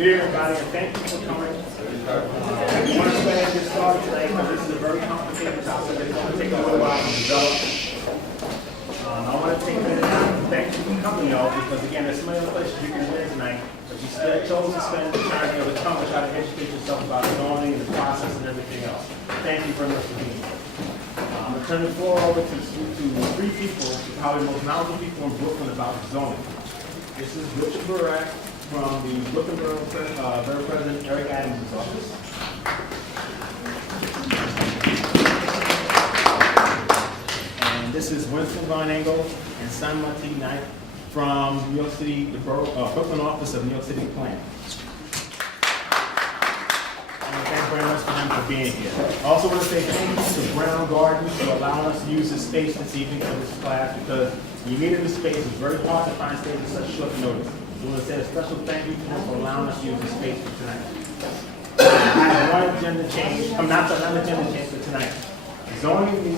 Good evening, everybody, and thank you for coming. I want to go ahead and get started today because this is a very complicated topic that's going to take a little while to develop. I want to take a minute now and thank you for coming, y'all, because again, there's so many other places you can live tonight, but you still chose to spend the time to come and try to educate yourself about zoning and the process and everything else. Thank you very much for being here. I'm going to turn the floor over to three people, probably the most knowledgeable people in Brooklyn about zoning. This is Richard Burak from the Brooklyn Borough President Eric Adams' office. And this is Winston Von Engel and San Martin from New York City, the Brooklyn office of New York City Planning. And thank you very much for them for being here. I also want to say thank you to Brown Gardens for allowing us to use this space this evening for this class, because when you needed this space, it's very hard to find space at such short notice. We want to say a special thank you to them for allowing us to use this space for tonight. I have one agenda change. I'm not an agenda change for tonight. Zoning, the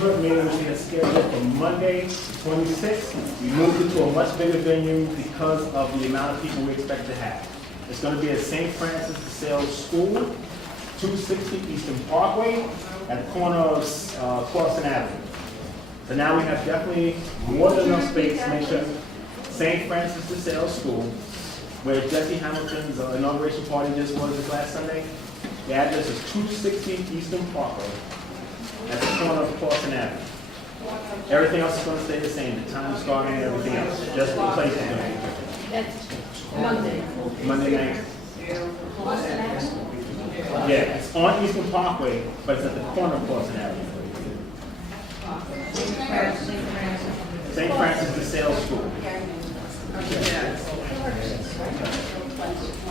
Europe meeting which we had scheduled for Monday, the 26th, we moved it to a much bigger venue because of the amount of people we expect to have. It's going to be at St. Francis de Sales School, 260 Eastern Parkway, at the corner of Clawson Avenue. So now we have definitely more than enough space to make sure St. Francis de Sales School, where Jesse Hamilton's inauguration party just was this last Sunday. The address is 260 Eastern Parkway, at the corner of Clawson Avenue. Everything else is going to stay the same, the time starting and everything else. Just the place is going to be. That's Monday. Monday night. Yeah, it's on Eastern Parkway, but it's at the corner of Clawson Avenue. St. Francis de Sales School.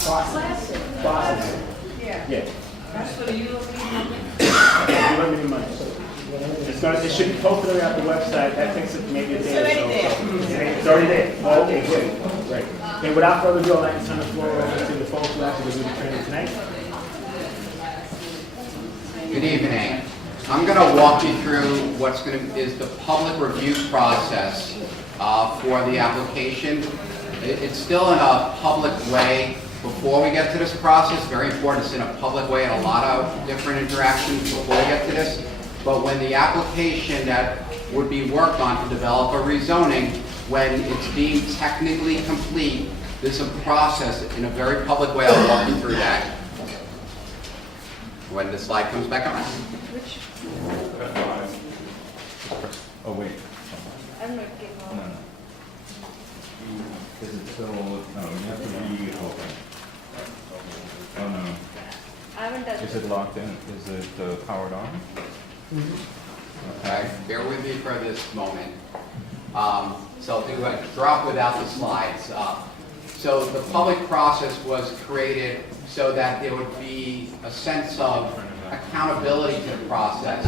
Process. Yeah. That's for the European money. It should be posted at the website. That takes it maybe a day or so. It's already there. Oh, okay, good. Great. Okay, without further ado, I'd like to turn the floor over to the folks who actually do the training tonight. Good evening. I'm going to walk you through is the public review process for the application. It's still in a public way before we get to this process. Very important. It's in a public way and a lot of different interactions before we get to this. But when the application that would be worked on to develop a rezoning, when it's deemed technically complete, there's a process in a very public way. I'll walk you through that when the slide comes back on. Oh, wait. I'm not getting on. No. Is it still, no, you have to reopen. Oh, no. I haven't touched Is it locked in? Is it powered on? Okay, bear with me for this moment. So I'll do a drop without the slides. So the public process was created so that there would be a sense of accountability to the process,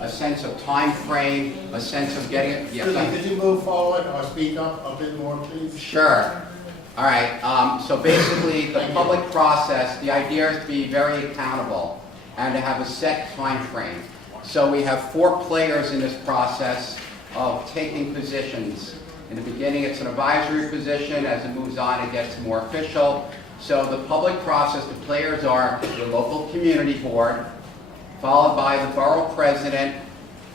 a sense of time frame, a sense of getting it. Excuse me, could you move forward or speak up a bit more, please? Sure. All right. So basically, the public process, the idea is to be very accountable and to have a set time frame. So we have 4 players in this process of taking positions. In the beginning, it's an advisory position. As it moves on, it gets more official. So the public process, the players are the local community board, followed by the borough president,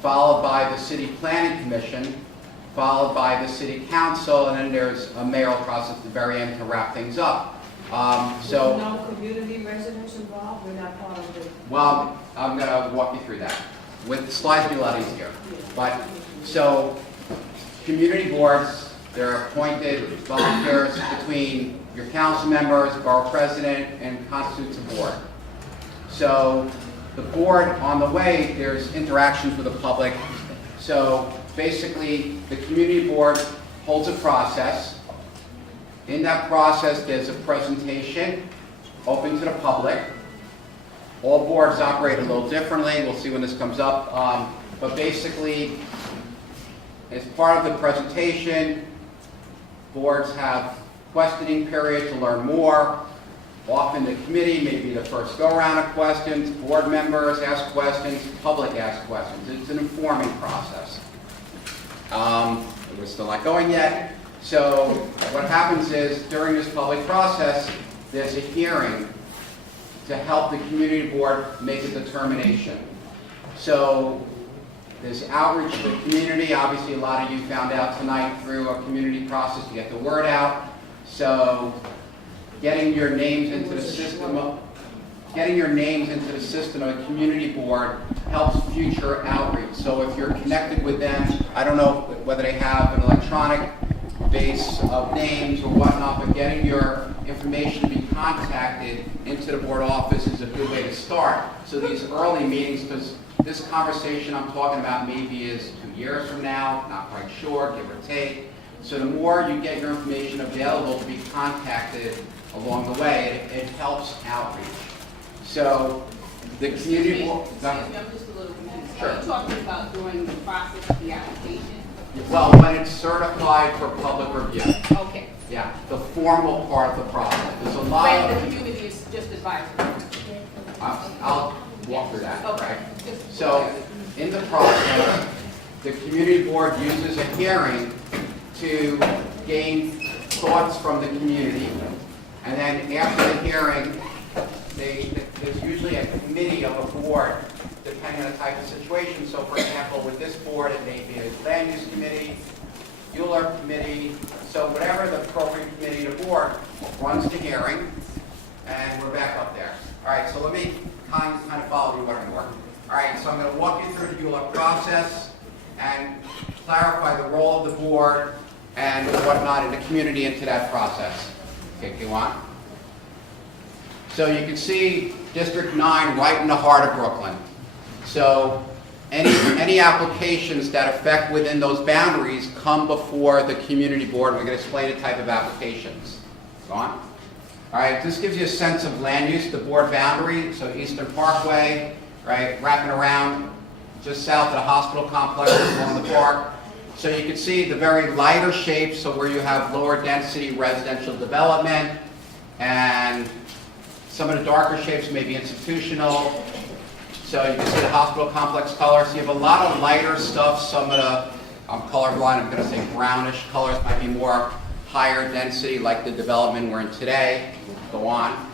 followed by the city planning commission, followed by the city council, and then there's a mayoral process at the very end to wrap things up. So, no community residents involved? We're not part of the... well, I'm going to walk you through that. With the slides, it'll be a lot easier. But, so, community boards, they're appointed volunteers between your council members, borough president, and constitutes a board. So, the board, on the way, there's interactions with the public. So, basically, the community board holds a process. In that process, there's a presentation open to the public. All boards operate a little differently. We'll see when this comes up. But basically, as part of the presentation, boards have questioning period to learn more. Often the committee may be the first go-around of questions. Board members ask questions. Public asks questions. It's an informing process. We're still not going yet. So what happens is, during this public process, there's a hearing to help the community board make a determination. So there's outreach to the community. Obviously, a lot of you found out tonight through a community process to get the word out. So getting your names into the system of a community board helps future outreach. So if you're connected with them, I don't know whether they have an electronic base of names or whatnot, but getting your information to be contacted into the board office is a good way to start. So these early meetings, because this conversation I'm talking about maybe is 2 years from now, not quite sure, give or take. So the more you get your information available to be contacted along the way, it helps outreach. So the community board. Excuse me, I'm just a little confused. Sure. Are you talking about during the process of the application? Well, when it's certified for public review. Okay. Yeah, the formal part of the process. There's a lot When the of, community is just advisory? I'll walk through that, Okay. right? So, in the process, the community board uses a hearing to gain thoughts from the community. And then after the hearing, there's usually a committee of a board, depending on the type of situation. So for example, with this board, it may be a land use committee, ULURP committee, so whatever the appropriate committee of the board runs the hearing, and we're back up there. All right, so let me kind of follow you more and more. All right, so I'm going to walk you through the ULURP process and clarify the role of the board and whatnot in the community into that process. Okay, go on. So you can see District 9 right in the heart of Brooklyn. So any applications that affect within those boundaries come before the community board. We're going to explain the type of applications. Go on. All right, this gives you a sense of land use, the board boundary. So Eastern Parkway, right, wrapping around just south of the hospital complex along the park. So you can see the very lighter shapes, so where you have lower density residential development, and some of the darker shapes may be institutional. So you can see the hospital complex color. So you have a lot of lighter stuff. Some of the, I'm colorblind, I'm going to say brownish colors might be more higher density, like the development we're in today. Go on.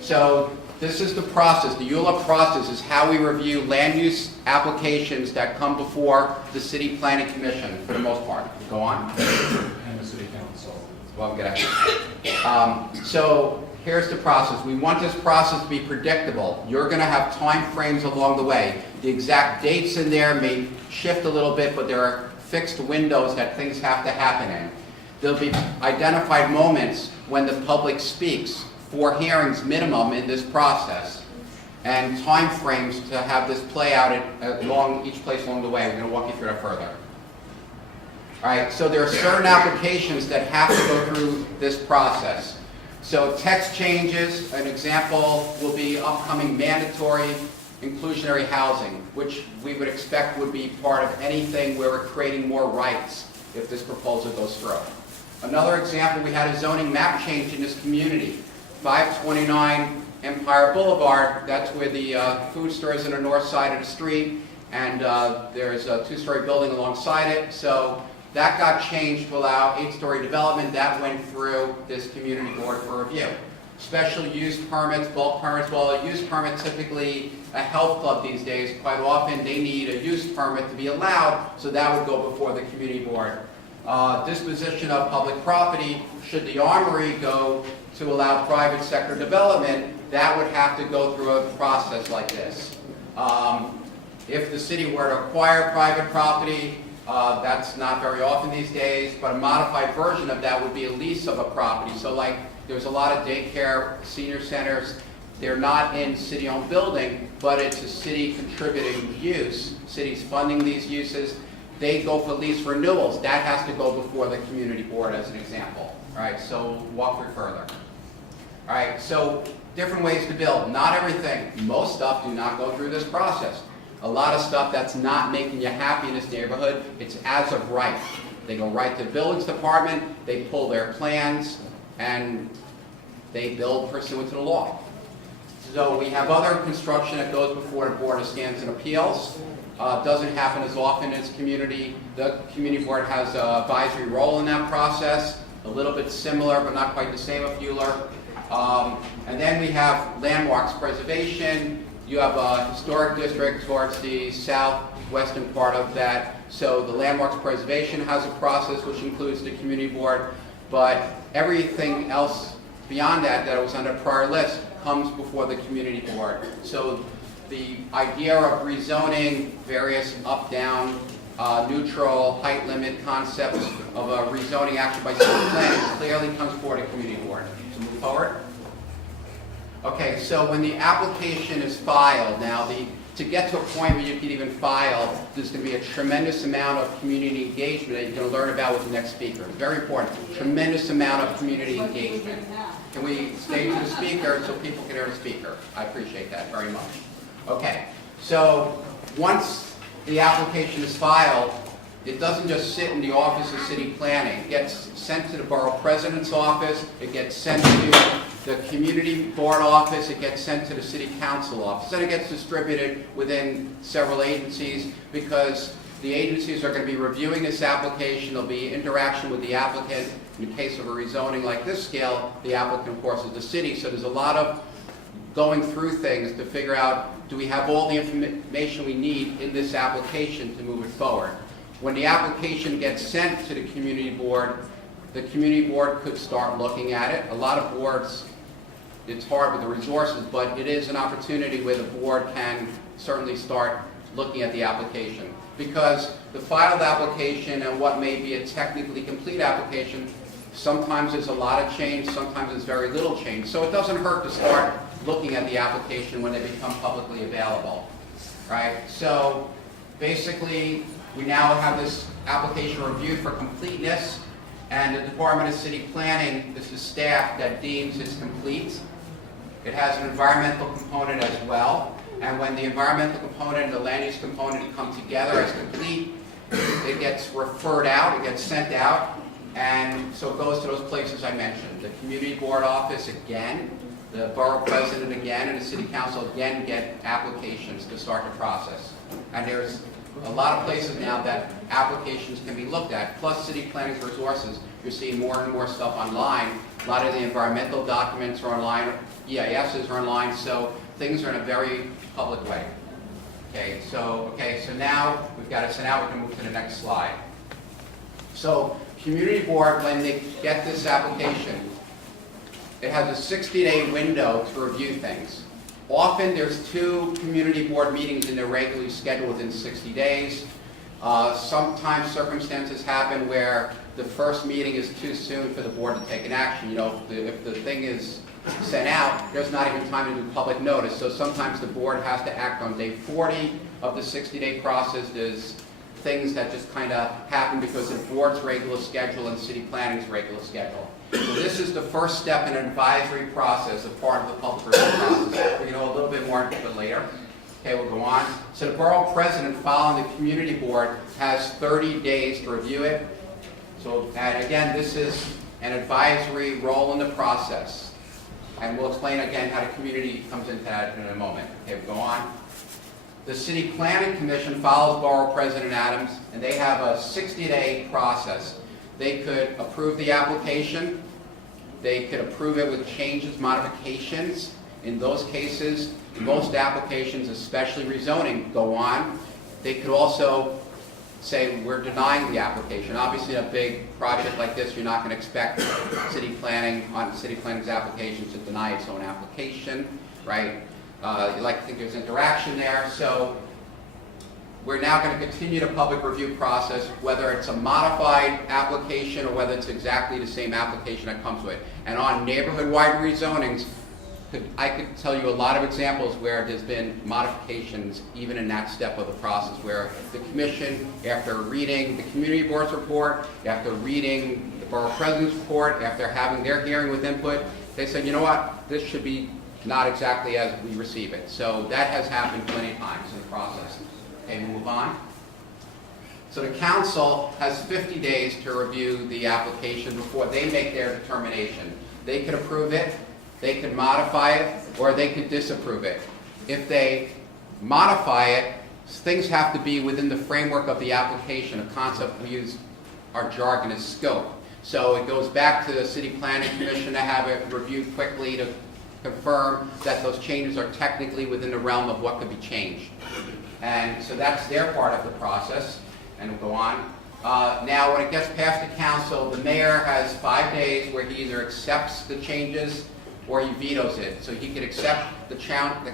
So this is the process. The ULURP process is how we review land use applications that come before the City Planning Commission, for the most part. Go on. And the city council. Well, I'm gonna. So here's the process. We want this process to be predictable. You're going to have time frames along the way. The exact dates in there may shift a little bit, but there are fixed windows that things have to happen in. There'll be identified moments when the public speaks, 4 hearings minimum in this process, and time frames to have this play out along each place along the way. We're going to walk you through that further. All right, so there are certain applications that have to go through this process. So text changes, an example will be upcoming mandatory inclusionary housing, which we would expect would be part of anything where we're creating more rights if this proposal goes through. Another example, we had a zoning map change in this community. 529 Empire Boulevard, that's where the food store is on the north side of the street, and there's a 2-story building alongside it. So that got changed to allow 8-story development. That went through this community board for review. Special use permits, bulk permits, well, a use permit, typically a health club these days, quite often they need a use permit to be allowed, so that would go before the community board. Disposition of public property, should the armory go to allow private sector development, that would have to go through a process like this. If the city were to acquire private property, that's not very often these days, but a modified version of that would be a lease of a property. So like there's a lot of daycare, senior centers, they're not in city-owned building, but it's a city contributing use. City's funding these uses. They go for lease renewals. That has to go before the community board as an example. All right, so walk through further. All right, so different ways to build. Not everything, most stuff do not go through this process. A lot of stuff that's not making you happy in this neighborhood, it's as of right. They go right to the buildings department, they pull their plans, and they build pursuant to the law. So we have other construction that goes before the Board of Standards and Appeals. Doesn't happen as often as community. The community board has an advisory role in that process. a little bit similar, but not quite the same of Mueller. And then we have landmarks preservation. You have a historic district towards the southwestern part of that. So the landmarks preservation has a process which includes the community board, but everything else beyond that that was on the prior list comes before the community board. So the idea of rezoning various up, down, neutral, height limit concepts of a rezoning action by city planning clearly comes before the community board. So move forward. Okay, so when the application is filed, now to get to a point where you can even file, there's going to be a tremendous amount of community engagement that you're going to learn about with the next speaker. Very important. Tremendous amount of community engagement. Can we stay to the speaker so people can hear the speaker? I appreciate that very much. Okay, so once the application is filed, it doesn't just sit in the Office of City Planning. It gets sent to the Borough President's office, it gets sent to the Community Board office, it gets sent to the City Council office, and it gets distributed within several agencies because the agencies are going to be reviewing this application. There'll be interaction with the applicant. In the case of a rezoning like this scale, the applicant, of course, is the city. So there's a lot of going through things to figure out, do we have all the information we need in this application to move it forward? When the application gets sent to the community board could start looking at it. A lot of boards, it's hard with the resources, but it is an opportunity where the board can certainly start looking at the application. Because the filed application and what may be a technically complete application, sometimes there's a lot of change, sometimes there's very little change. So it doesn't hurt to start looking at the application when they become publicly available, right? So basically, we now have this application reviewed for completeness, and the Department of City Planning, this is staff that deems it's complete. It has an environmental component as well, and when the environmental component and the land use component come together as complete, it gets referred out, it gets sent out, and so it goes to those places I mentioned. The Community Board office again, the Borough President again, and the City Council again get applications to start the process. And there's a lot of places now that applications can be looked at, plus City Planning's resources. You're seeing more and more stuff online. A lot of the environmental documents are online, EISs are online, so things are in a very public way. Okay, so now we've got it, so now we can move to the next slide. So Community Board, when they get this application, it has a 60-day window to review things. Often there's 2 community board meetings in their regularly scheduled within 60 days. Sometimes circumstances happen where the first meeting is too soon for the board to take an action. You know, if the thing is sent out, there's not even time to do public notice. So sometimes the board has to act on day 40 of the 60-day process. There's things that just kind of happen because of the board's regular schedule and city planning's regular schedule. So this is the first step in an advisory process, a part of the public review process. We can know a little bit more into it later. Okay, we'll go on. So the borough president, following the community board, has 30 days to review it. So, and again, this is an advisory role in the process. And we'll explain again how the community comes into that in a moment. Okay, we'll go on. The City Planning Commission follows Borough President Adams, and they have a 60-day process. They could approve the application. They could approve it with changes, modifications. In those cases, most applications, especially rezoning, go on. They could also say, we're denying the application. Obviously, in a big project like this, you're not going to expect city planning, on city planning's application, to deny its own application, right? You like to think there's interaction there. So we're now going to continue the public review process, whether it's a modified application or whether it's exactly the same application that comes with it. And on neighborhood-wide rezonings, I could tell you a lot of examples where there's been modifications even in that step of the process, where the commission, after reading the community board's report, after reading the borough president's report, after having their hearing with input, they said, you know what, this should be not exactly as we receive it. So that has happened plenty of times in the process. Okay, we'll move on. So the council has 50 days to review the application before they make their determination. They could approve it, they could modify it, or they could disapprove it. If they modify it, things have to be within the framework of the application. A concept we use, our jargon is scope. So it goes back to the City Planning Commission to have it reviewed quickly to confirm that those changes are technically within the realm of what could be changed. And so that's their part of the process, and we'll go on. Now, when it gets past the council, the mayor has 5 days where he either accepts the changes or he vetoes it. So he could accept the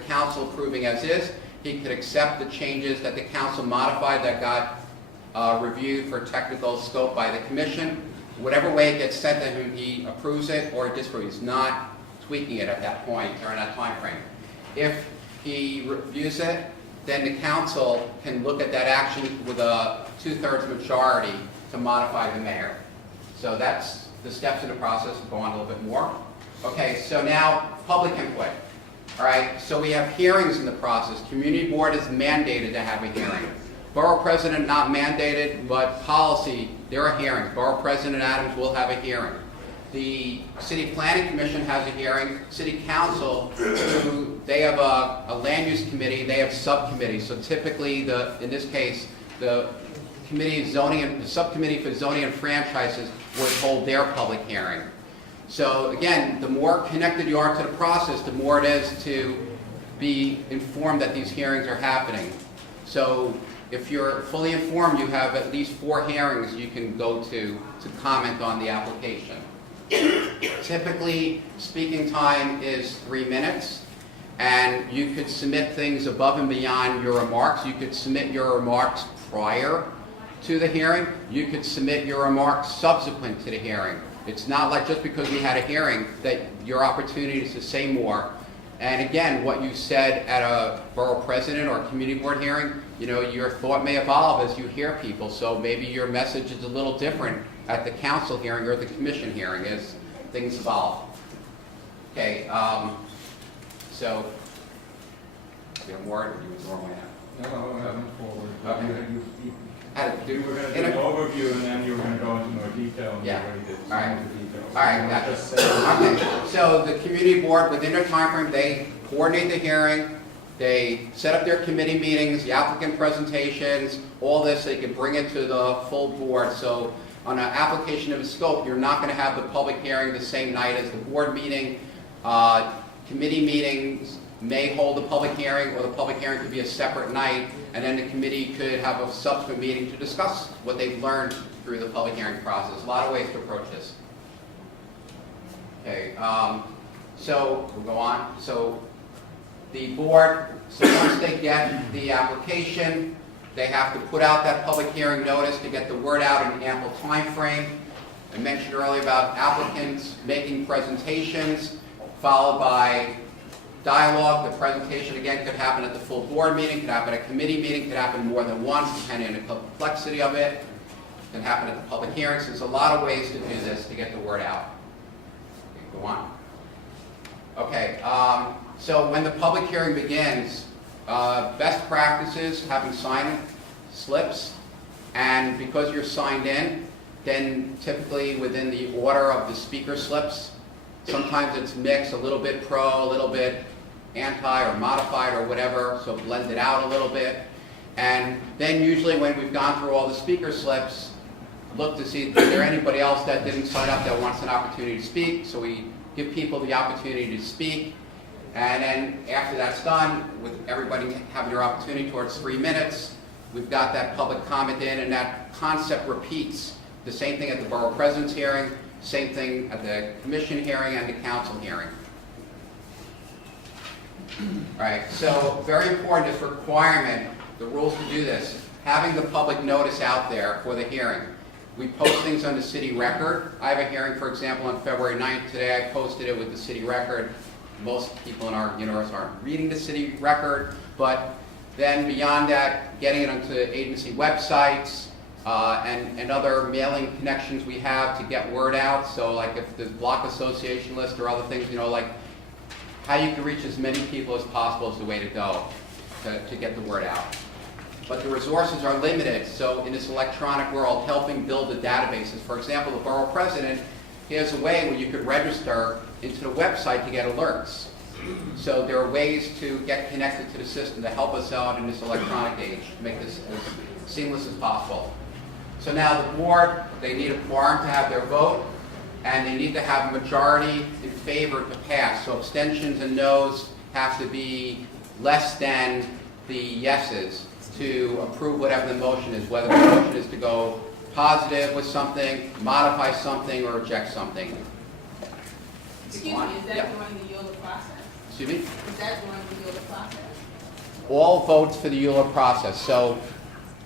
council approving as is. He could accept the changes that the council modified that got reviewed for technical scope by the commission. Whatever way it gets sent to him, he approves it or he disapproves. He's not tweaking it at that point or in that time frame. If he reviews it, then the council can look at that action with a 2/3 majority to modify the mayor. So that's the steps in the process. We'll go on a little bit more. Okay, so now public input. All right, so we have hearings in the process. Community board is mandated to have a hearing. Borough president not mandated, but policy, there are hearings. Borough President Adams will have a hearing. The City Planning Commission has a hearing. City Council, they have a land use committee, they have subcommittees. So typically, in this case, the subcommittee for zoning and franchises would hold their public hearing. So again, the more connected you are to the process, the more it is to be informed that these hearings are happening. So if you're fully informed, you have at least 4 hearings you can go to comment on the application. Typically, speaking time is 3 minutes, and you could submit things above and beyond your remarks. You could submit your remarks prior to the hearing. You could submit your remarks subsequent to the hearing. It's not like just because we had a hearing that your opportunity is to say more. And again, what you said at a borough president or community board hearing, your thought may evolve as you hear people. So maybe your message is a little different at the council hearing or the commission hearing as things evolve. Okay, so, you have more, you was normally have. No, moving forward. Okay. You were going to do an overview and then you were going to go into more detail. And Yeah. you already did All right. some of the details. All right, gotcha. Okay, so the community board, within their timeframe, they coordinate the hearing, they set up their committee meetings, the applicant presentations, all this, they can bring it to the full board. So on an application of a scope, you're not going to have the public hearing the same night as the board meeting. Committee meetings may hold a public hearing, or the public hearing could be a separate night, and then the committee could have a subsequent meeting to discuss what they've learned through the public hearing process. A lot of ways to approach this. Okay, so we'll go on. So the board, so once they get the application, they have to put out that public hearing notice to get the word out in an ample time frame. I mentioned earlier about applicants making presentations, followed by dialogue. The presentation, again, could happen at the full board meeting, could happen at a committee meeting, could happen more than once, depending on the complexity of it. It can happen at the public hearings. There's a lot of ways to do this to get the word out. Okay, go on. Okay, so when the public hearing begins, best practices, having sign slips, and because you're signed in, then typically within the order of the speaker slips, sometimes it's mixed, a little bit pro, a little bit anti or modified or whatever, so blend it out a little bit. And then usually when we've gone through all the speaker slips, look to see, is there anybody else that didn't sign up that wants an opportunity to speak? So we give people the opportunity to speak. And then after that's done, with everybody having their opportunity towards 3 minutes, we've got that public comment in, and that concept repeats. The same thing at the borough president's hearing, same thing at the commission hearing and the council hearing. All right, so very important, this requirement, the rules to do this, having the public notice out there for the hearing. We post things on the city record. I have a hearing, for example, on February 9th. Today I posted it with the city record. Most people in our universe aren't reading the city record, but then beyond that, getting it onto agency websites and other mailing connections we have to get word out. So like if there's block association list or other things, like how you can reach as many people as possible is the way to go to get the word out. But the resources are limited, so in this electronic world, helping build the databases. For example, the borough president, he has a way where you could register into the website to get alerts. So there are ways to get connected to the system to help us out in this electronic age, to make this as seamless as possible. So now the board, they need a quorum to have their vote, and they need to have a majority in favor to pass. So abstentions and noes have to be less than the yeses to approve whatever the motion is, whether the motion is to go positive with something, modify something, or reject something. Excuse me, is that Yeah. during the Euler process? Excuse me? Is that during the Euler process? All votes for the Euler process. So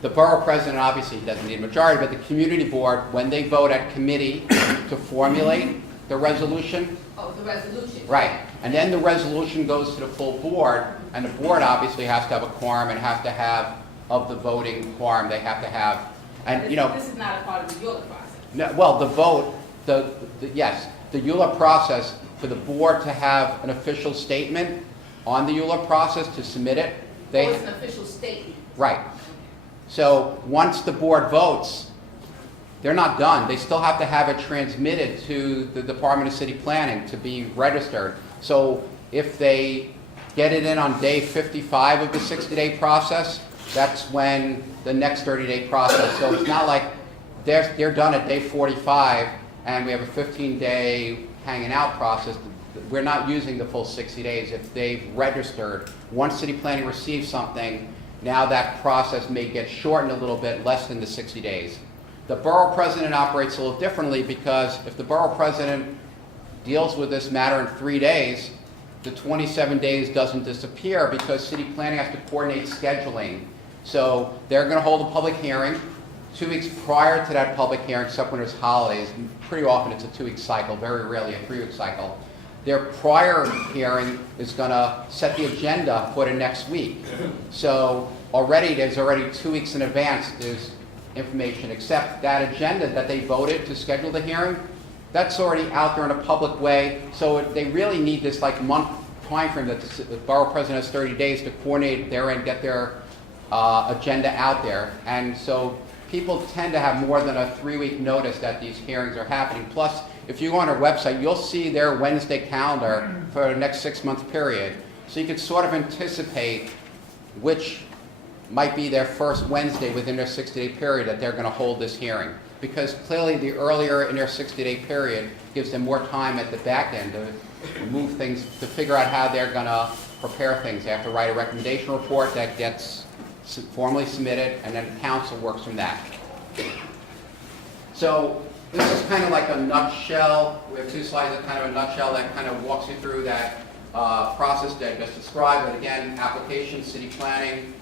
the borough president, obviously, he doesn't need a majority, but the community board, when they vote at committee to formulate the resolution, Oh, the resolution. right, and then the resolution goes to the full board, and the board obviously has to have a quorum and have to have, of the voting quorum, they have to have, and, you know, This is not a part of the Euler process. no, well, the vote, yes, the Euler process, for the board to have an official statement on the Euler process, to submit it, Oh, it's an official statement. right. So once the board votes, they're not done. They still have to have it transmitted to the Department of City Planning to be registered. So if they get it in on day 55 of the 60-day process, that's when the next 30-day process. So it's not like they're done at day 45 and we have a 15-day hanging out process. We're not using the full 60 days. If they've registered, once City Planning receives something, now that process may get shortened a little bit, less than the 60 days. The borough president operates a little differently because if the borough president deals with this matter in 3 days, the 27 days doesn't disappear because City Planning has to coordinate scheduling. So they're going to hold a public hearing 2 weeks prior to that public hearing, except when there's holidays. Pretty often it's a 2-week cycle, very rarely a 3-week cycle. Their prior hearing is going to set the agenda for the next week. So there's already 2 weeks in advance, there's information, except that agenda that they voted to schedule the hearing, that's already out there in a public way. So they really need this like month time frame that the borough president has 30 days to coordinate their end, get their agenda out there. And so people tend to have more than a 3-week notice that these hearings are happening. Plus, if you go on our website, you'll see their Wednesday calendar for the next 6-month period. So you can sort of anticipate which might be their first Wednesday within their 60-day period that they're going to hold this hearing. Because clearly the earlier in their 60-day period gives them more time at the back end to move things, to figure out how they're going to prepare things. They have to write a recommendation report that gets formally submitted, and then council works from that. So this is kind of like a nutshell. We have 2 slides that kind of a nutshell that kind of walks you through that process that I just described. But again, application, city planning,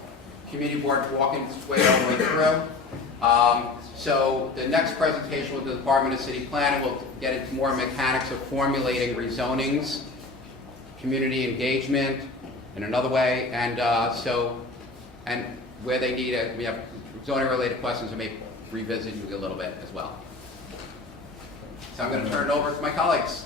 community board walking its way all the way through. So the next presentation with the Department of City Planning will get into more mechanics of formulating rezonings, community engagement in another way, and where they need it, we have zoning related questions I may revisit you a little bit as well. So I'm going to turn it over to my colleagues.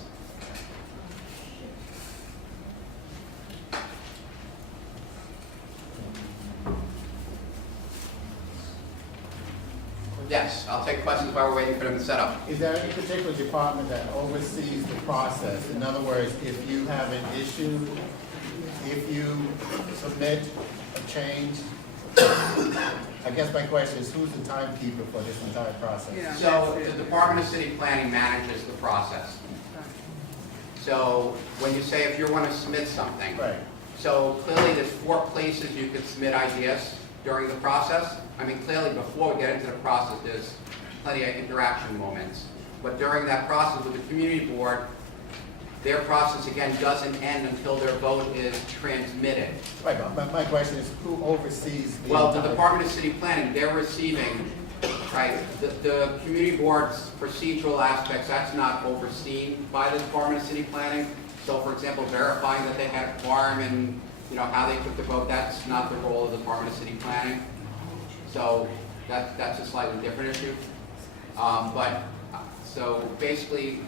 Yes, I'll take questions while we're waiting for them to set up. Is there any particular department that oversees the process? In other words, if you have an issue, if you submit a change, I guess my question is, who's the timekeeper for this entire process? So the Department of City Planning manages the process. So when you say if you want to submit something, Right. so clearly there's 4 places you could submit ideas during the process. I mean, clearly before we get into the process, there's plenty of interaction moments. But during that process with the community board, their process again doesn't end until their vote is transmitted. Right, but my question is, who oversees the Well, the entire- Department of City Planning, they're receiving, right, the community board's procedural aspects, that's not overseen by the Department of City Planning. So for example, verifying that they had a quorum and, you know, how they took the vote, that's not the role of the Department of City Planning. So that's a slightly different issue. So basically,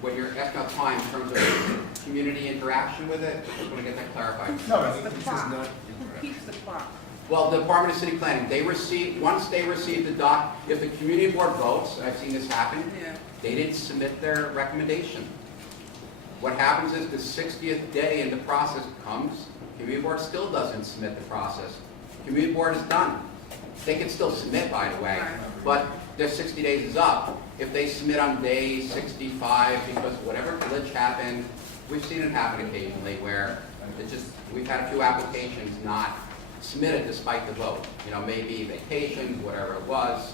what you're asking about time in terms of community interaction with it, I just want to get that clarified. No, The clock. Who keeps the clock? Well, the Department of City Planning, once they receive the doc, if the community board votes, I've seen this happen, they didn't submit their recommendation. What happens is the 60th day in the process comes, community board still doesn't submit the process. Community board is done. They can still submit, by the way, but their 60 days is up, if they submit on day 65 because whatever glitch happened, we've seen it happen occasionally where it just, we've had a few applications not submitted despite the vote. You know, maybe vacations, whatever it was.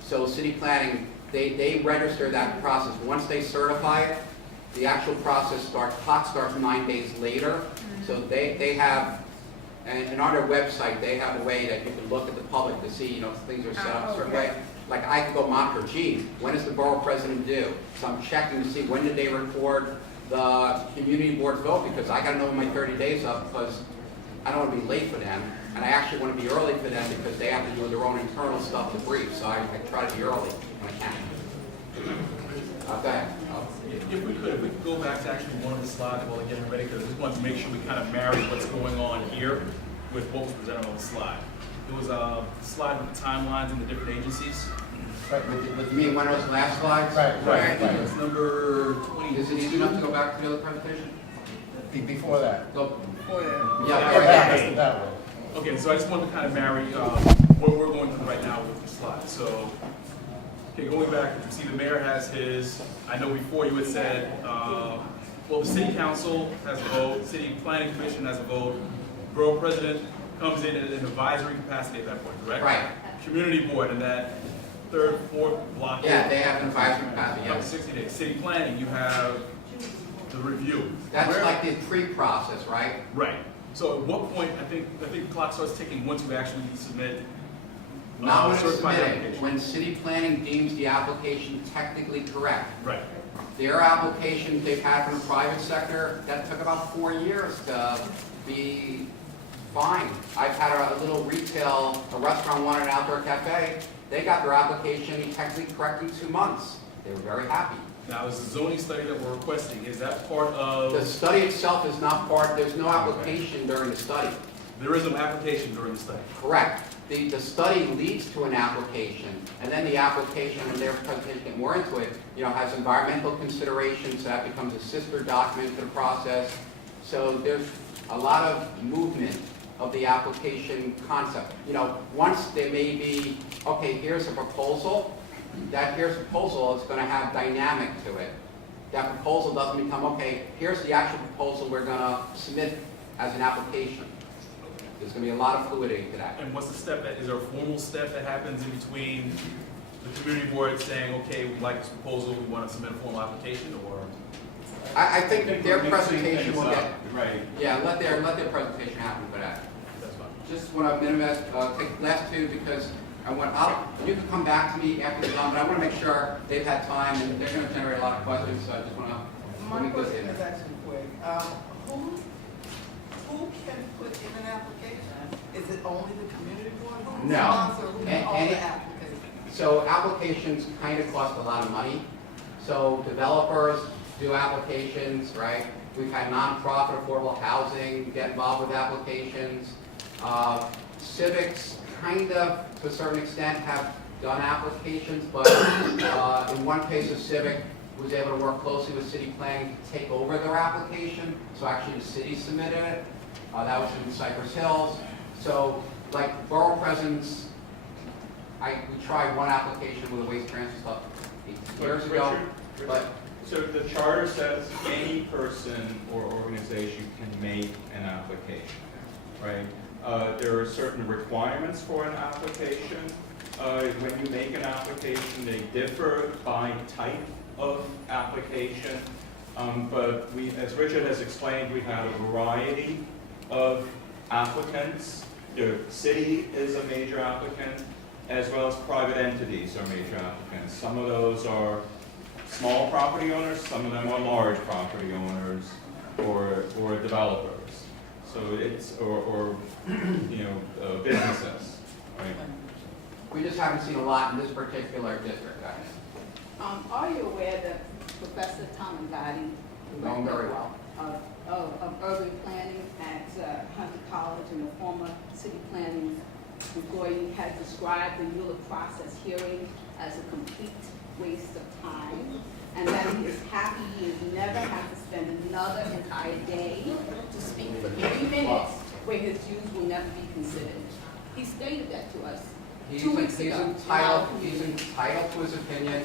So city planning, they register that process. Once they certify it, the actual process clock starts 9 days later. So they have, and on their website, they have a way that you can look at the public to see, you know, if things are set up a certain way. Like I could go monitor, gee, when is the borough president due? So I'm checking to see when did they record the community board's vote, because I gotta know when my 30 days up, because I don't want to be late for them, and I actually want to be early for them because they have to do their own internal stuff to brief, so I try to be early when I can. Go ahead. If we could go back to actually one of the slides while we're getting ready, because I just wanted to make sure we kind of marry what's going on here with what was presented on the slide. It was a slide with the timelines and the different agencies. Right, You mean one of those last slides? Right. It's number 20. Is it easy enough to go back to the other presentation? Before that. Go. Yeah. Yeah. That way. Okay, so I just wanted to kind of marry what we're going through right now with the slide. So, okay, going back, you see the mayor has his, I know before you had said, well, the city council has a vote, city planning commission has a vote, borough president comes in an advisory capacity at that point, correct? Right. Community board in that third, fourth block. Yeah, they have an advisory capacity, Up to yes. 60 days. City planning, you have the review. That's Where- like the pre-process, right? Right. So at what point, I think the clock starts ticking once you actually submit Not when it's certified submitted, application. when city planning deems the application technically correct. Right. Their applications they've had from the private sector, that took about 4 years to be fine. I've had a little a restaurant wanted an outdoor cafe. They got their application technically correct in 2 months. They were very happy. Now, is the zoning study that we're requesting, is that part of, The study itself is not part, there's no application during the study. there is no application during the study? Correct. The study leads to an application, and then the application, and their presentation get more into it, you know, has environmental considerations, so that becomes a sister document to the process. So there's a lot of movement of the application concept. You know, once there may be, okay, here's a proposal, that here's a proposal is going to have dynamic to it. That proposal doesn't become, okay, here's the actual proposal we're going to submit as an application. There's going to be a lot of fluidity to that. And what's the step, is there a formal step that happens in between the community board saying, okay, we like this proposal, we want to submit a formal application, or? I think their We're mixing presentation things will up, get, Right. yeah, let their presentation happen for that. That's fine. Just want to minimize, take the last two because you can come back to me after the done, but I want to make sure they've had time and they're going to generate a lot of questions, so I just want to. My question is actually quick. Who can put in an application? Is it only the community board? Who No. sponsor, who And- all and the it- applications? So applications kind of cost a lot of money. So developers do applications, right? We've had nonprofit affordable housing get involved with applications. Civics kind of, to a certain extent, have done applications, but in one case, a civic was able to work closely with city planning to take over their application. So actually, the city submitted it. That was in Cypress Hills. So, like borough presidents, we tried one application with a waste transfer stuff 8 years ago, Richard, but So the charter says any person or organization can make an application, right? There are certain requirements for an application. When you make an application, they differ by type of application. But as Richard has explained, we've had a variety of applicants. The city is a major applicant, as well as private entities are major applicants. Some of those are small property owners, some of them are large property owners or developers. So it's, or businesses, right? we just haven't seen a lot in this particular district, guys. Are you aware that Professor Tom Gotti, Going very well. of urban planning at Hunter College and a former city planning employee, has described the Mueller process hearing as a complete waste of time, and that he is happy he has never had to spend another entire day to speak for 3 minutes where his views will never be considered. He stated that to us 2 weeks He's ago. entitled to his opinion.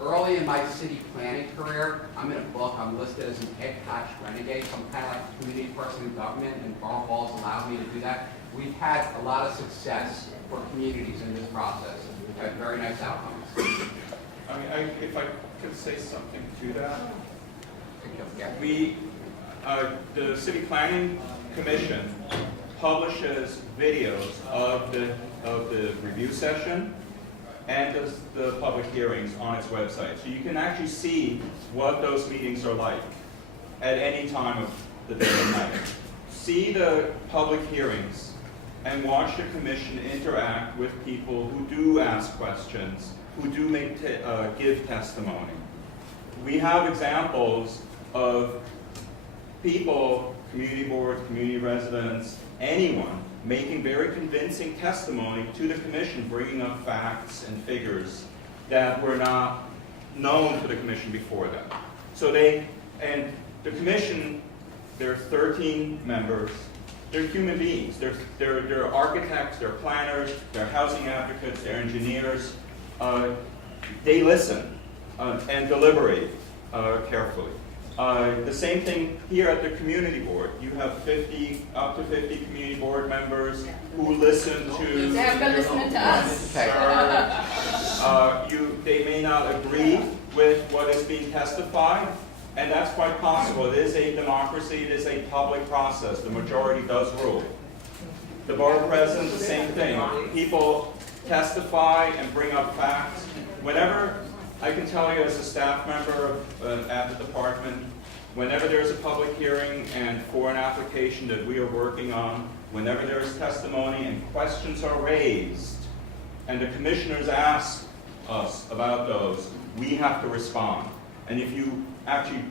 Early in my city planning career, I'm in a book, I'm listed as an Ed Koch renegade, so I'm kind of like a community person in government, and Borough Hall's allowed me to do that. We've had a lot of success for communities in this process. We've had very nice outcomes. I mean, if I could say something to that. Yeah. The City Planning Commission publishes videos of the review session and the public hearings on its website. So you can actually see what those meetings are like at any time of the day and night. See the public hearings and watch the commission interact with people who do ask questions, who do give testimony. We have examples of people, community boards, community residents, anyone, making very convincing testimony to the commission, bringing up facts and figures that were not known to the commission before that. So the commission, there are 13 members. They're human beings. They're architects, they're planners, they're housing advocates, they're engineers. They listen and deliberate carefully. The same thing here at the community board. You have up to 50 community board members who listen to. They have been listening to us. They may not agree with what is being testified, and that's quite possible. It is a democracy. It is a public process. The majority does rule. The borough president, the same thing. People testify and bring up facts. Whenever, I can tell you as a staff member at the department, whenever there's a public hearing and for an application that we are working on, whenever there is testimony and questions are raised, and the commissioners ask us about those, we have to respond. And if you actually,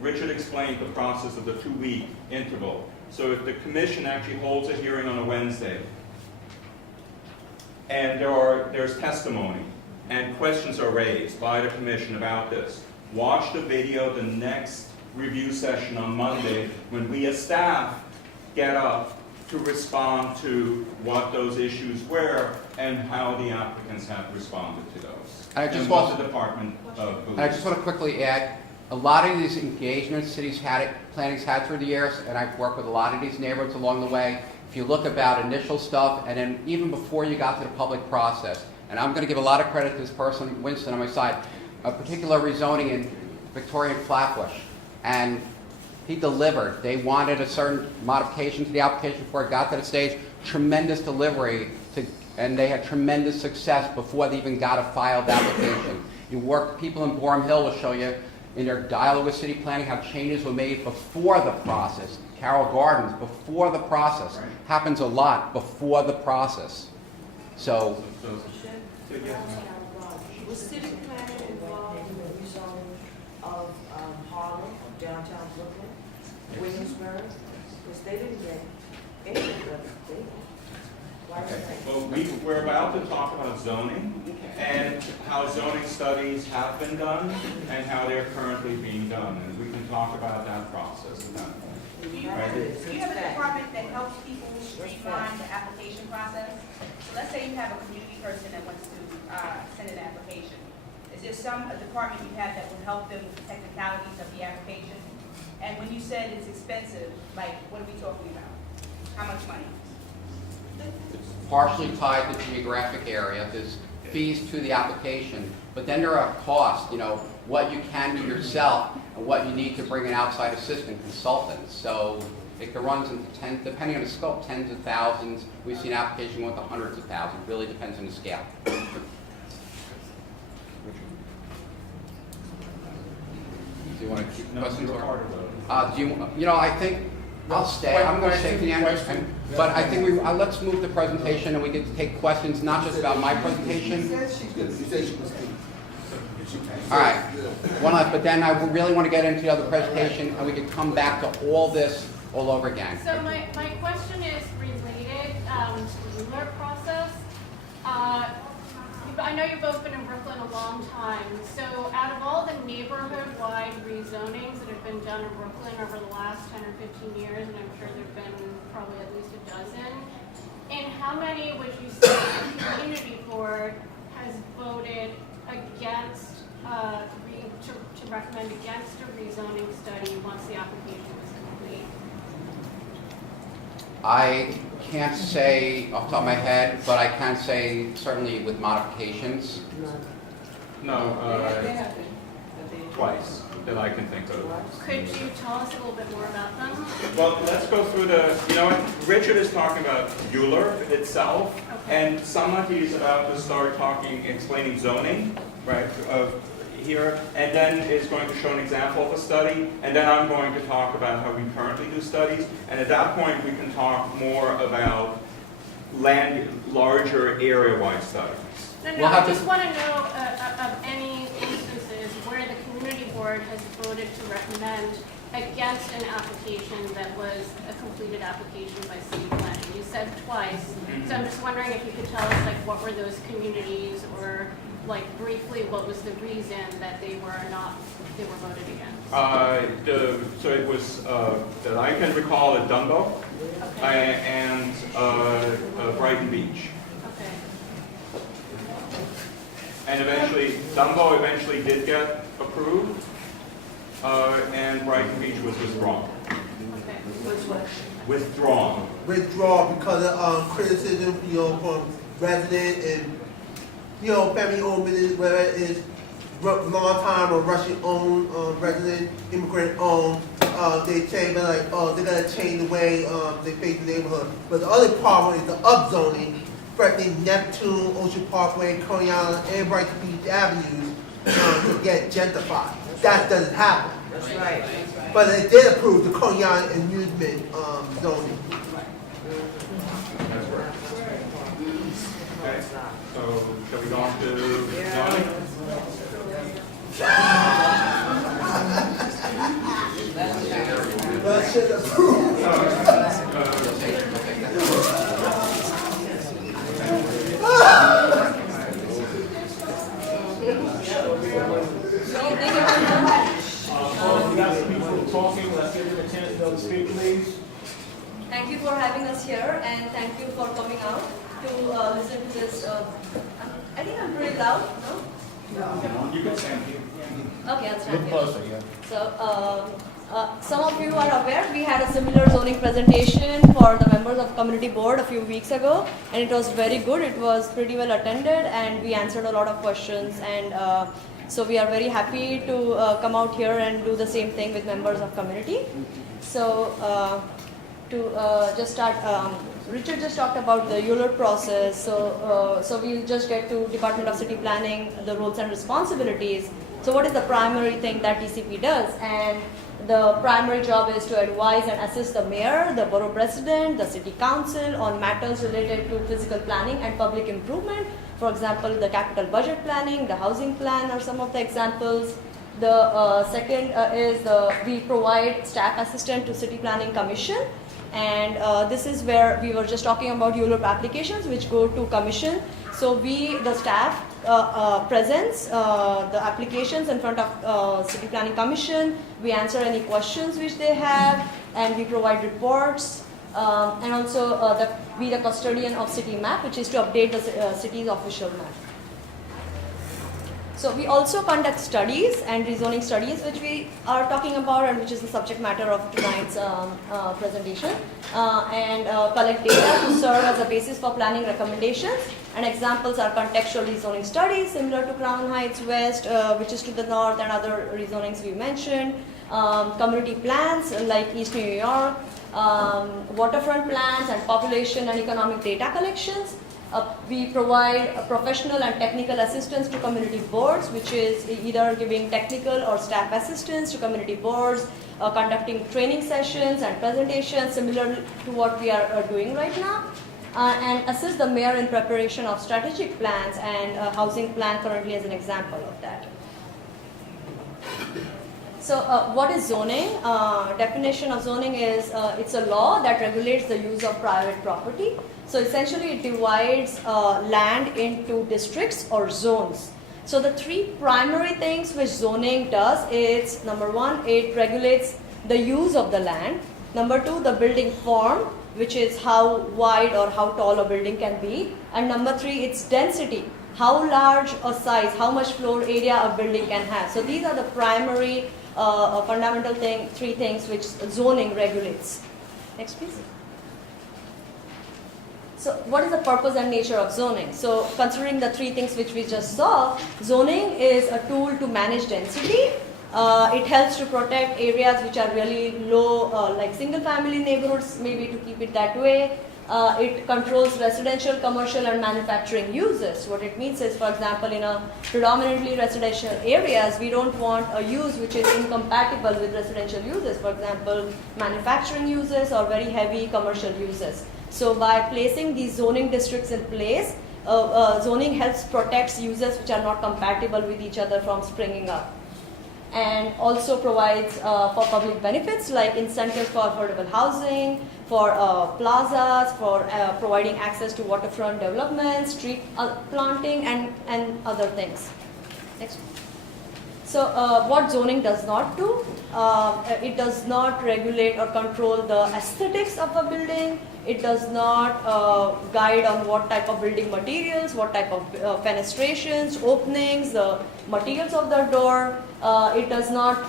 Richard explained the process of the 2-week interval. So if the commission actually holds a hearing on a Wednesday, and there's testimony, and questions are raised by the commission about this, watch the video the next review session on Monday when we as staff get up to respond to what those issues were and how the applicants have responded to those. I just and want- what the department believes. I just want to quickly add, a lot of these engagements planning's had through the years, and I've worked with a lot of these neighborhoods along the way. If you look about initial stuff, and then even before you got to the public process, and I'm going to give a lot of credit to this person, Winston, on my side, a particular rezoning in Victorian Flatbush, and he delivered. They wanted a certain modification to the application before it got to the stage, tremendous delivery, and they had tremendous success before they even got a filed application. People in Borum Hill will show you in their dialogue with city planning how changes were made before the process. Carroll Gardens, before the process. Happens a lot before the process. So, Was city planning involved in the rezoning of Harlem, of downtown Brooklyn, Williamsburg? Because they didn't get anything of it, did they? Why was that? Well, we're about to talk about zoning and how zoning studies have been done and how they're currently being done. And we can talk about that process at that point. Do you have a department that helps people streamline the application process? So let's say you have a community person that wants to send an application. Is there some department you have that will help them with the technicalities of the application? And when you said it's expensive, like, what are we talking about? How much money? it's partially tied to geographic area. There's fees to the application, but then there are costs, what you can do yourself and what you need to bring an outside assistant consultant. So it runs into depending on the scope, tens of thousands. We've seen applications go into hundreds of thousands. Really depends on the scale. Do you want to keep questions? you're part of it. I think I'll stay. I'm going to stay to the end. But I think let's move the presentation and we get to take questions, not just about my presentation. All right, one last, but then I really want to get into the other presentation and we can come back to all this all over again. So my question is related to the ruler process. I know you've both been in Brooklyn a long time. So out of all the neighborhood-wide rezonings that have been done in Brooklyn over the last 10 or 15 years, and I'm sure there have been probably at least a dozen, in how many would you say the community board has voted against, to recommend against a rezoning study once the application was complete? I can't say off the top of my head, but I can say certainly with modifications. No, twice that I can think of. Could you tell us a little bit more about them? Well, let's go through you know what, Richard is talking about Euler itself, and somebody is about to start explaining zoning, right, here, and then is going to show an example of a study, and then I'm going to talk about how we currently do studies, and at that point we can talk more about larger area-wide studies. No, We'll I have to- just want to know of any instances where the community board has voted to recommend against an application that was a completed application by city planning. You said twice, so I'm just wondering if you could tell us, like, what were those communities, or like briefly, what was the reason that they were voted against? So it was, that I can recall, at Dumbo Okay. and Brighton Beach. Okay. And eventually, Dumbo eventually did get approved, and Brighton Beach was withdrawn. Okay. Withdrawn. Withdraw because of criticism, from resident and, family-owned business, whether it is long-time or Russian-owned, resident, immigrant-owned. They say they're gonna change the way they face the neighborhood. But the other problem is the upzoning, threatening Neptune, Ocean Parkway, Coney Island, and Brighton Beach avenues to get gentrified. That doesn't happen. That's right. But they did approve the Coney Island amusement zoning. That's right. Okay, so shall we go on to zoning? But should approve. We got some people talking, let's give them a chance to speak, please. Thank you for having us here, and thank you for coming out to listen to this. I think I'm pretty loud, no? You can stand here. Okay, I'll stand Look here. closer, yeah. So, some of you are aware, we had a similar zoning presentation for the members of community board a few weeks ago, and it was very good. It was pretty well attended, and we answered a lot of questions, and so we are very happy to come out here and do the same thing with members of community. So, just start, Richard just talked about the Euler process, so we'll just get to Department of City Planning, the roles and responsibilities. So what is the primary thing that DCP does? And the primary job is to advise and assist the mayor, the borough president, the city council on matters related to physical planning and public improvement. For example, the capital budget planning, the housing plan are some of the examples. The second is we provide staff assistant to City Planning Commission. And this is where we were just talking about ULURP applications which go to commission. So the staff presents the applications in front of City Planning Commission. We answer any questions which they have, and we provide reports. And also be the custodian of city map, which is to update the city's official map. So we also conduct studies and rezoning studies, which we are talking about and which is the subject matter of tonight's presentation, and collect data to serve as a basis for planning recommendations. And examples are contextual rezoning studies similar to Crown Heights West, which is to the north, and other rezonings we mentioned. Community plans like East New York, waterfront plans, and population and economic data collections. We provide professional and technical assistance to community boards, which is either giving technical or staff assistance to community boards, conducting training sessions and presentations similar to what we are doing right now, and assist the mayor in preparation of strategic plans, and housing plan currently as an example of that. So what is zoning? Definition of zoning is it's a law that regulates the use of private property. So essentially it divides land into districts or zones. So the three primary things which zoning does is, number one, it regulates the use of the land. Number two, the building form. which is how wide or how tall a building can be. And number 3, its density, how large a size, how much floor area a building can have. So these are the primary fundamental 3 things which zoning regulates. Next, please. So what is the purpose and nature of zoning? So considering the 3 things which we just saw, zoning is a tool to manage density. It helps to protect areas which are really low, like single family neighborhoods, maybe to keep it that way. It controls residential, commercial and manufacturing uses. What it means is, for example, in a predominantly residential areas, we don't want a use which is incompatible with residential uses. For example, manufacturing uses or very heavy commercial uses. So by placing these zoning districts in place, zoning helps protect uses which are not compatible with each other from springing up. And also provides for public benefits like incentives for affordable housing, for plazas, for providing access to waterfront development, street planting and other things. Next. So what zoning does not do, it does not regulate or control the aesthetics of a building. It does not guide on what type of building materials, what type of fenestrations, openings, the materials of the door. It does not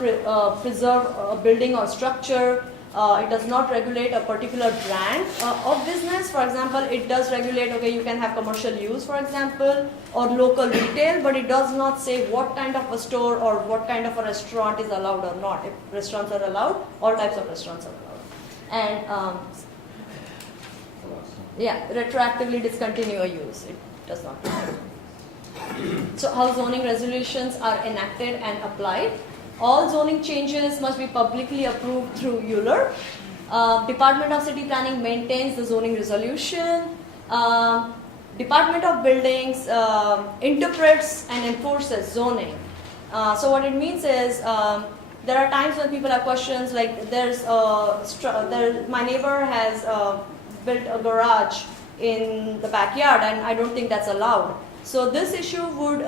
preserve a building or structure. It does not regulate a particular brand of business. For example, it does regulate, okay, you can have commercial use, for example, or local retail, but it does not say what kind of a store or what kind of a restaurant is allowed or not. If restaurants are allowed, all types of restaurants are allowed. And yeah, retroactively discontinue a use. It does not. So how zoning resolutions are enacted and applied. All zoning changes must be publicly approved through ULUR. Department of City Planning maintains the zoning resolution. Department of Buildings interprets and enforces zoning. So what it means is there are times when people have questions like my neighbor has built a garage in the backyard and I don't think that's allowed. So this issue would,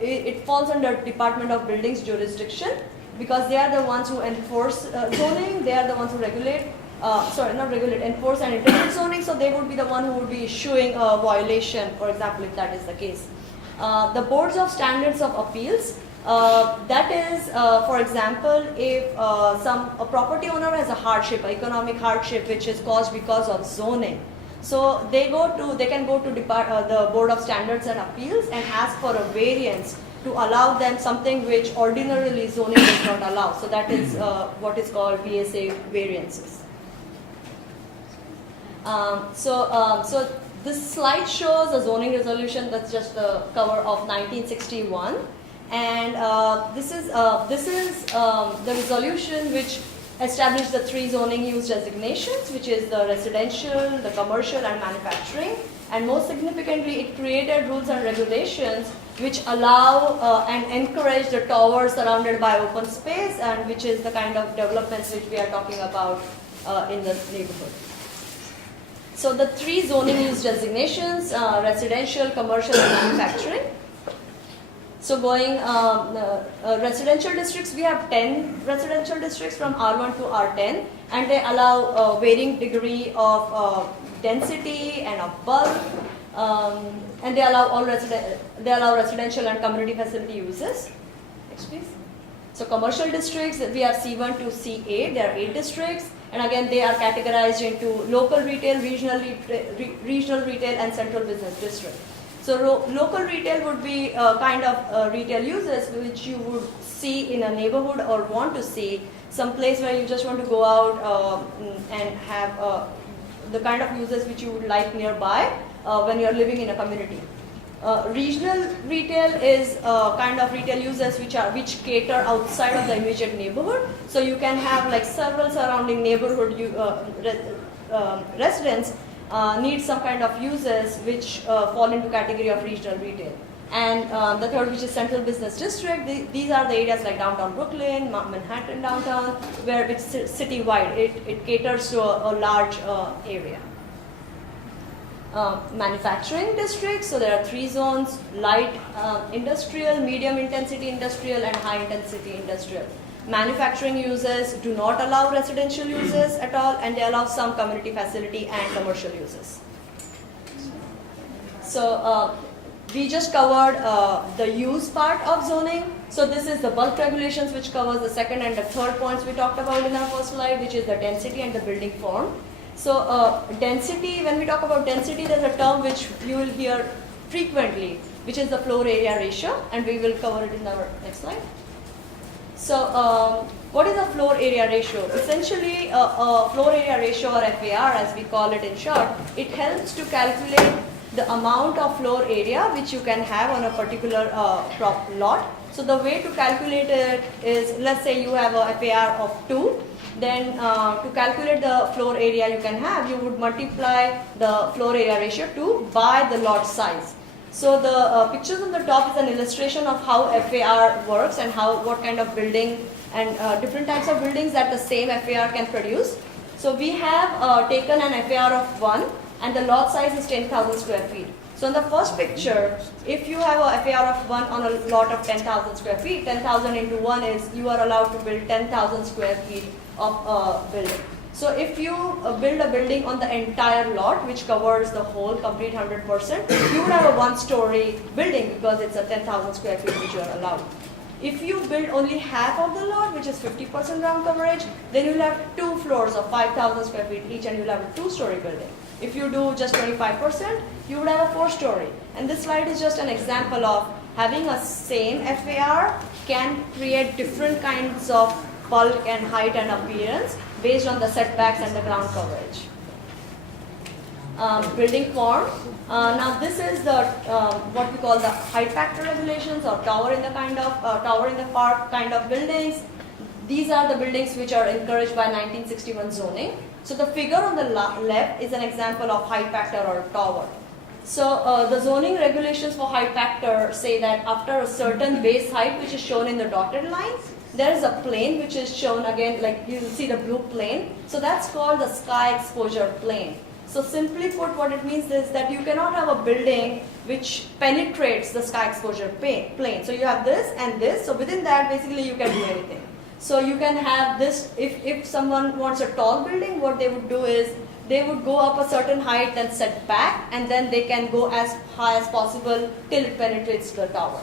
it falls under Department of Buildings jurisdiction because they are the ones who enforce zoning, they are the ones who regulate, enforce and interpret zoning, so they would be the one who would be issuing a violation, for example, if that is the case. The boards of standards of appeals, that is, for example, if a property owner has a hardship, economic hardship, which is caused because of zoning. So they can go to the Board of Standards and Appeals and ask for a variance to allow them something which ordinarily zoning does not allow. So that is what is called BSA variances. So this slide shows a zoning resolution that's just the cover of 1961. And this is the resolution which established the 3 zoning use designations, which is the residential, the commercial and manufacturing. And most significantly, it created rules and regulations which allow and encourage the towers surrounded by open space, and which is the kind of developments which we are talking about in the neighborhood. So the 3 zoning use designations, residential, commercial and manufacturing. So going residential districts, we have 10 residential districts from R1 to R10, and they allow a varying degree of density and of bulk, and they allow residential and community facility uses. Next, please. So commercial districts, we have C1 to C8. There are 8 districts, and again they are categorized into local retail, regional retail, and central business district. So local retail would be kind of retail uses which you would see in a neighborhood or want to see, some place where you just want to go out and have the kind of uses which you would like nearby when you are living in a community. Regional retail is kind of retail uses which cater outside of the immediate neighborhood. So you can have like several surrounding neighborhood residents need some kind of uses which fall into category of regional retail. And the third, which is central business district, these are the areas like downtown Brooklyn, Manhattan downtown, where it's citywide. It caters to a large area. manufacturing districts. So there are 3 zones: light industrial, medium intensity industrial, and high intensity industrial. Manufacturing uses do not allow residential uses at all, and they allow some community facility and commercial uses. So we just covered the use part of zoning. So this is the bulk regulations, which covers the second and the third points we talked about in our first slide, which is the density and the building form. So density, when we talk about density, there's a term which you will hear frequently, which is the floor area ratio, and we will cover it in our next slide. So what is a floor area ratio? Essentially, a floor area ratio, or FAR as we call it in short, it helps to calculate the amount of floor area which you can have on a particular lot. So the way to calculate it is, let's say you have a FAR of 2, then to calculate the floor area you can have, you would multiply the floor area ratio 2 by the lot size. So the pictures on the top is an illustration of how FAR works and what kind of building and different types of buildings that the same FAR can produce. So we have taken an FAR of 1, and the lot size is 10,000 square feet. So in the first picture, if you have a FAR of 1 on a lot of 10,000 square feet, 10,000 into 1 is you are allowed to build 10,000 square feet of building. So if you build a building on the entire lot, which covers the whole complete 100%, you would have a 1-story building because it's a 10,000 square feet which you are allowed. If you build only half of the lot, which is 50% ground coverage, then you will have 2 floors of 5,000 square feet each, and you will have a 2-story building. If you do just 25%, you would have a 4-story. And this slide is just an example of having a same FAR can create different kinds of bulk and height and appearance based on the setbacks and the ground coverage. Building form. Now this is the what we call the height factor regulations, or tower in the park kind of buildings. These are the buildings which are encouraged by 1961 zoning. So the figure on the left is an example of height factor or tower. So the zoning regulations for height factor say that after a certain base height, which is shown in the dotted lines, there is a plane which is shown again, like you will see the blue plane. So that's called the sky exposure plane. So simply put, what it means is that you cannot have a building which penetrates the sky exposure plane. So you have this and this. So within that, basically you can do anything. So you can have this, if someone wants a tall building, what they would do is they would go up a certain height and set back, and then they can go as high as possible till it penetrates the tower.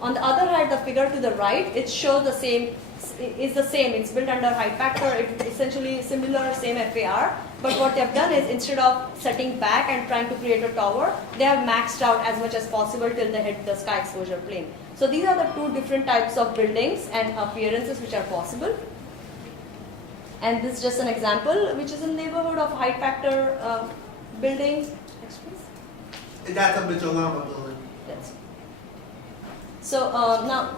On the other hand, the figure to the right, it shows the same, it's built under height factor, it's essentially similar, same FAR, but what they have done is instead of setting back and trying to create a tower, they have maxed out as much as possible till they hit the sky exposure plane. So these are the 2 different types of buildings and appearances which are possible. And this is just an example, which is a neighborhood of height factor buildings. Next, please. And that's a Mitchell Lama building. Yes. So now,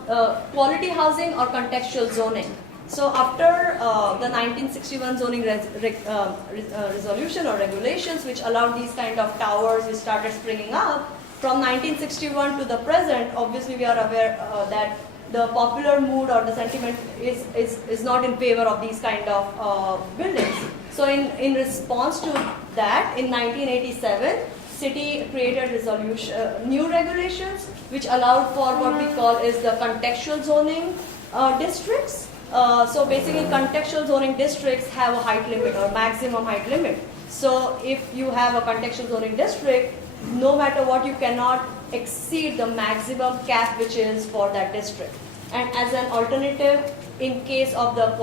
quality housing or contextual zoning. So after the 1961 zoning resolution or regulations, which allowed these kind of towers which started springing up, from 1961 to the present, obviously we are aware that the popular mood or the sentiment is not in favor of these kind of buildings. So in response to that, in 1987, city created new regulations which allowed for what we call is the contextual zoning districts. So basically contextual zoning districts have a height limit or maximum height limit. So if you have a contextual zoning district, no matter what, you cannot exceed the maximum cap which is for that district. And as an alternative, in case of the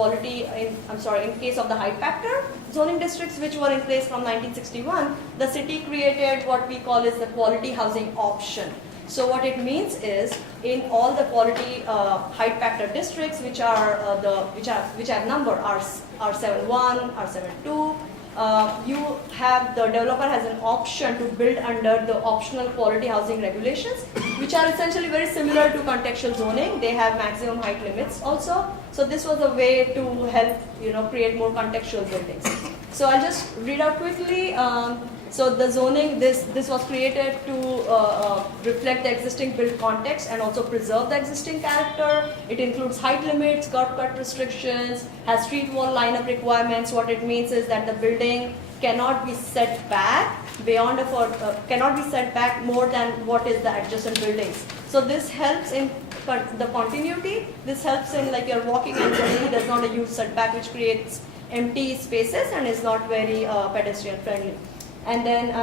in case of the height factor zoning districts which were in place from 1961, the city created what we call is the quality housing option. So what it means is, in all the quality height factor districts which have number R71, R72, the developer has an option to build under the optional quality housing regulations, which are essentially very similar to contextual zoning. They have maximum height limits also. So this was a way to help create more contextual buildings. So I'll just read out quickly. So the zoning, this was created to reflect the existing built context and also preserve the existing character. It includes height limits, curb cut restrictions, has street wall lineup requirements. What it means is that the building cannot be set back beyond cannot be set back more than what is the adjacent buildings. So this helps in the continuity. This helps in like you're walking and suddenly there's not a huge setback, which creates empty spaces and is not very pedestrian friendly. And then,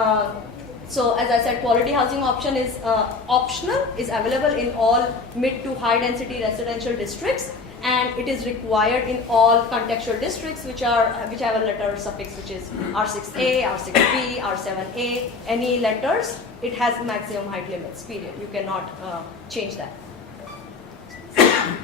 so as I said, quality housing option is optional, is available in all mid to high density residential districts, and it is required in all contextual districts which have a letter suffix, which is R6A, R6B, R7A, any letters. It has maximum height limits, period. You cannot change that.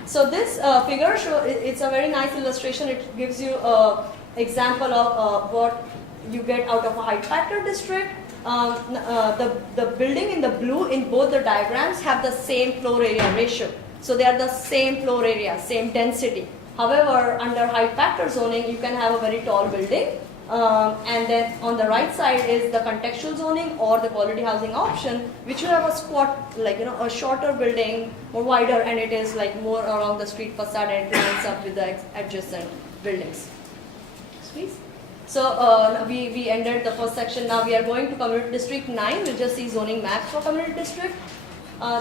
So this figure it's a very nice illustration. It gives you an example of what you get out of a height factor district. The building in the blue in both the diagrams have the same floor area ratio. So they are the same floor area, same density. However, under height factor zoning, you can have a very tall building. And then on the right side is the contextual zoning or the quality housing option, which you have a squat, like, a shorter building, more wider, and it is like more along the street facade and it lines up with the adjacent buildings. Please. So we ended the first section. Now we are going to Community District 9. We'll just see zoning maps for Community District.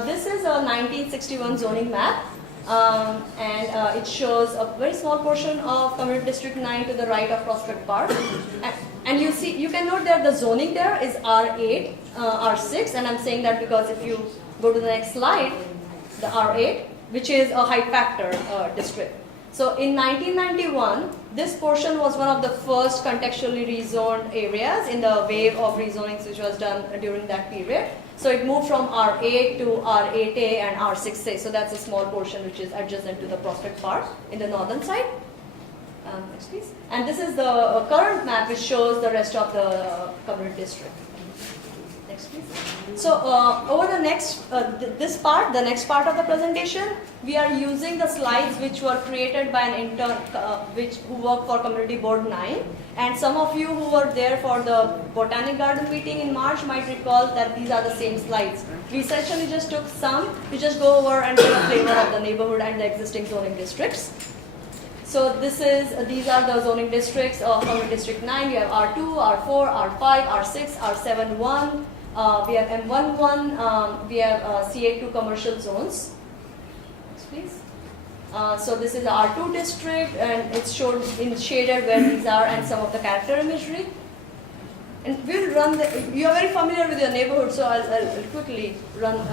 This is a 1961 zoning map. And it shows a very small portion of Community District 9 to the right of Prospect Park. And you can note that the zoning there is R8, R6, and I'm saying that because if you go to the next slide, the R8, which is a height factor district. So in 1991, this portion was one of the first contextually rezoned areas in the wave of rezonings which was done during that period. So it moved from R8 to R8A and R6A. So that's a small portion which is adjacent to the Prospect Park in the northern side. Next please. And this is the current map which shows the rest of the community district. Next please. So over the next, the next part of the presentation, we are using the slides which were created by an intern who worked for Community Board 9. And some of you who were there for the Botanic Garden meeting in March might recall that these are the same slides. We essentially just took some to just go over and get a flavor of the neighborhood and the existing zoning districts. So these are the zoning districts of Community District 9. We have R2, R4, R5, R6, R7-1. We have M11. We have C82 commercial zones. Next, please. So this is the R2 district, and it's shown in shaded where these are and some of the character imagery. And we'll run you are very familiar with your neighborhood, so I'll quickly run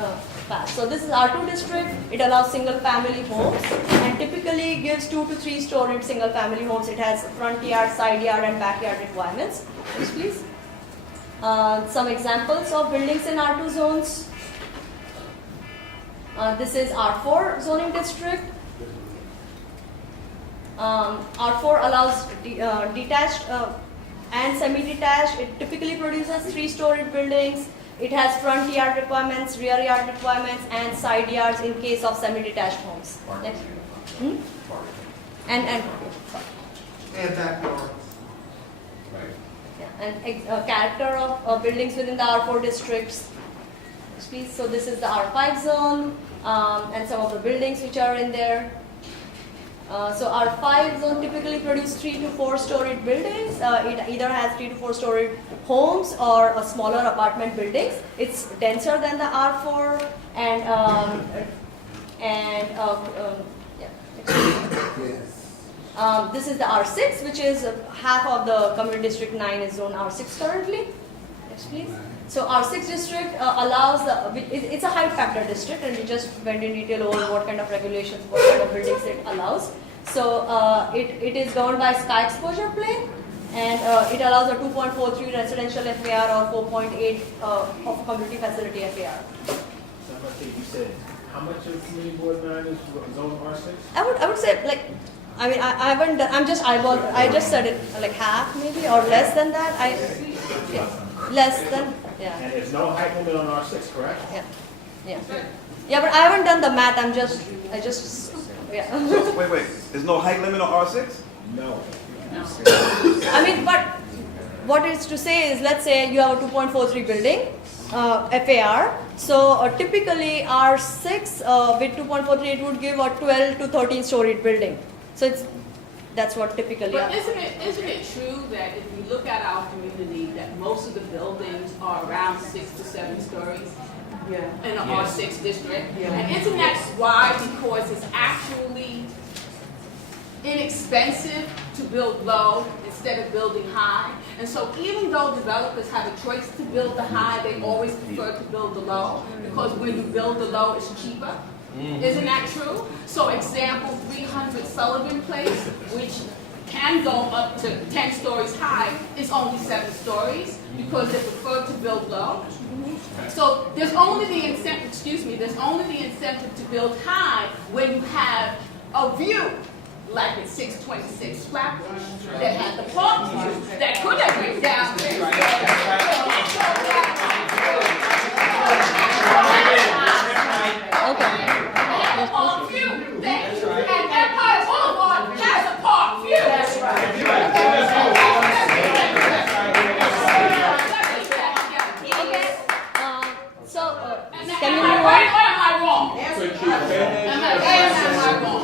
fast. So this is R2 district. It allows single family homes and typically gives 2 to 3 storied single family homes. It has front yard, side yard, and backyard requirements. Next, please. Some examples of buildings in R2 zones. This is R4 zoning district. R4 allows detached and semi-detached. It typically produces 3-storied buildings. It has front yard requirements, rear yard requirements, and side yards in case of semi-detached homes. Next. And backyard. yeah, and character of buildings within the R4 districts. Please. So this is the R5 zone, and some of the buildings which are in there. So R5 zone typically produce 3 to 4 storied buildings. It either has 3 to 4 storied homes or smaller apartment buildings. It's denser than the R4 and this is the R6, which is half of the community district 9 is zone R6 currently. Next please. So R6 district allows it's a height factor district, and we just went in detail over what kind of regulations, what kind of buildings it allows. So it is governed by sky exposure plane, and it allows a 2.43 residential FAR or 4.8 of community facility FAR. So you said how much of community board 9 is zone R6? I would say like. I mean, I haven't done, I just said it like half maybe or less than that. Less than, yeah. And there's no height limit on R6, correct? Yeah, but I haven't done the math, yeah. Wait, there's no height limit on R6? No. I mean, but what it's to say is, let's say you have a 2.43 building, FAR. So typically R6 with 2.43 it would give a 12 to 13 storied building. So it's That's what typically. But isn't it true that if you look at our community, that most of the buildings are around 6 to 7 stories? Yeah. In the R6 district? Yeah. And isn't that why? Because it's actually inexpensive to build low instead of building high. And so even though developers have a choice to build the high, they always prefer to build the low, because when you build the low, it's cheaper. Isn't that true? So example, 300 Sullivan Place, which can go up to 10 stories high, is only 7 stories because they prefer to build low. So there's only the incentive, there's only the incentive to build high when you have a view, like at 626 Flatbush, that had the park view, that could have been down Okay. a park view. And Empire Boulevard has a park view. That's So, Am can you I move right on? or am I wrong? Could you finish? Am I right or am I wrong?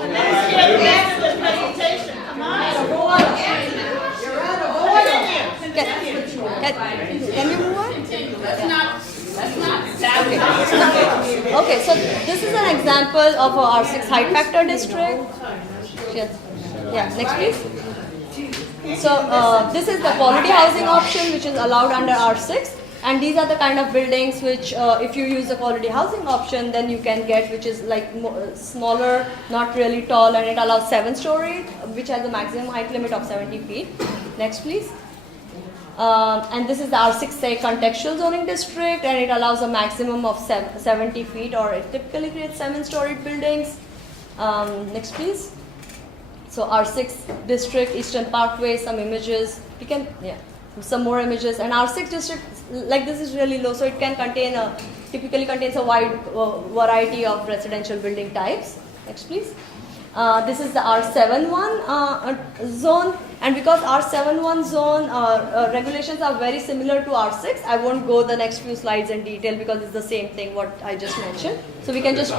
Can we move on? Continue. Let's not Okay, so this is an example of our R6 height factor district. Yes. Yeah, next please. So this is the quality housing option which is allowed under R6, and these are the kind of buildings which if you use the quality housing option, then you can get, which is like smaller, not really tall, and it allows 7 stories, which has a maximum height limit of 70 feet. Next please. And this is the R6 say contextual zoning district, and it allows a maximum of 70 feet, or it typically creates 7-storied buildings. Next please. So R6 district, Eastern Parkway, some images. You can, some more images. And R6 district, like this is really low, so it can contain typically contains a wide variety of residential building types. Next please. This is the R71 zone, and because R71 zone regulations are very similar to R6, I won't go the next few slides in detail because it's the same thing what I just mentioned. So we can just,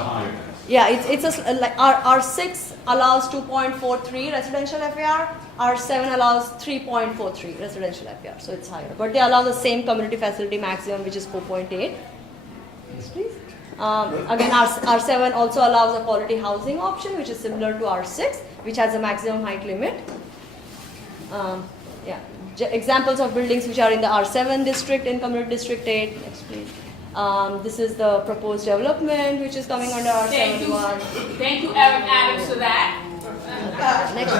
it's like R6 allows 2.43 residential FAR, R7 allows 3.43 residential FAR, so it's higher. But they allow the same community facility maximum, which is 4.8. Yes, please. Again, R7 also allows a quality housing option, which is similar to R6, which has a maximum height limit. Examples of buildings which are in the R7 district in Community District 8. Next, please. This is the proposed development, which is coming under R71. Thank you, Eric Adams, for that. Next.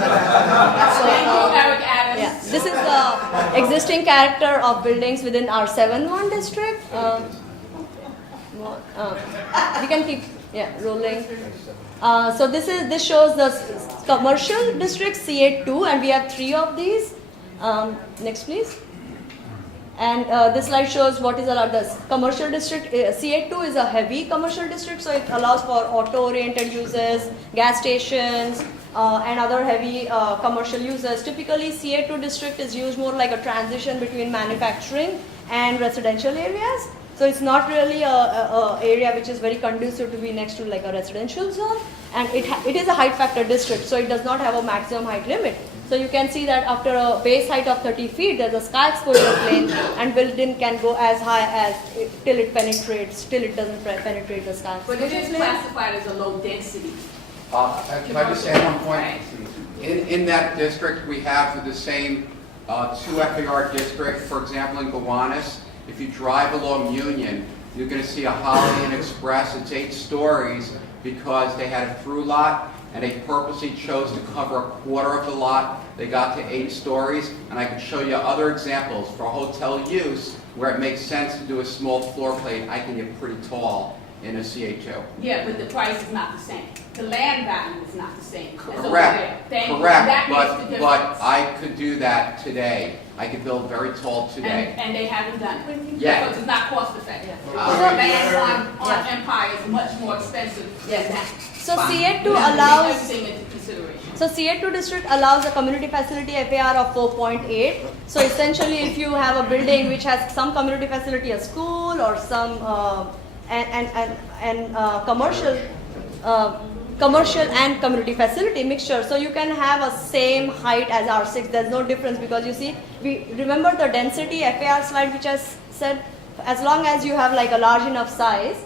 Thank you, Eric Adams. Yeah, this is the existing character of buildings within R71 district. We can keep rolling. So this shows the commercial district CA2, and we have 3 of these. Next please. And this slide shows what is allowed. The commercial district CA2 is a heavy commercial district, so it allows for auto-oriented uses, gas stations, and other heavy commercial uses. Typically, CA2 district is used more like a transition between manufacturing and residential areas. So it's not really a area which is very conducive to be next to like a residential zone, and it is a height factor district, so it does not have a maximum height limit. So you can see that after a base height of 30 feet, there's a sky exposure plane, and building can go as high as till it doesn't penetrate the sky exposure But it is plane. classified as a low density. Can I just add one point? In that district, we have the same 2 FAR district. For example, in Gowanus, if you drive along Union, you're going to see a Holiday Inn Express. It's 8 stories because they had a through lot, and they purposely chose to cover a quarter of the lot. They got to 8 stories, and I can show you other examples for hotel use where it makes sense to do a small floor plate. I can get pretty tall in a CA2. Yeah, but the price is not the same. The land value is not the same. Correct, That correct, makes the difference. but I could do that today. I could build very tall today. And they haven't done it. Yeah. Because it's not cost effective. Uh, Land on Empire is much more expensive than that. So Fine. CA2 We have to take allows. everything into consideration. So CA2 district allows a community facility FAR of 4.8. So essentially, if you have a building which has some community facility, a school or some commercial commercial and community facility mixture. So you can have a same height as R6. There's no difference because you see, we remember the density FAR slide which I said, as long as you have like a large enough size,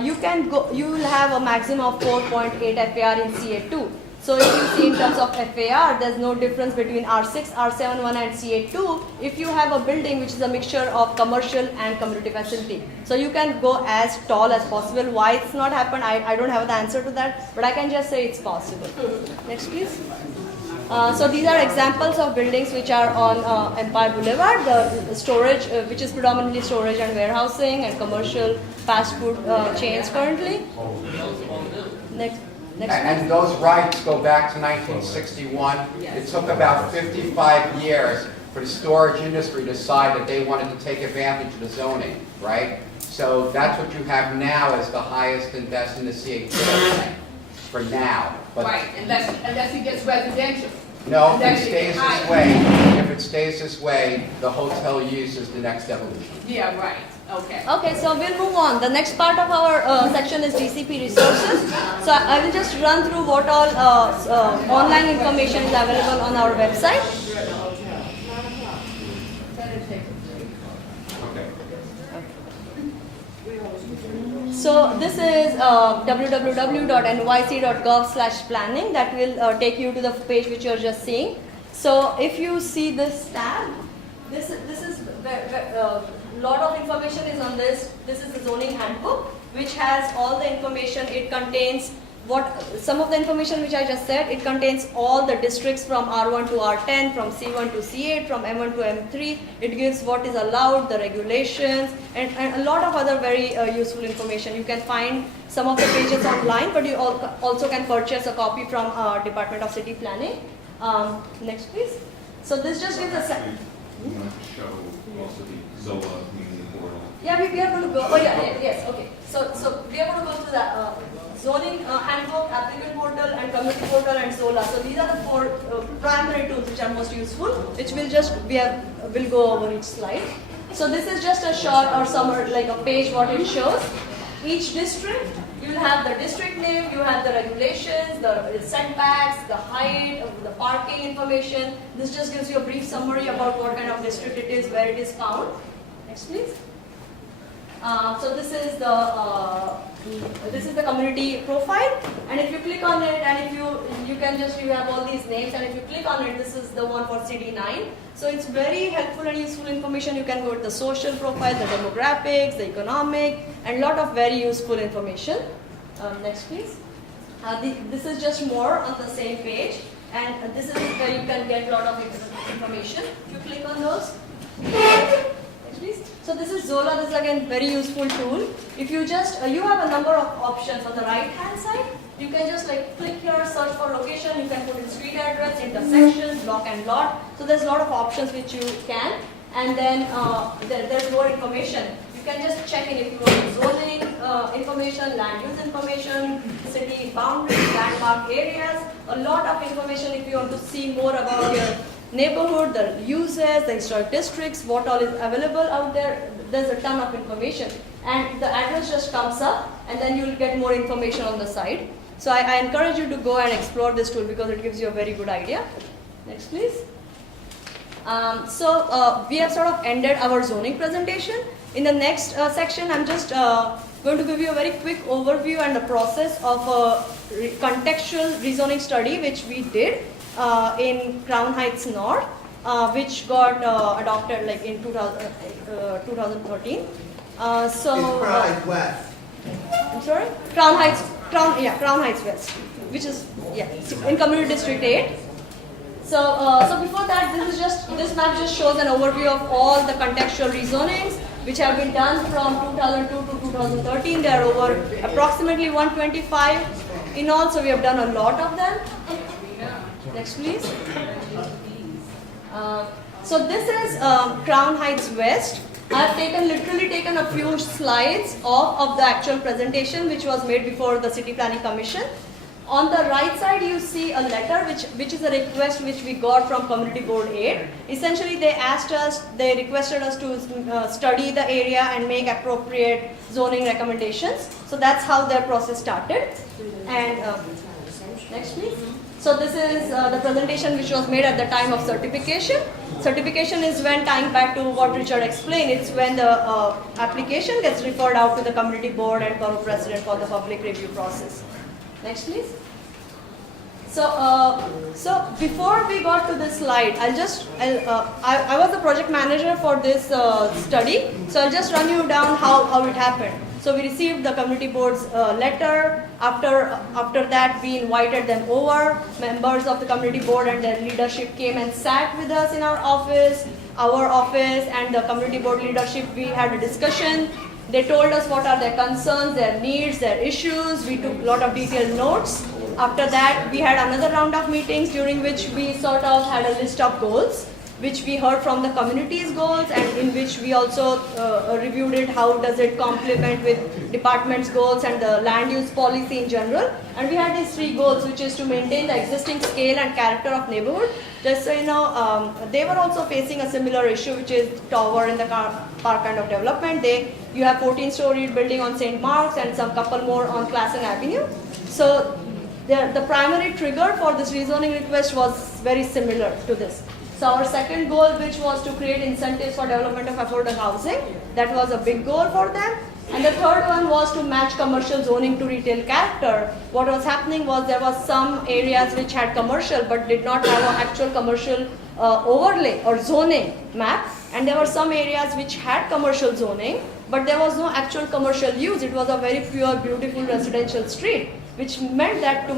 you will have a maximum of 4.8 FAR in CA2. So if you see in terms of FAR, there's no difference between R6, R71 and CA2 if you have a building which is a mixture of commercial and community facility. So you can go as tall as possible. Why it's not happened, I don't have the answer to that, but I can just say it's possible. Next please. So these are examples of buildings which are on Empire Boulevard, the storage, which is predominantly storage and warehousing and commercial fast food chains currently. Next. And those rights go back to 1961. It took about 55 years for the storage industry to decide that they wanted to take advantage of the zoning, right? So that's what you have now as the highest and best in the CA2 for now. But Right, unless it gets residential. no, if Unless it it stays gets this higher. way, if it stays this way, the hotel use is the next evolution. Yeah, right, okay. Okay, so we'll move on. The next part of our section is DCP resources. So I will just run through what all online information is available on our website. So this is www.nyc.gov/planning. That will take you to the page which you are just seeing. So if you see this tab, this is lot of information is on this. This is the zoning handbook, which has all the information. It contains some of the information which I just said. It contains all the districts from R1 to R10, from C1 to C8, from M1 to M3. It gives what is allowed, the regulations, and a lot of other very useful information. You can find some of the pages online, but you also can purchase a copy from Department of City Planning. Next, please. So this just gives a We want to show also the ZOLA community portal. Yeah, we are going to go. Oh yeah, yes, okay. So we are going to go to the zoning handbook, applicant portal, and community portal, and ZOLA. So these are the four primary tools which are most useful, which we'll go over each slide. So this is just a short or summary, like a page what it shows. Each district, you will have the district name, you have the regulations, the setbacks, the height, the parking information. This just gives you a brief summary about what kind of district it is, where it is found. Next, please. So this is the community profile, and if you click on it, and if you have all these names, and if you click on it, this is the one for cd9. So it's very helpful and useful information. You can go to the social profile, the demographics, the economic, and lot of very useful information. Next, please. This is just more on the same page, and this is where you can get a lot of information. If you click on those. Please. So this is ZOLA. This is again very useful tool. If you just you have a number of options on the right hand side. You can just like click here, search for location. You can put in street address, intersections, block and lot. So there's a lot of options which you can. And then there's more information. You can just check in if you want zoning information, land use information, city boundaries, landmark areas. A lot of information if you want to see more about your neighborhood, the uses, the historic districts, what all is available out there. There's a ton of information, and the address just comes up, and then you'll get more information on the side. So I encourage you to go and explore this tool because it gives you a very good idea. Next, please. We have sort of ended our zoning presentation. In the next section, I'm just going to give you a very quick overview and the process of a contextual rezoning study which we did in Crown Heights North, which got adopted like in 2013. It's Pride West. I'm sorry? Crown Heights West, which is in Community District 8. So before that, this map just shows an overview of all the contextual rezonings which have been done from 2002 to 2013. There are over approximately 125 in all, so we have done a lot of them. Next, please. So this is Crown Heights West. I have literally taken a few slides of the actual presentation which was made before the City Planning Commission. On the right side, you see a letter which is a request which we got from Community Board 8. Essentially, they requested us to study the area and make appropriate zoning recommendations. So that's how their process started. And Next, please. So this is the presentation which was made at the time of certification. Certification is when, tying back to what Richard explained, it's when the application gets referred out to the community board and borough president for the public review process. Next, please. So before we got to this slide, I was the project manager for this study. So I'll just run you down how it happened. So we received the community board's letter. After that, we invited them over. Members of the community board and their leadership came and sat with us in our office, and the community board leadership, we had a discussion. They told us what are their concerns, their needs, their issues. We took a lot of detailed notes. After that, we had another round of meetings during which we sort of had a list of goals, which we heard from the community's goals, and in which we also reviewed it, how does it complement with department's goals and the land use policy in general. And we had these 3 goals, which is to maintain the existing scale and character of neighborhood. Just so you know, they were also facing a similar issue, which is tower in the park kind of development. You have 14-story building on St. Mark's and some couple more on Classen Avenue. So the primary trigger for this rezoning request was very similar to this. So our second goal, which was to create incentives for development of affordable housing, that was a big goal for them. And the third one was to match commercial zoning to retail character. What was happening was there was some areas which had commercial but did not have an actual commercial overlay or zoning map. And there were some areas which had commercial zoning, but there was no actual commercial use. It was a very pure, beautiful residential street, which meant that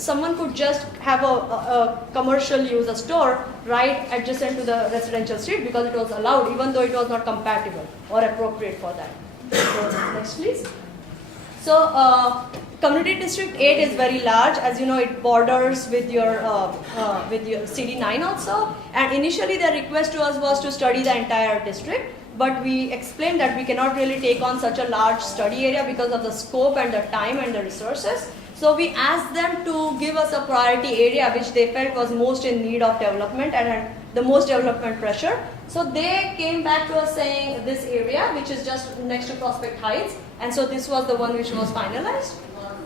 someone could just have a commercial use, a store, right adjacent to the residential street because it was allowed, even though it was not compatible or appropriate for that. So, next, please. So, Community District 8 is very large. As you know, it borders with your cb9 also. And initially, the request to us was to study the entire district. But we explained that we cannot really take on such a large study area because of the scope and the time and the resources. So we asked them to give us a priority area which they felt was most in need of development and had the most development pressure. So they came back to us saying this area, which is just next to Prospect Heights. And so this was the one which was finalized.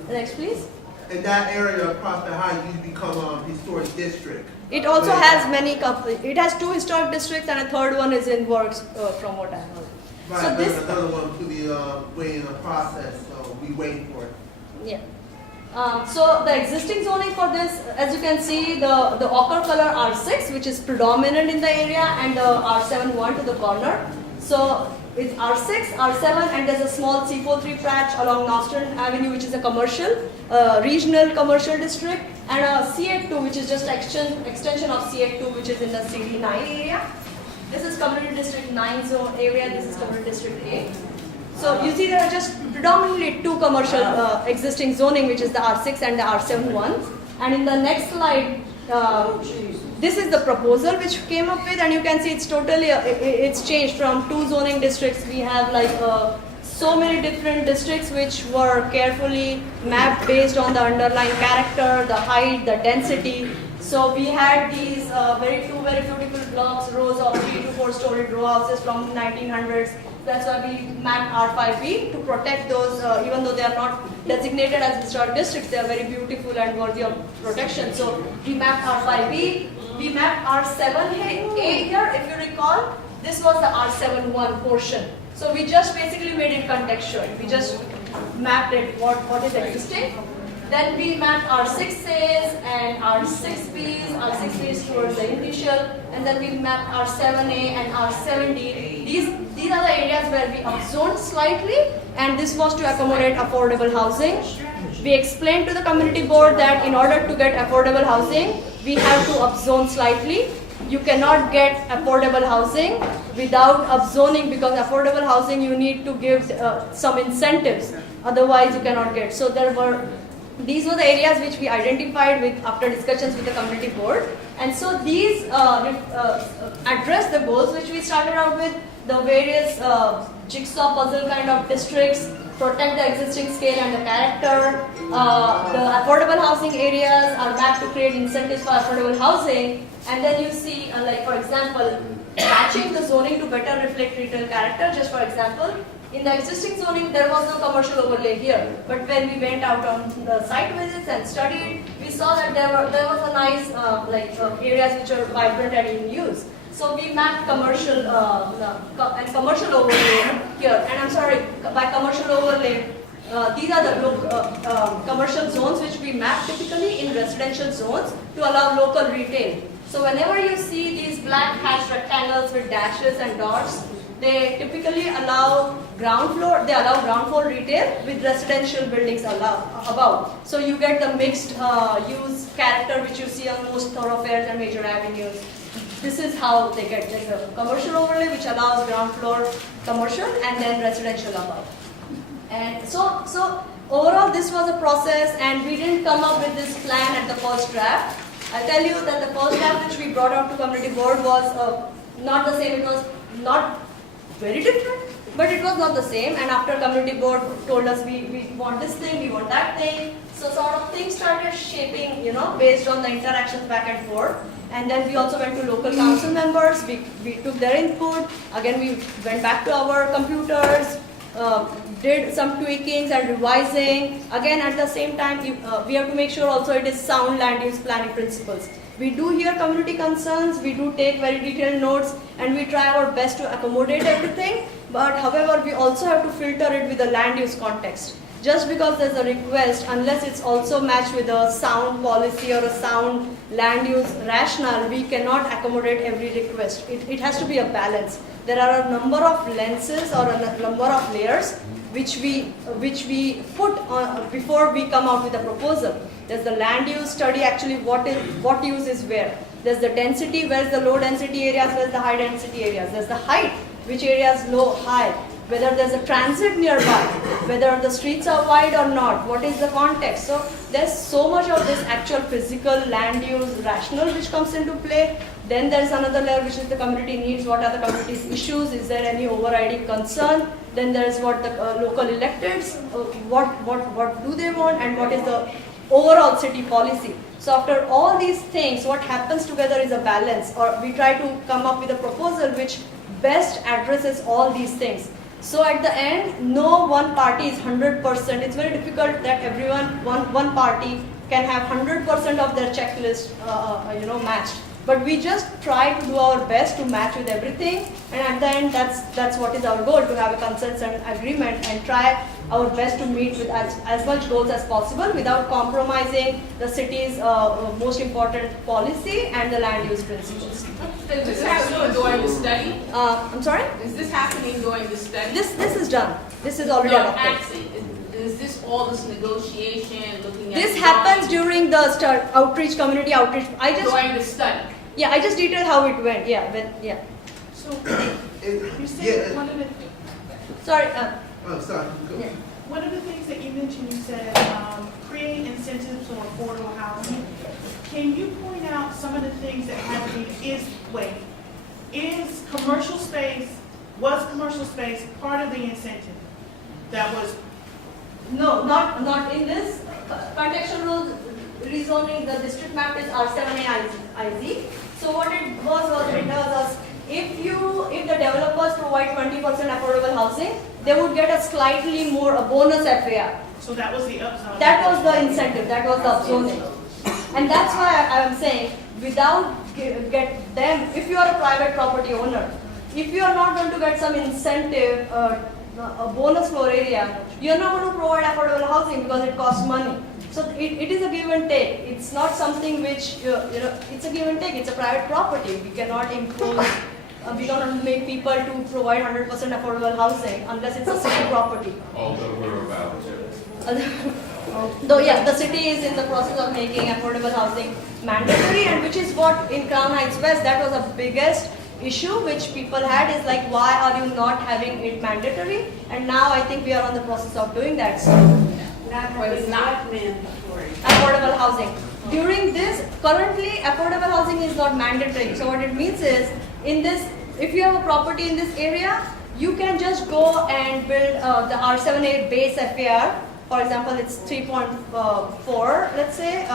Next, please. And that area of Prospect Heights used to become a historic district. It also has it has 2 historic districts and a third one is in works from what I heard. Right, so there's another one to be way in the process, so we waiting for it. Yeah. So the existing zoning for this, as you can see, the ochre color R6, which is predominant in the area, and the R7-1 to the corner. So it's R6, R7, and there's a small C43 patch along Northern Avenue, which is a commercial, regional commercial district, and a C82, which is just extension of C82, which is in the cb9 area. This is Community District 9 zone area, this is Community District 8. So you see there are just predominantly 2 commercial existing zoning, which is the R6 and the R7-1. And in the next slide, this is the proposal which came up with, and you can see it's totally, it's changed from 2 zoning districts. We have so many different districts which were carefully mapped based on the underlying character, the height, the density. So we had these two very beautiful blocks, rows of 3 to 4 storied row houses from 1900s. That's why we mapped R5B to protect those, even though they are not designated as historic districts, they are very beautiful and worthy of protection. So we mapped R5B, we mapped R7A here, if you recall. This was the R7-1 portion. So we just basically made it contextual. We just mapped it, what is existing. Then we mapped R6As and R6Bs, R6Bs towards the initial, and then we mapped R7A and R7D. These are the areas where we upzoned slightly, and this was to accommodate affordable housing. We explained to the community board that in order to get affordable housing, we have to upzone slightly. You cannot get affordable housing without upzoning, because affordable housing you need to give some incentives, otherwise you cannot get. So these were the areas which we identified after discussions with the community board. And so these address the goals which we started out with, the various jigsaw puzzle kind of districts, protect the existing scale and the character. The affordable housing areas are mapped to create incentives for affordable housing. And then you see, for example, matching the zoning to better reflect retail character. Just for example, in the existing zoning, there was no commercial overlay here. But when we went out on the site visits and studied, we saw that there was a nice areas which are vibrant and in use. So we mapped commercial and commercial overlay here. And I'm sorry, by commercial overlay, these are the commercial zones which we map typically in residential zones to allow local retail. So whenever you see these black hatched rectangles with dashes and dots, they typically allow ground floor retail with residential buildings above. So you get the mixed use character which you see on most thoroughfares and major avenues. This is how they get the commercial overlay which allows ground floor commercial and then residential above. And so overall this was a process, and we didn't come up with this plan at the first draft. I'll tell you that the first draft which we brought out to community board was not the same. It was not very different, but it was not the same. And after community board told us we want this thing, we want that thing, so sort of things started shaping, based on the interactions back and forth. And then we also went to local council members. We took their input. Again, we went back to our computers, did some tweakings and revising. Again, at the same time, we have to make sure also it is sound land use planning principles. We do hear community concerns, we do take very detailed notes, and we try our best to accommodate everything. But however, we also have to filter it with the land use context. Just because there's a request, unless it's also matched with a sound policy or a sound land use rationale, we cannot accommodate every request. It has to be a balance. There are a number of lenses or a number of layers which we put on before we come out with a proposal. There's the land use study, actually what use is where. There's the density, where's the low density areas, where's the high density areas. There's the height, which areas low, high. Whether there's a transit nearby, whether the streets are wide or not, what is the context. So there's so much of this actual physical land use rationale which comes into play. Then there's another layer which is the community needs, what are the community's issues, is there any overriding concern. Then there's what the local electeds, what do they want, and what is the overall city policy. So after all these things, what happens together is a balance, or we try to come up with a proposal which best addresses all these things. So at the end, no one party is 100%. It's very difficult that one party can have 100% of their checklist, matched. But we just try to do our best to match with everything, and at the end, that's what is our goal, to have a consensus and agreement and try our best to meet with as much goals as possible without compromising the city's most important policy and the land use principles. Is this happening during the study? I'm sorry? Is this happening during the study? This is done. This is already No, adopted. actually, is this all this negotiation, looking at? This happens during the outreach, community outreach. During the study? Yeah, I just detailed how it went. Yeah, So, you said one of the, Sorry. Sorry. Go. Yeah. one of the things that you mentioned, you said, create incentives for affordable housing. Can you point out some of the things that have to be, is commercial space part of the incentive? That was, No, not in this contextual rules. Rezoning, the district map is R7A IZ. So what it tells us, if the developers provide 20% affordable housing, they would get a slightly more, a bonus FAR. so that was the upzone. That was the incentive, that was the upzoning. And that's why I'm saying, without get them, if you are a private property owner, if you are not going to get some incentive, a bonus floor area, you're not going to provide affordable housing because it costs money. So it is a give and take. It's not something which, it's a give and take. It's a private property. We cannot impose, we cannot make people to provide 100% affordable housing unless it's a city property. Although we're about to. Though, yeah, the city is in the process of making affordable housing mandatory, and which is what in Crown Heights West, that was the biggest issue which people had, is like, why are you not having it mandatory? And now I think we are on the process of doing that. So, But it's not mandatory. affordable housing. During this, currently affordable housing is not mandatory. So what it means is, in this, if you have a property in this area, you can just go and build the R7A base FAR. For example, it's 3.4, let's say,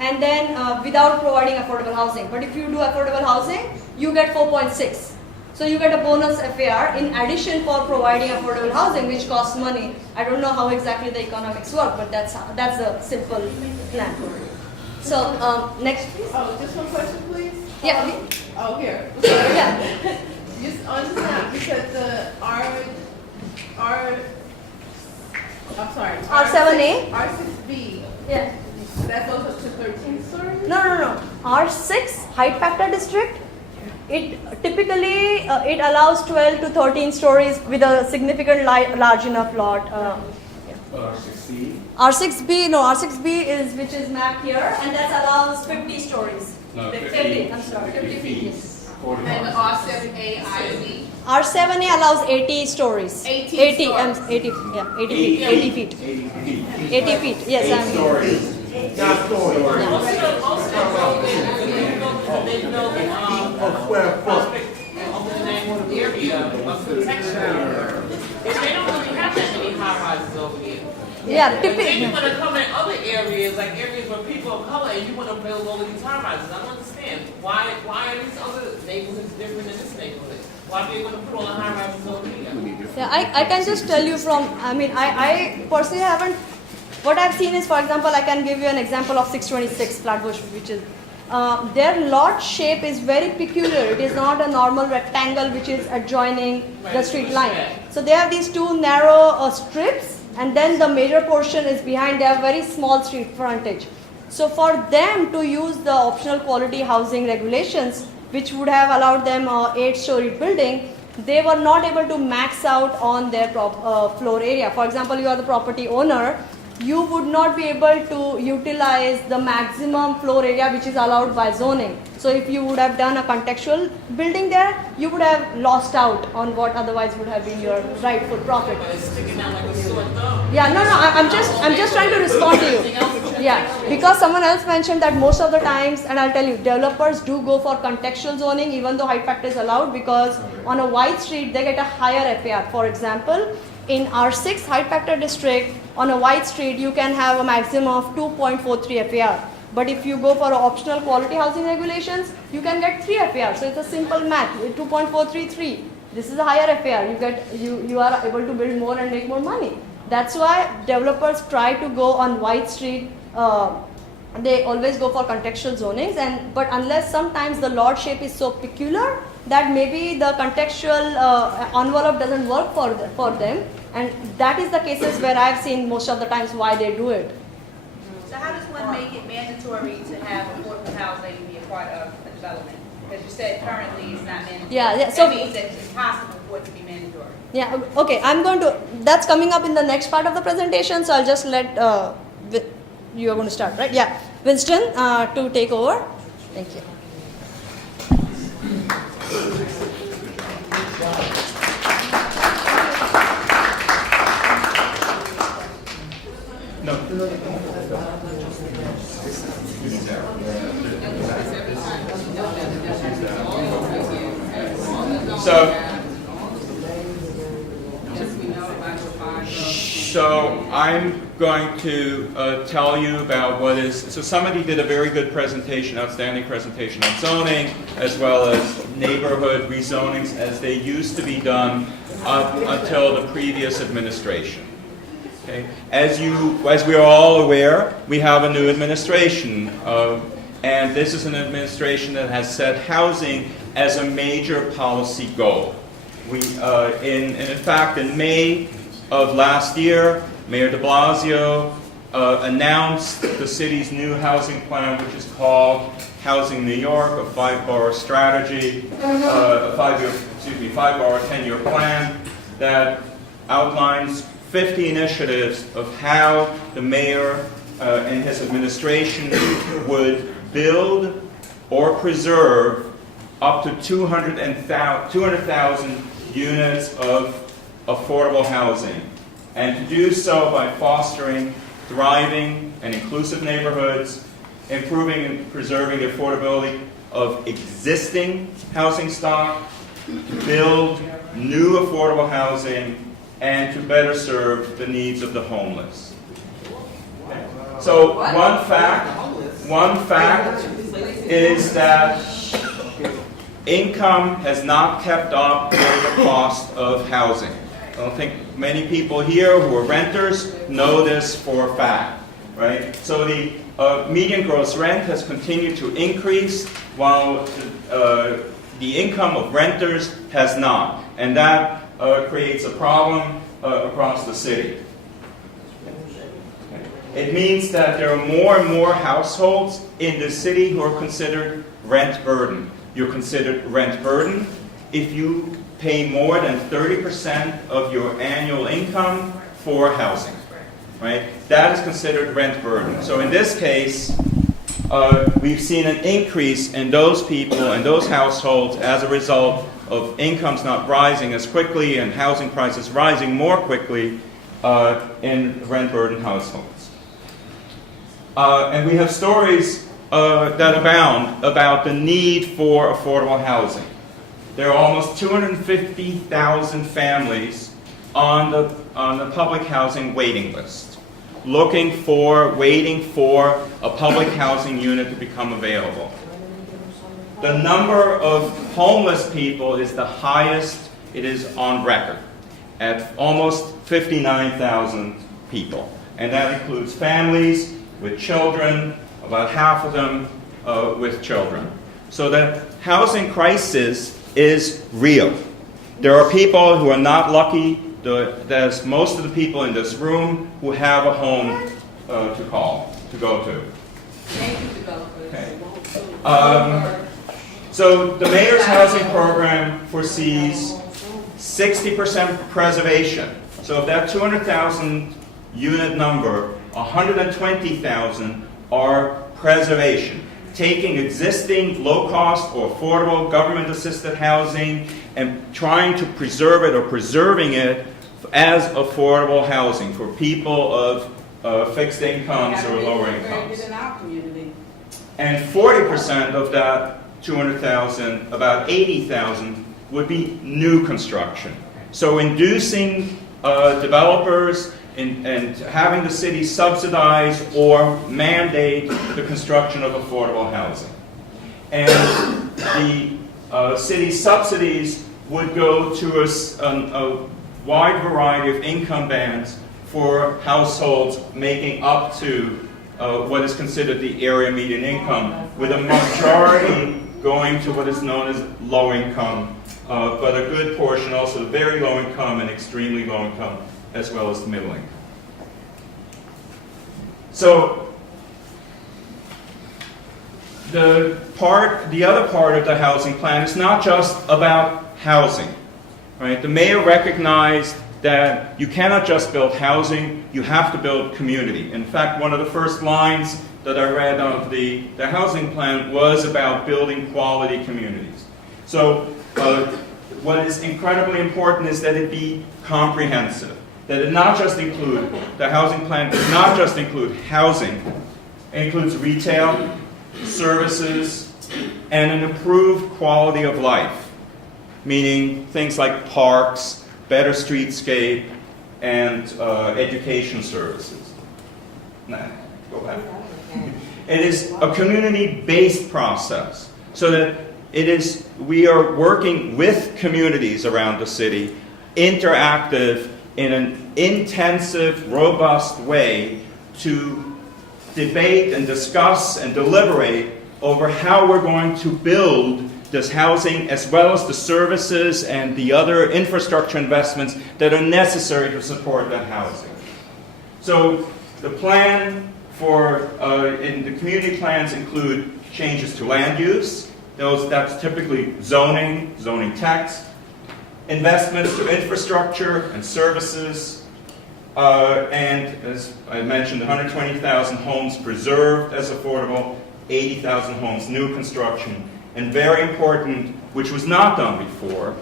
and then without providing affordable housing. But if you do affordable housing, you get 4.6. So you get a bonus FAR in addition for providing affordable housing, which costs money. I don't know how exactly the economics work, but that's a simple plan. So, next, please. Oh, just one question, please? Yeah, Oh, here. yeah. Just on this map, you said the I'm sorry. R7A? R6B, Yeah. that goes up to 13 stories? No. R6 height factor district. It typically it allows 12 to 13 stories with a significant large enough lot. R6C? R6B is which is mapped here, and that allows 50 stories. No, 50. I'm sorry, 50 feet. Yes. And the R7A IZ. R7A allows 80 stories. 80 80 stories. 80 feet. 80 feet. 80 feet. Yes, 8 I'm. stories. Not stories. Or square foot. They don't really have that many high rises over here. Yeah, Then you typically. want to come in other areas, like areas where people of color, and you want to build all of these high rises. I don't understand. Why are these other neighborhoods different than this neighborhood? Why are they going to put all the high rises over here? Yeah, I can just tell you from, I personally haven't, what I've seen is, for example, I can give you an example of 626 Flatbush, which is, their lot shape is very peculiar. It is not a normal rectangle which is adjoining the street line. So they have these two narrow strips, and then the major portion is behind. They have very small street frontage. So for them to use the optional quality housing regulations, which would have allowed them 8-story building, they were not able to max out on their floor area. For example, you are the property owner, you would not be able to utilize the maximum floor area which is allowed by zoning. So if you would have done a contextual building there, you would have lost out on what otherwise would have been your rightful profit. But it's sticking out like a sore thumb. Yeah, no, I'm just trying to respond to you. Yeah, because someone else mentioned that most of the times, and I'll tell you, developers do go for contextual zoning even though height factor is allowed, because on a wide street they get a higher FAR. For example, in R6 height factor district, on a wide street you can have a maximum of 2.43 FAR. But if you go for optional quality housing regulations, you can get 3 FAR. So it's a simple math, 2.433. This is a higher FAR. You are able to build more and make more money. That's why developers try to go on wide street. They always go for contextual zonings, but unless sometimes the lot shape is so peculiar that maybe the contextual envelope doesn't work for them, and that is the cases where I've seen most of the times why they do it. So how does one make it mandatory to have affordable housing be a part of a development? Because you said currently it's not mandatory. Yeah, so that means that it's possible for it to be mandatory. Yeah, okay, that's coming up in the next part of the presentation, so I'll just let, you are going to start, right? Yeah, Winston, to take over. Thank you. So I'm going to tell you about what is, so somebody did a very good presentation, outstanding presentation on zoning, as well as neighborhood rezonings as they used to be done up until the previous administration. Okay. As we are all aware, we have a new administration, and this is an administration that has set housing as a major policy goal. In fact, in May of last year, Mayor de Blasio announced the city's new housing plan, which is called Housing New York, a 5-borough strategy, a 5-borough 10-year plan that outlines 50 initiatives of how the mayor and his administration would build or preserve up to 200,000 units of affordable housing, and to do so by fostering thriving and inclusive neighborhoods, improving and preserving the affordability of existing housing stock, to build new affordable housing, and to better serve the needs of the homeless. So one fact is that income has not kept up with the cost of housing. I don't think many people here who are renters know this for a fact, right? So the median gross rent has continued to increase while the income of renters has not. And that creates a problem across the city. It means that there are more and more households in the city who are considered rent burden. You're considered rent burden if you pay more than 30% of your annual income for housing, right? That is considered rent burden. So in this case, we've seen an increase in those people and those households as a result of incomes not rising as quickly and housing prices rising more quickly in rent burden households. And we have stories that abound about the need for affordable housing. There are almost 250,000 families on the public housing waiting list, waiting for a public housing unit to become available. The number of homeless people is the highest it is on record, at almost 59,000 people. And that includes families with children, about half of them with children. So the housing crisis is real. There are people who are not lucky. There's most of the people in this room who have a home to go to. Thank you, developers. Okay. So the mayor's housing program foresees 60% preservation. So of that 200,000 unit number, 120,000 are preservation, taking existing low-cost or affordable government-assisted housing and trying to preserve it or preserving it as affordable housing for people of fixed incomes or lower incomes. In our community. And 40% of that 200,000, about 80,000, would be new construction. So inducing developers and having the city subsidize or mandate the construction of affordable housing. And the city subsidies would go to a wide variety of income bands for households making up to what is considered the area median income, with a majority going to what is known as low income, but a good portion also very low income and extremely low income, as well as the middle income. So the other part of the housing plan is not just about housing, right? The mayor recognized that you cannot just build housing, you have to build community. In fact, one of the first lines that I read of the housing plan was about building quality communities. So what is incredibly important is that it be comprehensive, that it not just include, the housing plan does not just include housing, it includes retail, services, and an improved quality of life, meaning things like parks, better streetscape, and education services. Nah, go back. It is a community-based process, so that we are working with communities around the city, interactive in an intensive, robust way to debate and discuss and deliberate over how we're going to build this housing, as well as the services and the other infrastructure investments that are necessary to support that housing. So the plan in the community plans include changes to land use. That's typically zoning text, investments to infrastructure and services, and as I mentioned, 120,000 homes preserved as affordable, 80,000 homes new construction, and very important, which was not done before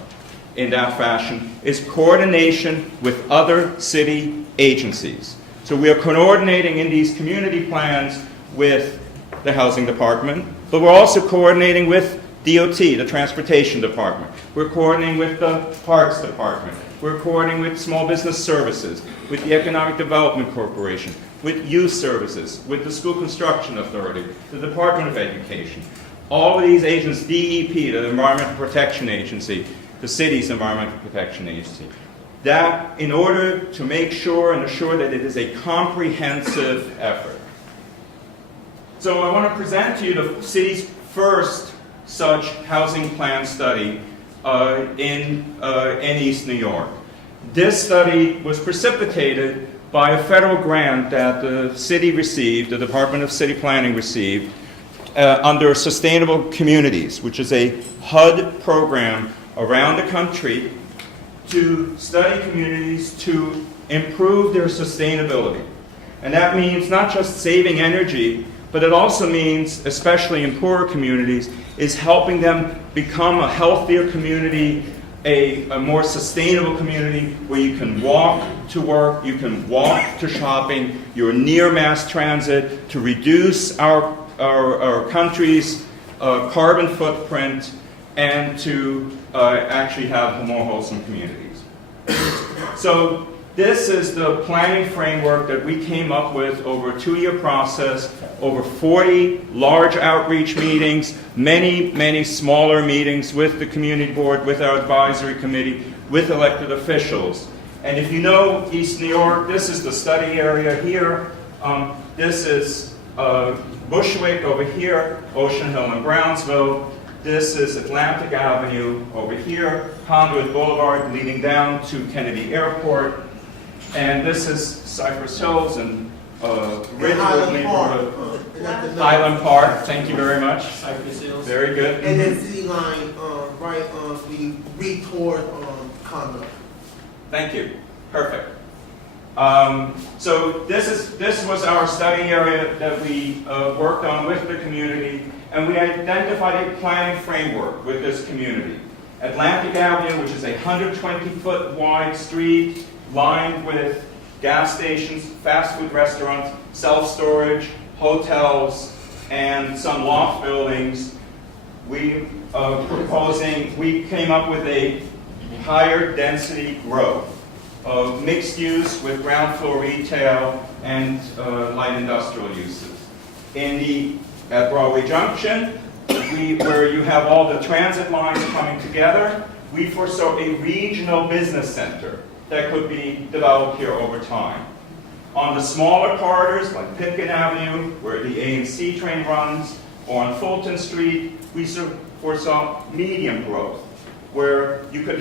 in that fashion, is coordination with other city agencies. So we are coordinating in these community plans with the housing department, but we're also coordinating with DOT, the transportation department. We're coordinating with the parks department. We're coordinating with small business services, with the economic development corporation, with youth services, with the school construction authority, the Department of Education. All of these agents, DEP, the Environmental Protection Agency, the city's Environmental Protection Agency, that in order to make sure and assure that it is a comprehensive effort. So I want to present to you the city's first such housing plan study in East New York. This study was precipitated by a federal grant that the city received, the Department of City Planning received, under Sustainable Communities, which is a HUD program around the country to study communities to improve their sustainability. And that means not just saving energy, but it also means, especially in poorer communities, is helping them become a healthier community, a more sustainable community where you can walk to work, you can walk to shopping, you're near mass transit, to reduce our country's carbon footprint, and to actually have more wholesome communities. So this is the planning framework that we came up with over a 2-year process, over 40 large outreach meetings, many smaller meetings with the community board, with our advisory committee, with elected officials. And if you know East New York, this is the study area here. This is Bushwick over here, Ocean Hill and Brownsville. This is Atlantic Avenue over here, Conduit Boulevard leading down to Kennedy Airport. And this is Cypress Hills and Ridgewood neighborhood. Highland Park, thank you very much. Cypress Hills. Very good. And then City Line, right, we read toward Conduit. Thank you. Perfect. So this was our study area that we worked on with the community, and we identified a planning framework with this community. Atlantic Avenue, which is a 120-foot wide street lined with gas stations, fast food restaurants, self-storage, hotels, and some loft buildings. We came up with a higher density growth of mixed use with ground floor retail and light industrial uses. At Broadway Junction, where you have all the transit lines coming together, we foresaw a regional business center that could be developed here over time. On the smaller corridors, like Pitkin Avenue, where the A&C train runs, or on Fulton Street, we foresaw medium growth, where you could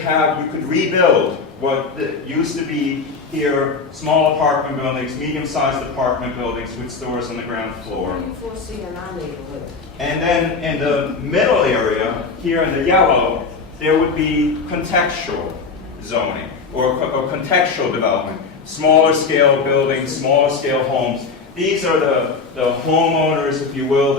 rebuild what used to be here, small apartment buildings, medium-sized apartment buildings with stores on the ground floor. What do you foresee in our neighborhood? And then in the middle area, here in the yellow, there would be contextual zoning or contextual development. Smaller scale buildings, smaller scale homes. These are the homeowners, if you will,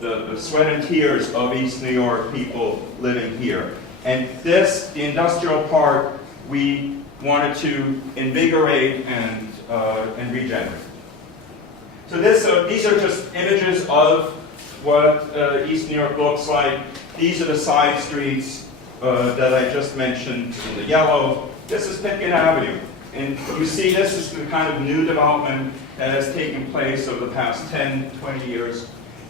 the sweat and tears of East New York people living here. And the industrial park, we wanted to invigorate and regenerate. So these are just images of what East New York looks like. These are the side streets that I just mentioned in the yellow. This is Pitkin Avenue. And you see this is the kind of new development that has taken place over the past 10, 20 years.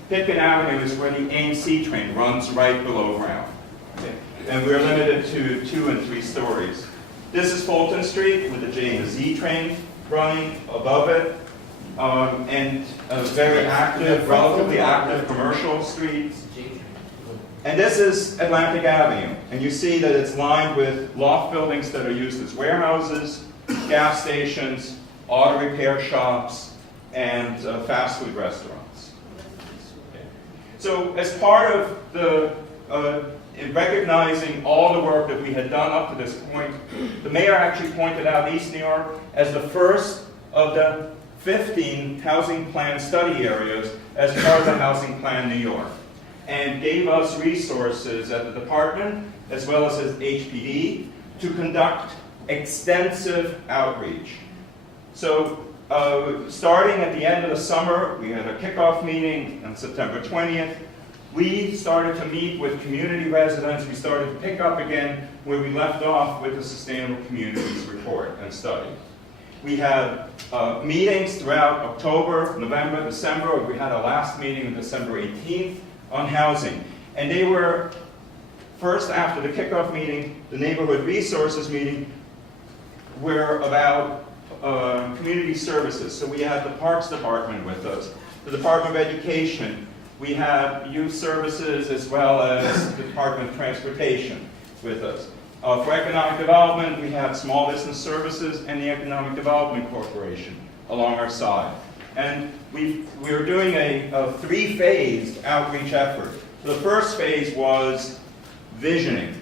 Pitkin Avenue is where the A&C train runs right below ground. Okay? And we're limited to 2 and 3 stories. This is Fulton Street with the J and the Z train running above it. And a very active, relatively active commercial street. And this is Atlantic Avenue. And you see that it's lined with loft buildings that are used as warehouses, gas stations, auto repair shops, and fast food restaurants. Okay. So as part of the in recognizing all the work that we had done up to this point, the mayor actually pointed out East New York as the first of the 15 housing plan study areas as part of the Housing Plan New York, and gave us resources at the department as well as HPD to conduct extensive outreach. So starting at the end of the summer, we had a kickoff meeting on September 20th. We started to meet with community residents. We started to pick up again where we left off with the Sustainable Communities report and study. We had meetings throughout October, November, December. We had our last meeting on December 18th on housing. And they were, first after the kickoff meeting, the neighborhood resources meeting, were about community services. So we had the Parks Department with us. the Department of Education. We have youth services as well as the Department of Transportation with us. For economic development, we have Small Business Services and the Economic Development Corporation along our side. And we're doing a three-phased outreach effort. The first phase was visioning,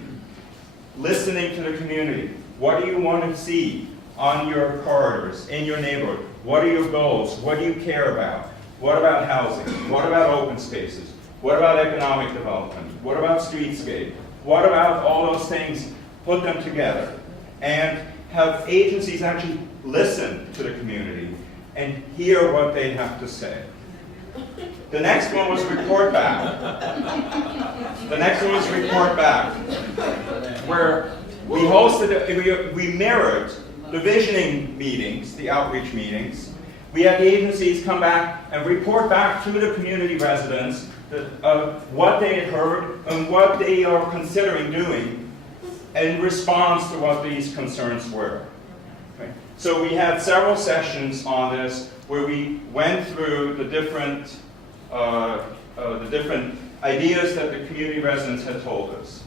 listening to the community. What do you want to see on your corridors, in your neighborhood? What are your goals? What do you care about? What about housing? What about open spaces? What about economic development? What about streetscape? What about all those things? Put them together and have agencies actually listen to the community and hear what they have to say. The next one was report back. The next one was report back, where we mirrored the visioning meetings, the outreach meetings. We had the agencies come back and report back to the community residents what they had heard and what they are considering doing in response to what these concerns were. Okay. So we had several sessions on this where we went through the different ideas that the community residents had told us.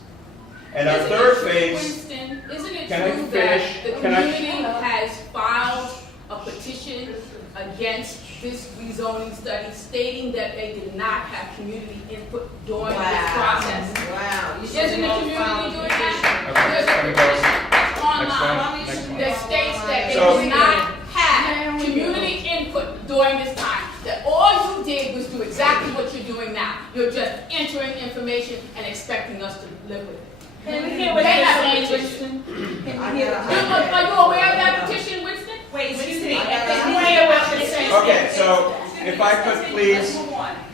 And our third phase. Winston, isn't it Can I true finish? that the community has filed a petition against this rezoning study stating that they did not have community input during this process? Wow. Isn't the community doing that? There's a petition that's online that states that they did not have community input during this time. That all you did was do exactly what you're doing now. You're just entering information and expecting us to live with it. Can we hear what they're saying, Winston? Are you aware of that petition, Winston? Wait, excuse me. Okay, so if I could please,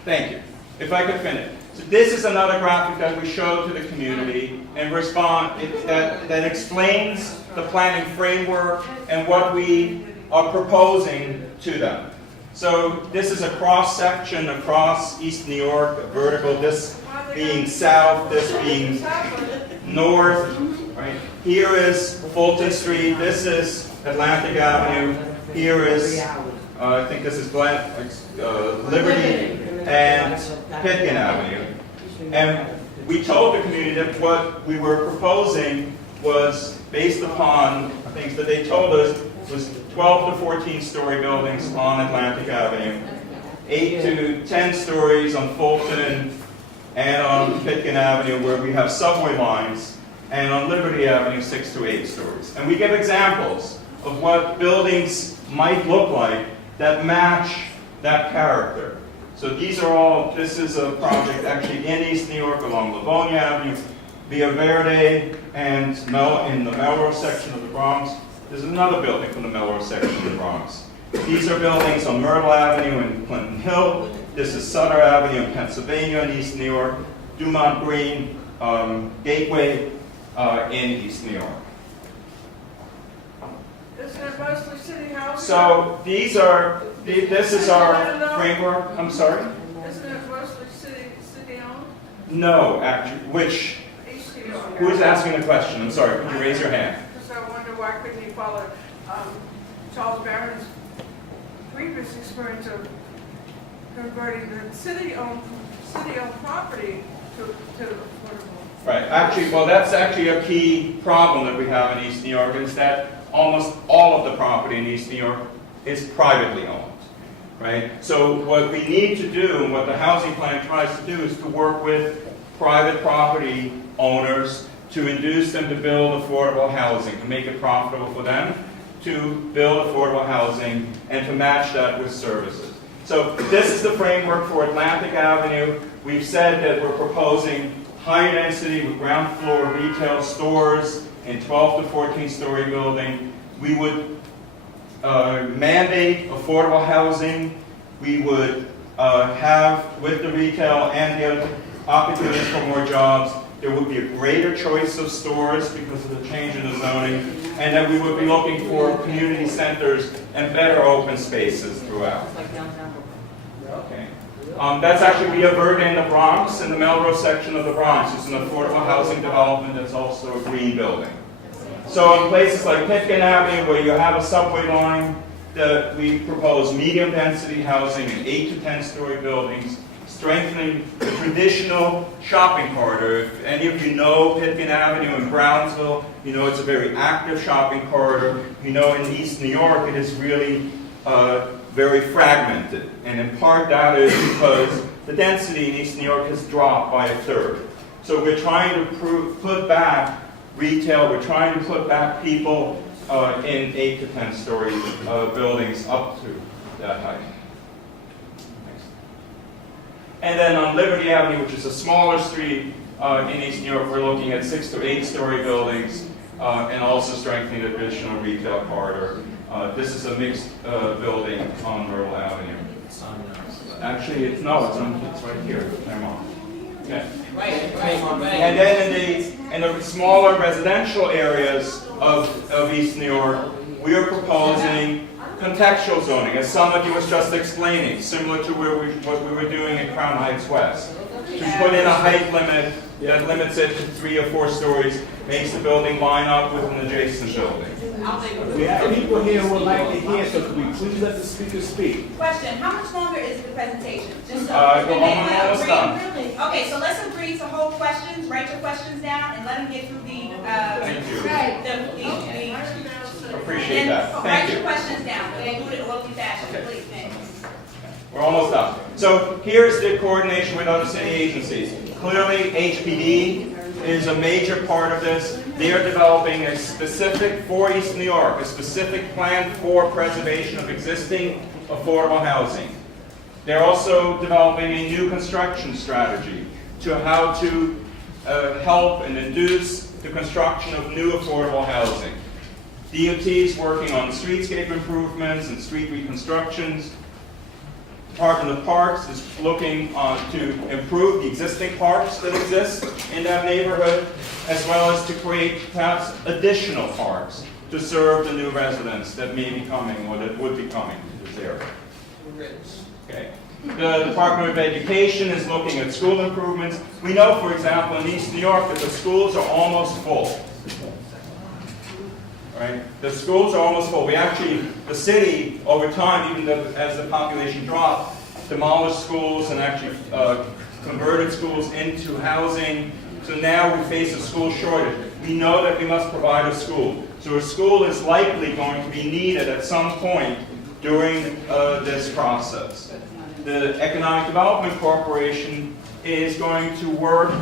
thank you. If I could finish. So this is another graphic that we showed to the community and that explains the planning framework and what we are proposing to them. So this is a cross-section across East New York, a vertical, this being south, this being north. Right? Here is Fulton Street, this is Atlantic Avenue, here is, I think this is Liberty and Pitkin Avenue. And we told the community that what we were proposing was based upon things that they told us was 12 to 14 story buildings on Atlantic Avenue, 8 to 10 stories on Fulton and on Pitkin Avenue where we have subway lines, and on Liberty Avenue 6 to 8 stories. And we give examples of what buildings might look like that match that character. So these are all, this is a project actually in East New York along Livonia Avenue, Via Verde, and in the Melrose section of the Bronx. There's another building from the Melrose section of the Bronx. These are buildings on Myrtle Avenue in Clinton Hill. This is Sutter Avenue in Pennsylvania in East New York. Dumont Green, Gateway in East New York. Isn't it mostly city houses? So this is our framework. I'm sorry? Isn't it mostly city owned? No, actually, which, East New York. who's asking the question? I'm sorry, could you raise your hand? Because I wonder why couldn't he follow Charles Barron's previous experience of converting the city-owned property to affordable. Right, actually, well, that's actually a key problem that we have in East New York, is that almost all of the property in East New York is privately owned, right? So what we need to do, and what the housing plan tries to do, is to work with private property owners to induce them to build affordable housing, to make it profitable for them to build affordable housing and to match that with services. So this is the framework for Atlantic Avenue. We've said that we're proposing high density with ground floor retail stores in 12 to 14 story building. We would mandate affordable housing. We would have, with the retail and the other opportunities for more jobs, there would be a greater choice of stores because of the change in the zoning, and that we would be looking for community centers and better open spaces throughout. Okay. That's actually Via Verde in the Bronx, in the Melrose section of the Bronx. It's an affordable housing development that's also a green building. So in places like Pitkin Avenue, where you have a subway line, we propose medium density housing in 8 to 10 story buildings, strengthening the traditional shopping corridor. If any of you know Pitkin Avenue in Brownsville, you know it's a very active shopping corridor. You know in East New York it is really very fragmented. And in part that is because the density in East New York has dropped by 1/3. So we're trying to put back retail, we're trying to put back people in 8 to 10 story buildings up to that height. And then on Liberty Avenue, which is a smaller street in East New York, we're looking at 6 to 8 story buildings and also strengthening the traditional retail corridor. This is a mixed building on Myrtle Avenue. Actually, it's right here. Come on. Okay. Right. And then in the smaller residential areas of East New York, we are proposing contextual zoning, as somebody was just explaining, similar to what we were doing in Crown Heights West. To put in a height limit that limits it to 3 or 4 stories, makes the building line up with an adjacent building. We have people here who would like to hear, so could we please let the speaker speak? Question, how much longer is the presentation? Just so Well, we I'm almost done. Okay, so let's agree to hold questions, write your questions down, and let them get through the, Thank you. Appreciate and that. write Thank your you. questions down. We're gonna do it in orderly fashion, please, thanks. We're almost done. So here's the coordination with other city agencies. Clearly, HPD is a major part of this. They are developing a specific, for East New York, a specific plan for preservation of existing affordable housing. They're also developing a new construction strategy to how to help and induce the construction of new affordable housing. DOT is working on streetscape improvements and street reconstructions. Department of Parks is looking to improve the existing parks that exist in that neighborhood, as well as to create perhaps additional parks to serve the new residents that may be coming or that would be coming to this area. Okay. The Department of Education is looking at school improvements. We know, for example, in East New York that the schools are almost full. Right? The schools are almost full. The city, over time, even as the population dropped, demolished schools and actually converted schools into housing. So now we face a school shortage. We know that we must provide a school. So a school is likely going to be needed at some point during this process. The Economic Development Corporation is going to work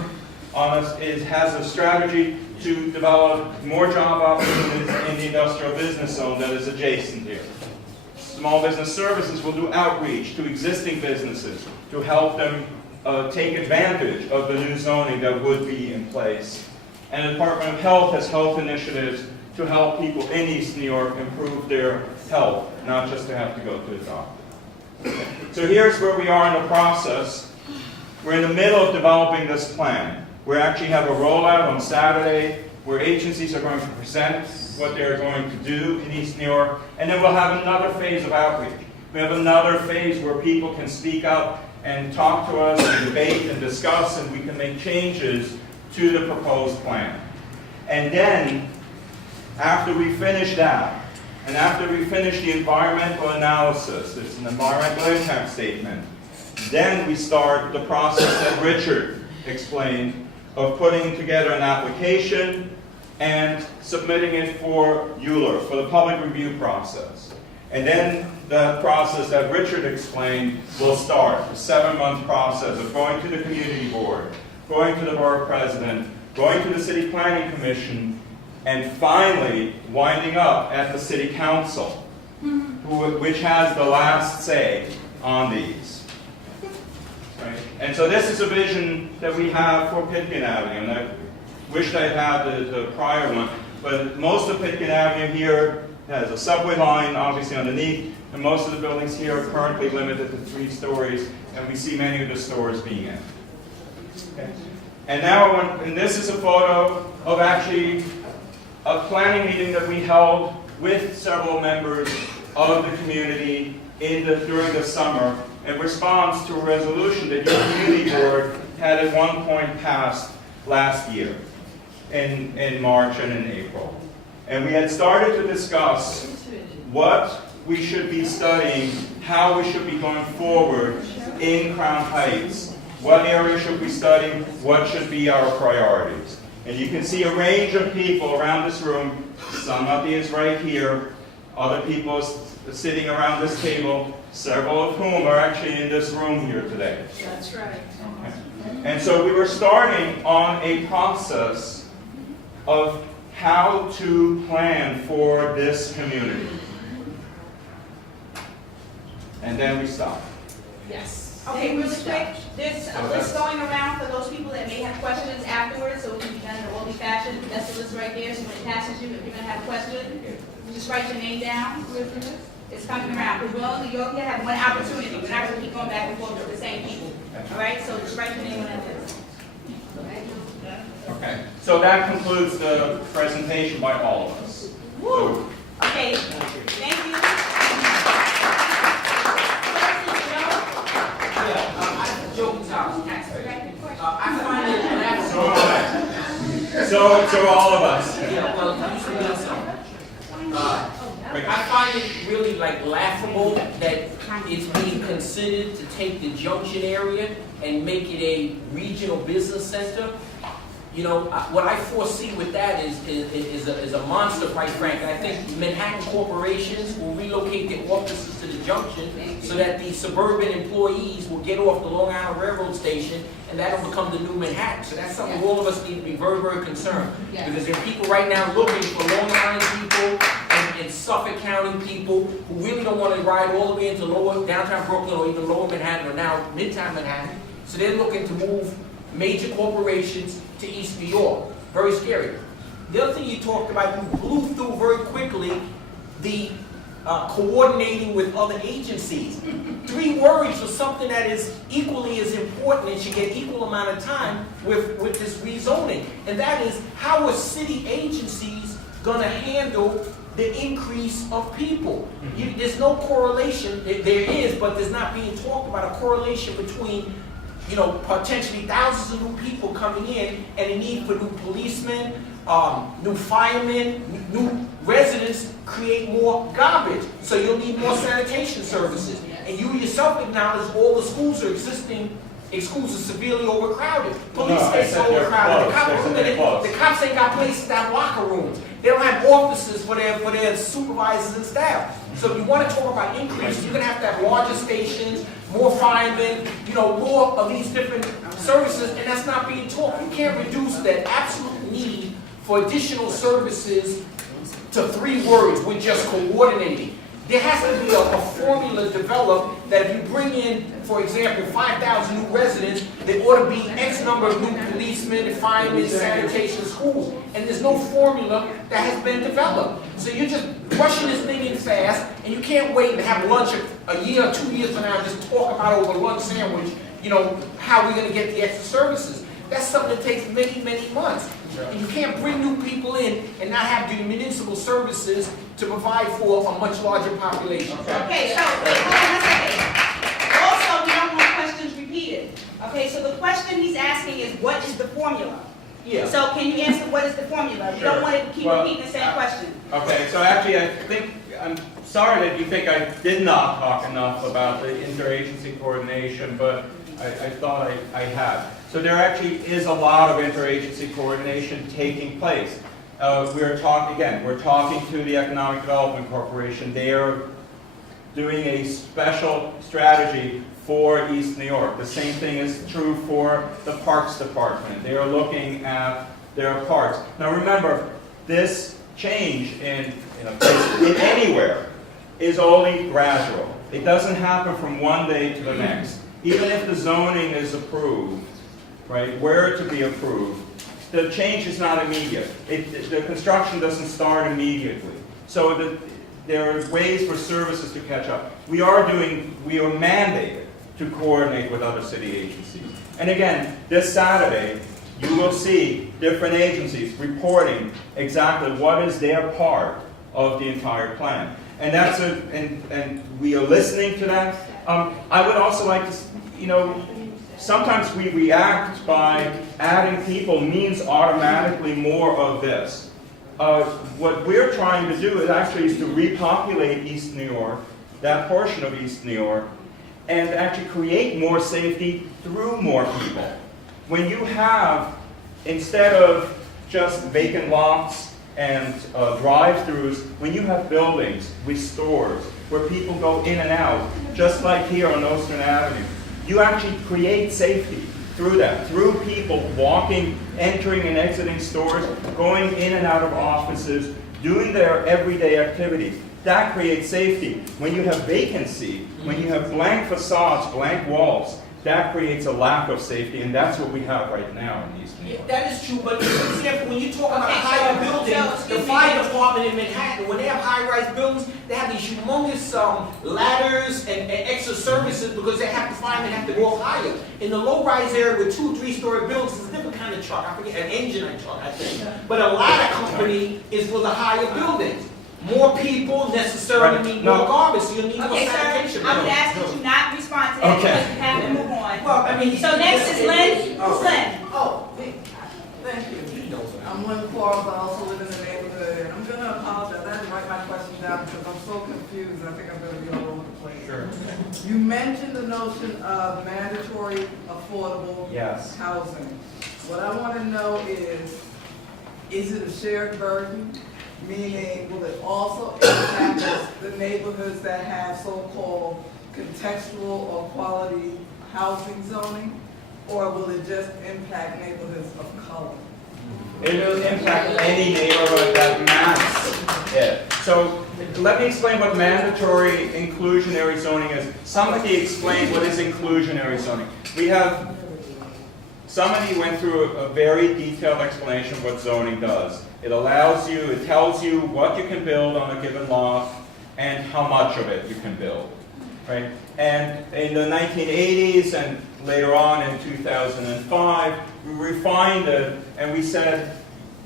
on has a strategy to develop more job opportunities in the industrial business zone that is adjacent here. Small Business Services will do outreach to existing businesses to help them take advantage of the new zoning that would be in place. And the Department of Health has health initiatives to help people in East New York improve their health, not just to have to go to the doctor. So here's where we are in the process. We're in the middle of developing this plan. We actually have a rollout on Saturday where agencies are going to present what they're going to do in East New York, and then we'll have another phase of outreach. We have another phase where people can speak up and talk to us and debate and discuss, and we can make changes to the proposed plan. And then, after we finish that, and after we finish the environmental analysis, it's an environmental impact statement, then we start the process that Richard explained of putting together an application and submitting it for ULURP, for the public review process. And then the process that Richard explained will start, a 7-month process of going to the community board, going to the borough president, going to the city planning commission, and finally winding up at the city council, which has the last say on these. Right? And so this is a vision that we have for Pitkin Avenue, and I wished I had the prior one, but most of Pitkin Avenue here has a subway line obviously underneath, and most of the buildings here are currently limited to 3 stories, and we see many of the stores being in. Okay. And now, and this is a photo of actually a planning meeting that we held with several members of the community during the summer in response to a resolution that your community board had at one point passed last year in March and in April. And we had started to discuss what we should be studying how we should be going forward in Crown Heights. What area should we study? What should be our priorities? And you can see a range of people around this room. Somebody is right here. Other people sitting around this table, several of whom are actually in this room here today. That's right. Okay. And so we were starting on a process of how to plan for this community. And then we stopped. Yes. Okay, really quick, there's a list going around for those people that may have questions afterwards, so it can be done in an orderly fashion. That's the list right there, so when it passes you, if you're gonna have a question, just write your name down. It's coming around, because you only have one opportunity. We're not gonna keep going back and forth with the same people. All right, so just write your name on that list. Okay. So that concludes the presentation by all of us. Woo! Okay, thank you. I find it So all of us. Yeah, well, I find it really like laughable that it's being considered to take the Junction area and make it a regional business center. You know, what I foresee with that is a monster, quite frankly. I think Manhattan corporations will relocate their offices to the Junction so that the suburban employees will get off the Long Island Railroad Station, and that'll become the new Manhattan. So that's something all of us need to be very, very concerned. Because there are people right now looking for Long Island people and Suffolk County people who really don't want to ride all the way into lower downtown Brooklyn or even lower Manhattan or now midtown Manhattan. So they're looking to move major corporations to East New York. Very scary. The other thing you talked about, you blew through very quickly the coordinating with other agencies. 3 words for something that is equally as important and should get equal amount of time with this rezoning. And that is, how are city agencies going to handle the increase of people? There's no correlation. There is, but there's not being talked about a correlation between, you know, potentially thousands of new people coming in and the need for new policemen, new firemen, new residents create more garbage. So you'll need more sanitation services. And you yourself acknowledge all the schools are schools are severely overcrowded. Police stations are overcrowded. The cops ain't got places to have locker rooms. They don't have offices for their supervisors and staff. So if you want to talk about increase, you're going to have larger stations, more firemen, you know, more of these different services, and that's not being taught. You can't reduce that absolute need for additional services to 3 words with just coordinating. There has to be a formula developed that if you bring in, for example, 5,000 new residents, there ought to be X number of new policemen, firemen, sanitation, schools. And there's no formula that has been developed. So you're just rushing this thing in fast, and you can't wait and have lunch a year or 2 years from now and just talk about over a lunch sandwich, you know, how we're going to get the extra services. That's something that takes many, many months. And you can't bring new people in and not have the municipal services to provide for a much larger population. Okay, so, wait, hold on a second. Also, we don't want questions repeated. Okay, so the question he's asking is, what is the formula? Yeah. So can you answer what is the formula? We don't want to keep repeating the same question. Okay, so actually I'm sorry that you think I did not talk enough about the interagency coordination, but I thought I had. So there actually is a lot of interagency coordination taking place. We're talking to the Economic Development Corporation. They are doing a special strategy for East New York. The same thing is true for the Parks Department. They are looking at their parks. Now remember, this change in a place, in anywhere, is only gradual. It doesn't happen from one day to the next. Even if the zoning is approved, right, were to be approved, the change is not immediate. The construction doesn't start immediately. So there are ways for services to catch up. We are mandated to coordinate with other city agencies. And again, this Saturday, you will see different agencies reporting exactly what is their part of the entire plan. And that's and we are listening to that. I would also like to, you know, sometimes we react by adding people means automatically more of this. what we're trying to do is actually to repopulate East New York, that portion of East New York, and actually create more safety through more people. When you have, instead of just vacant lots and drive-throughs, when you have buildings with stores where people go in and out, just like here on Nostrand Avenue, you actually create safety through that, through people walking, entering and exiting stores, going in and out of offices, doing their everyday activities. That creates safety. When you have vacancy, when you have blank facades, blank walls, that creates a lack of safety, and that's what we have right now in East New York. That is true, but for example, when you talk about higher buildings, the fire department in Manhattan, when they have high-rise buildings, they have these humongous ladders and extra services because they have to firemen have to go up higher. In the low-rise area with 2- or 3-story buildings, it's a different kind of truck. I forget, an engine truck, I think. But a ladder company is for the higher buildings. More people necessarily need more garbage, so you need more sanitation. I would ask that you not respond to that because we have to move on. Well, I mean, So next is Lynn. Who's Lynn? Oh, thank you. I'm Lynn Quarles, I also live in the neighborhood, and I'm gonna apologize, I had to write my question down because I'm so confused, I think I'm gonna be all over the place. Sure. You mentioned the notion of mandatory affordable Yes. housing. What I wanna know is it a shared burden? Meaning, will it also impact the neighborhoods that have so-called contextual or quality housing zoning? Or will it just impact neighborhoods of color? It will impact any neighborhood that maps it. So let me explain what mandatory inclusionary zoning is. Somebody explained what is inclusionary zoning. Somebody went through a very detailed explanation of what zoning does. It allows you, it tells you what you can build on a given lot and how much of it you can build, right? And in the 1980s and later on in 2005, we refined it and we said,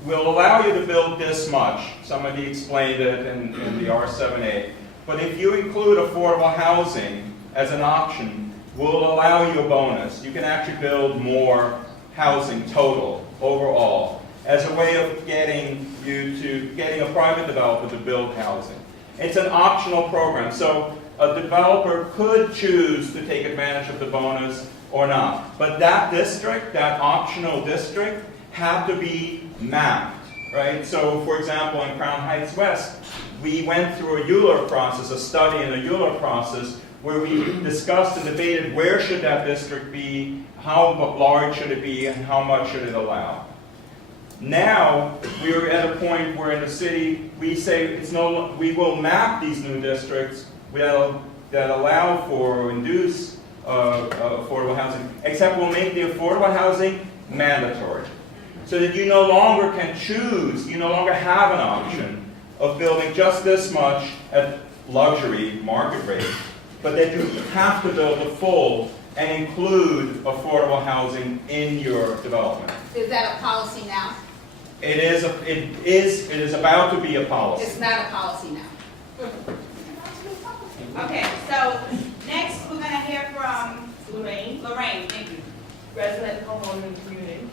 we'll allow you to build this much. Somebody explained it in the R7A. But if you include affordable housing as an option, we'll allow you a bonus. You can actually build more housing total, overall, as a way of getting a private developer to build housing. It's an optional program, so a developer could choose to take advantage of the bonus or not. But that district, that optional district, had to be mapped, right? So, for example, in Crown Heights West, we went through a Euler process, a study in a Euler process, where we discussed and debated where should that district be, how large should it be, and how much should it allow. Now, we are at a point where in the city, we say we will map these new districts that allow for or induce affordable housing, except we'll make the affordable housing mandatory. So that you no longer can choose, you no longer have an option of building just this much at luxury market rate, but that you have to build the full and include affordable housing in your development. Is that a policy now? It is about to be a policy. It's not a policy now. Okay, so next we're gonna hear from Lorraine, Lorraine, thank you. resident homeowner in the community.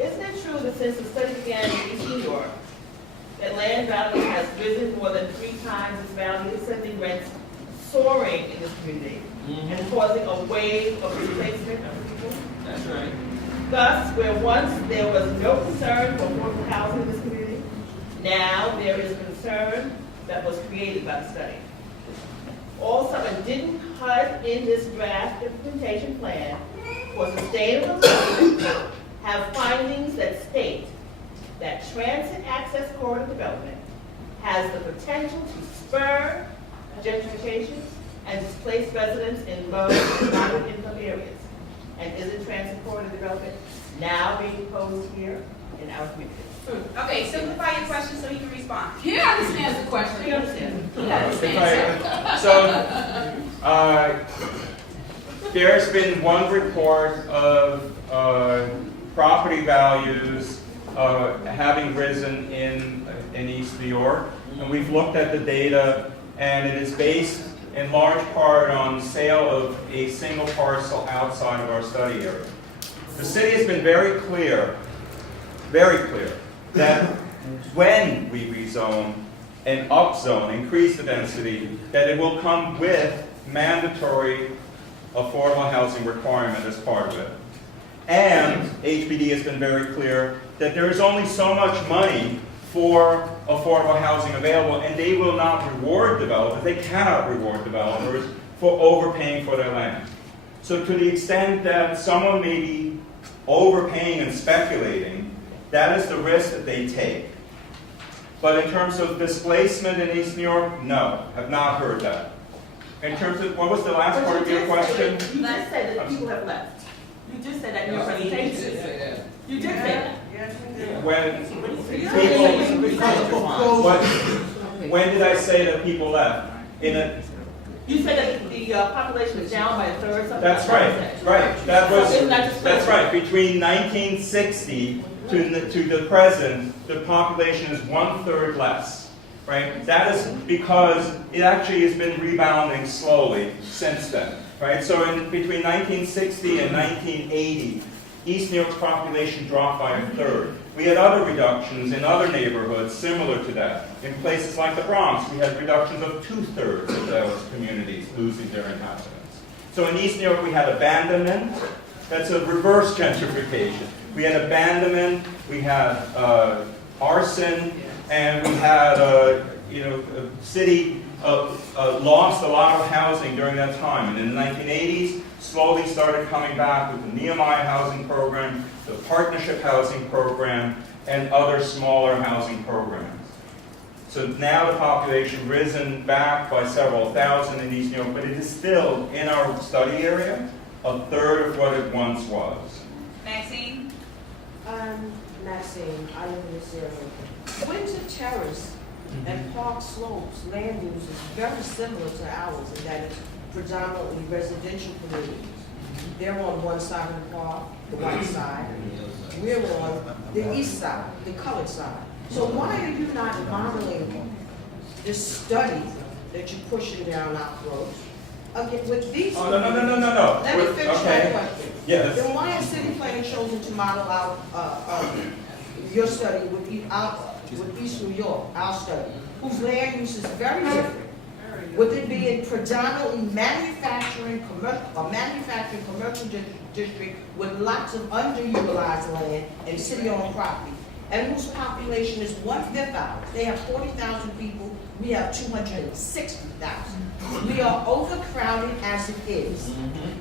Isn't it true that since the study began in East New York, that land value has risen more than 3 times its value, sending rents soaring in this community and causing a wave of replacement of people? That's right. Thus, where once there was no concern for affordable housing in this community, now there is concern that was created by the study. Also, didn't HUD in this draft implementation plan for sustainable development have findings that state that transit access corridor development has the potential to spur gentrification and displace residents in low and moderate income areas? And isn't transit corridor development now being proposed here in our community? Okay, simplify your question so he can respond. He understands the question. He understands. He understands. So, there's been one report of property values having risen in East New York, and we've looked at the data, and it is based in large part on sale of a single parcel outside of our study area. The city has been very clear, that when we rezone and upzone, increase the density, that it will come with mandatory affordable housing requirement as part of it. And HPD has been very clear that there is only so much money for affordable housing available, and they will not reward developers, they cannot reward developers for overpaying for their land. So to the extent that someone may be overpaying and speculating, that is the risk that they take. But in terms of displacement in East New York, no, have not heard that. In terms of, what was the last part of your question? You just said that people have left. You just said that in your presentation. You did say that. When did I say that people left? You said that the population is down by a third. That's right, right. That's right. Between 1960 to the present, the population is 1/3 less. Right? That is because it actually has been rebounding slowly since then. Right? So between 1960 and 1980, East New York's population dropped by 1/3. We had other reductions in other neighborhoods similar to that. In places like the Bronx, we had reductions of 2/3 of those communities losing their inhabitants. So in East New York, we had abandonment. That's a reverse gentrification. We had abandonment, we had arson, and we had a city lost a lot of housing during that time. And in the 1980s, slowly started coming back with the Nehemiah housing program, the partnership housing program, and other smaller housing programs. So now the population risen back by several thousand in East New York, but it is still, in our study area, 1/3 of what it once was. Maxine? Maxine, I live in this area. Windsor Terrace and Park Slopes land use is very similar to ours in that it's predominantly residential communities. They're on one side of the park, the white side. We're on the east side, the colored side. So why are you not modeling this study that you're pushing down our throats? Again, with these. Oh, no. Let me finish my question. Yes. Then why has city planning chosen to model out your study with East New York, our study, whose land use is very different? With it being predominantly manufacturing commercial district with lots of underutilized land and city-owned property, and whose population is 1/5 ours. They have 40,000 people, we have 260,000. We are overcrowded as it is.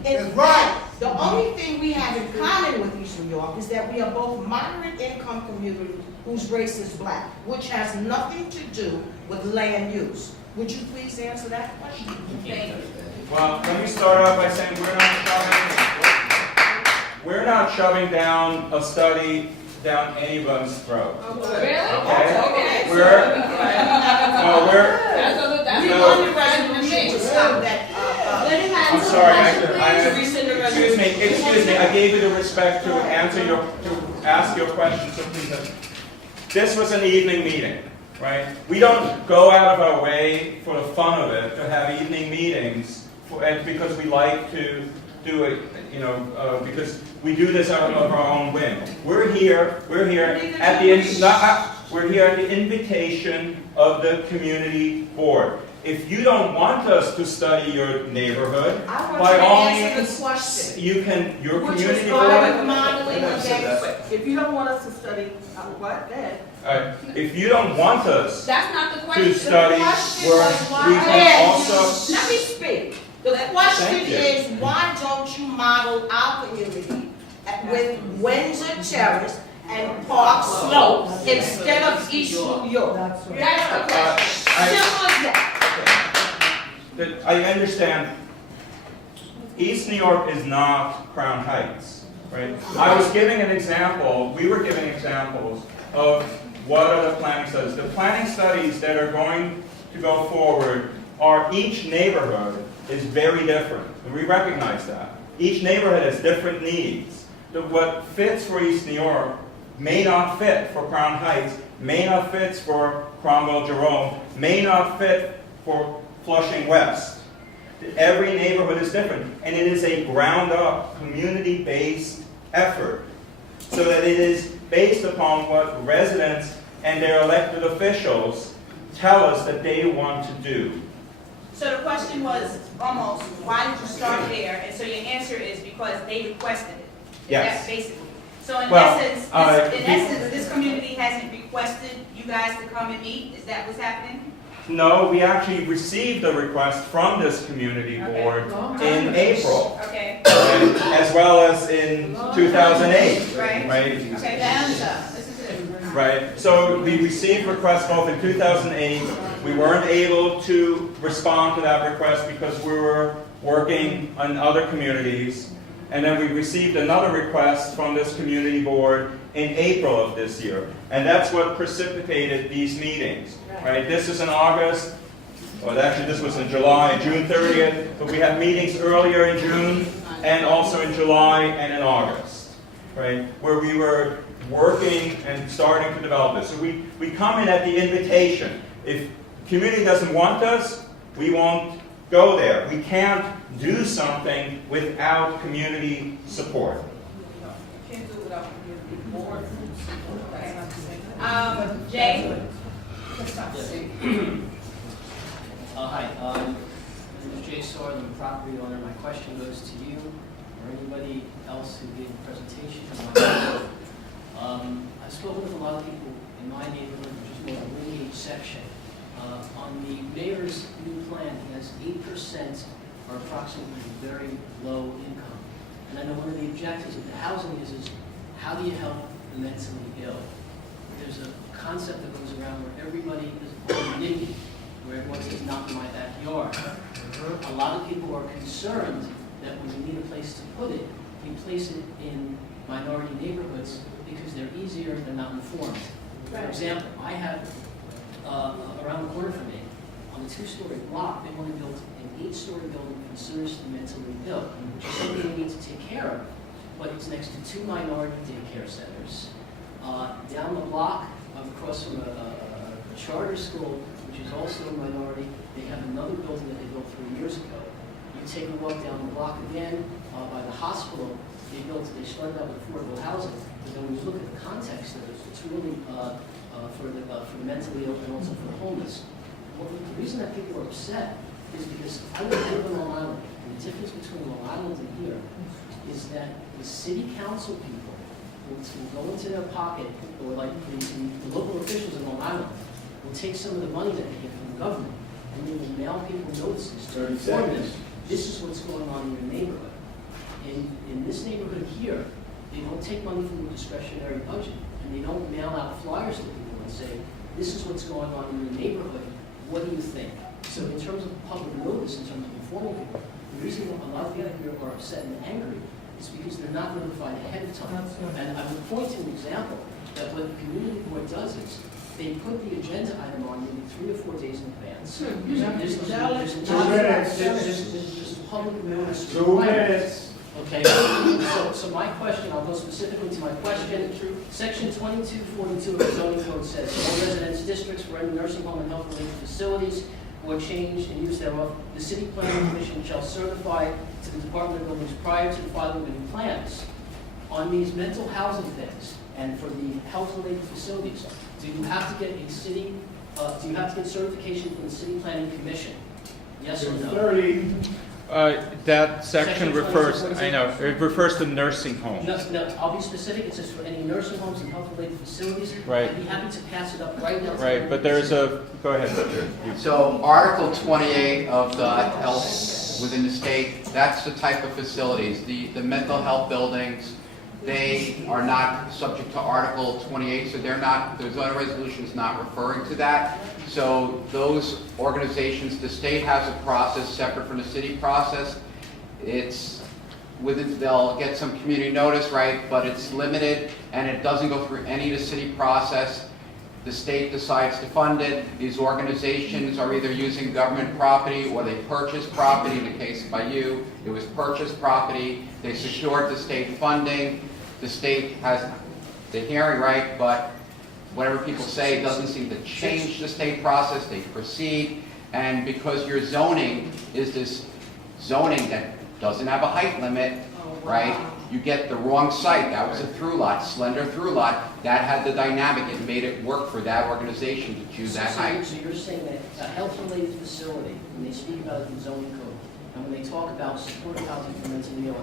That's right. The only thing we have in common with East New York is that we are both moderate income communities whose race is black, which has nothing to do with land use. Would you please answer that question? Thank you. Well, let me start off by saying we're not shoving down a study down anybody's throat. Really? Okay? I'm sorry, excuse me, I gave you the respect to ask your question, so please. This was an evening meeting, right? We don't go out of our way for the fun of it to have evening meetings because we like to do it, because we do this out of our own whim. We're here at the invitation of the community board. If you don't want us to study your neighborhood, by all means, you can. Your community board. If you don't want us to study, what then? If you don't want us That's not the question. to study, we can also. Let me speak. The question is, why don't you model our community with Windsor Terrace and Park Slope instead of East New York? That's the question. Simple as that. I understand. East New York is not Crown Heights, right? I was giving an example. We were giving examples of what are the planning studies. The planning studies that are going to go forward are each neighborhood is very different, and we recognize that. Each neighborhood has different needs. What fits for East New York may not fit for Crown Heights, may not fit for Cromwell Jerome, may not fit for Flushing West. Every neighborhood is different, and it is a ground-up, community-based effort, so that it is based upon what residents and their elected officials tell us that they want to do. So the question was almost, why did you start there? And so your answer is because they requested it. Yes. That's basically. So in Well, essence, this community hasn't requested you guys to come and meet? Is that what's happening? No, we actually received a request from this community board in April, Okay. as well as in 2008. Right. Right? Okay, this is it. Right. So we received requests both in 2008. We weren't able to respond to that request because we were working on other communities. And then we received another request from this community board in April of this year. And that's what precipitated these meetings. Right? This is in August. Well, actually, this was in July, June 30th. But we had meetings earlier in June and also in July and in August. Right? Where we were working and starting to develop this. So we come in at the invitation. If community doesn't want us, we won't go there. We can't do something without community support. Can't do it without community board. Jay? Hi, my name is Jay Sawyer, I'm a property owner. My question goes to you or anybody else who gave a presentation. I've spoken with a lot of people in my neighborhood, which is more the Wingate section. On the mayor's new plan, he has 8% or approximately very low income. And I know one of the objectives of the housing is how do you help the mentally ill? There's a concept that goes around where everybody is NIMBY, where everyone says not in my backyard. A lot of people are concerned that when you need a place to put it, you place it in minority neighborhoods because they're easier, they're not informed. For example, I have around the corner from me, on a 2-story block, they want to build an 8-story building for seriously mentally ill, which is something we need to take care of. But it's next to 2 minority daycare centers. Down the block, across from a charter school, which is also a minority, they have another building that they built 3 years ago. You take a walk down the block again, by the hospital, they started out with affordable housing, but then when you look at the context of it, it's really for the mentally ill and also for the homeless. Well, the reason that people are upset is because I live in Long Island, and the difference between Long Island and here is that the city council people will go into their pocket, or like the local officials in Long Island will take some of the money that they get from the government, and they will mail people notices to inform them, this is what's going on in your neighborhood. In this neighborhood here, they don't take money from the discretionary budget, and they don't mail out flyers to people and say, this is what's going on in your neighborhood, what do you think? So in terms of public notice, in terms of informing people, the reason a lot of people here are upset and angry is because they're not notified ahead of time. And I would point to an example that what the community board does is they put the agenda item on maybe 3 or 4 days in advance. There's public notice. 2 minutes. Okay, so my question, I'll go specifically to my question. Section 2242 of the zoning code says, all residence districts for any nursing home and health-related facilities or change in use thereof, the city planning commission shall certify to the Department of Buildings prior to the filing of any plans. On these mental housing things and for the health-related facilities, do you have to get a city, do you have to get certification from the city planning commission? Yes or no? 30. That section refers, what is I it? know, it refers to nursing homes. No, I'll be specific. It says for any nursing homes and health-related facilities. Right. I'd be happy to pass it up right now. Right, but there's a, go ahead, Richard. So Article 28 of the health within the state, that's the type of facilities. The mental health buildings, they are not subject to Article 28, so they're not, the zoning resolution is not referring to that. So those organizations, the state has a process separate from the city process. It's within, they'll get some community notice, right, but it's limited and it doesn't go through any of the city process. The state decides to fund it. These organizations are either using government property or they purchase property. In the case by you, it was purchased property. They secured the state funding. The state has the hearing right, but whatever people say doesn't seem to change the state process. They proceed, and because your zoning is this zoning that doesn't have a height limit, right? You get the wrong site. That was a through lot, slender through lot. that had the dynamic, it made it work for that organization to choose that height. So you're saying that a health-related facility, when they speak about it in zoning code, and when they talk about supportive housing for mentally ill,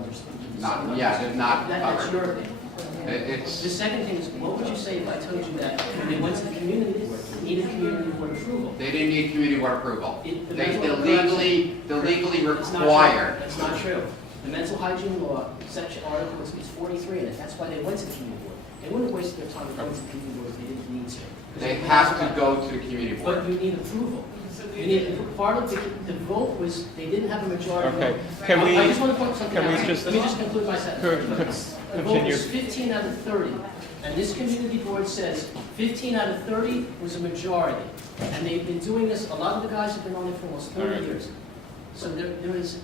They're not That's covered. your thing. It's, The second thing is, what would you say if I told you that when they went to the community board, they needed community board approval? they didn't need community board approval. It- They're that's what legally It's not true. required. That's not true. The mental hygiene law, section article is 43 in it. That's why they went to the community board. They wouldn't have wasted their time going to the community board if they didn't need to. They have to go to the community board. But you need approval. You need, part of the vote was, they didn't have a majority Okay, vote. can we- I just want to point something can we out. just- Let me just conclude my sentence. The vote Continue. was 15 out of 30, and this community board says 15 out of 30 was a majority. And they've been doing this, a lot of the guys have been on it for almost 30 years. So there is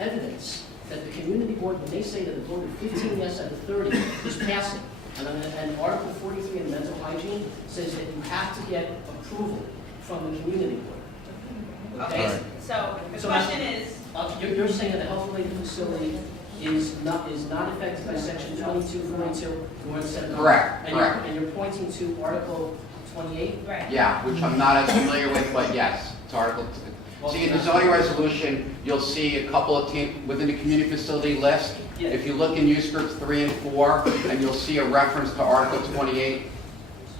evidence that the community board, when they say that the vote of 15 yes out of 30 is passing. And Article 43 in mental hygiene says that you have to get approval from the community board. Okay, Alright. so the So question is, You're saying that a health-related facility is not affected by section 2242, nor the 7. Correct, correct. And you're pointing to Article 28? right. Yeah, which I'm not as familiar with, but yes, it's Article. See, in the zoning resolution, you'll see a couple of within the community facility list. Yeah. If you look in use groups 3 and 4, and you'll see a reference to Article 28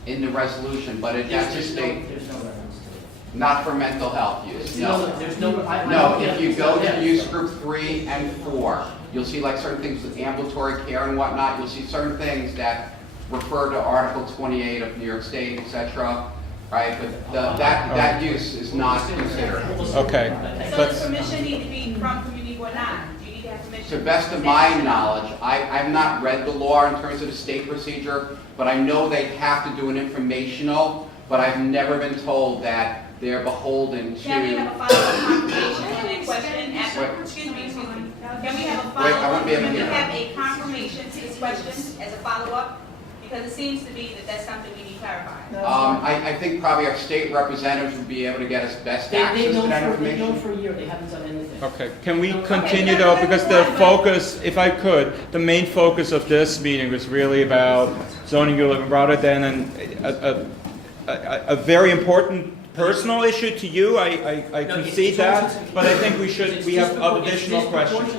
in the resolution, but that's just There's no reference to it. not for mental health use, no. There's no. No, if you go to use group 3 and 4, you'll see like certain things with ambulatory care and whatnot, you'll see certain things that refer to Article 28 of New York State, et cetera, right? But that use is not considered. Okay. So does permission need to be from community board now? Do you need to have permission? To the best of my knowledge, I've not read the law in terms of the state procedure, but I know they have to do an informational, but I've never been told that they're beholden to. Can we have a follow-up confirmation on that question? Excuse me. Can we have a Wait, I won't follow-up, be able to can we hear. have a confirmation to this question as a follow-up? Because it seems to be that that's something we need clarified. I think probably our state representatives would be able to get us best access to that They've known information. for a year, they haven't done anything. Okay, can we continue though, because the focus, if I could, the main focus of this meeting was really about zoning rather than a very important personal issue to you. I concede that, but I think we have additional questions.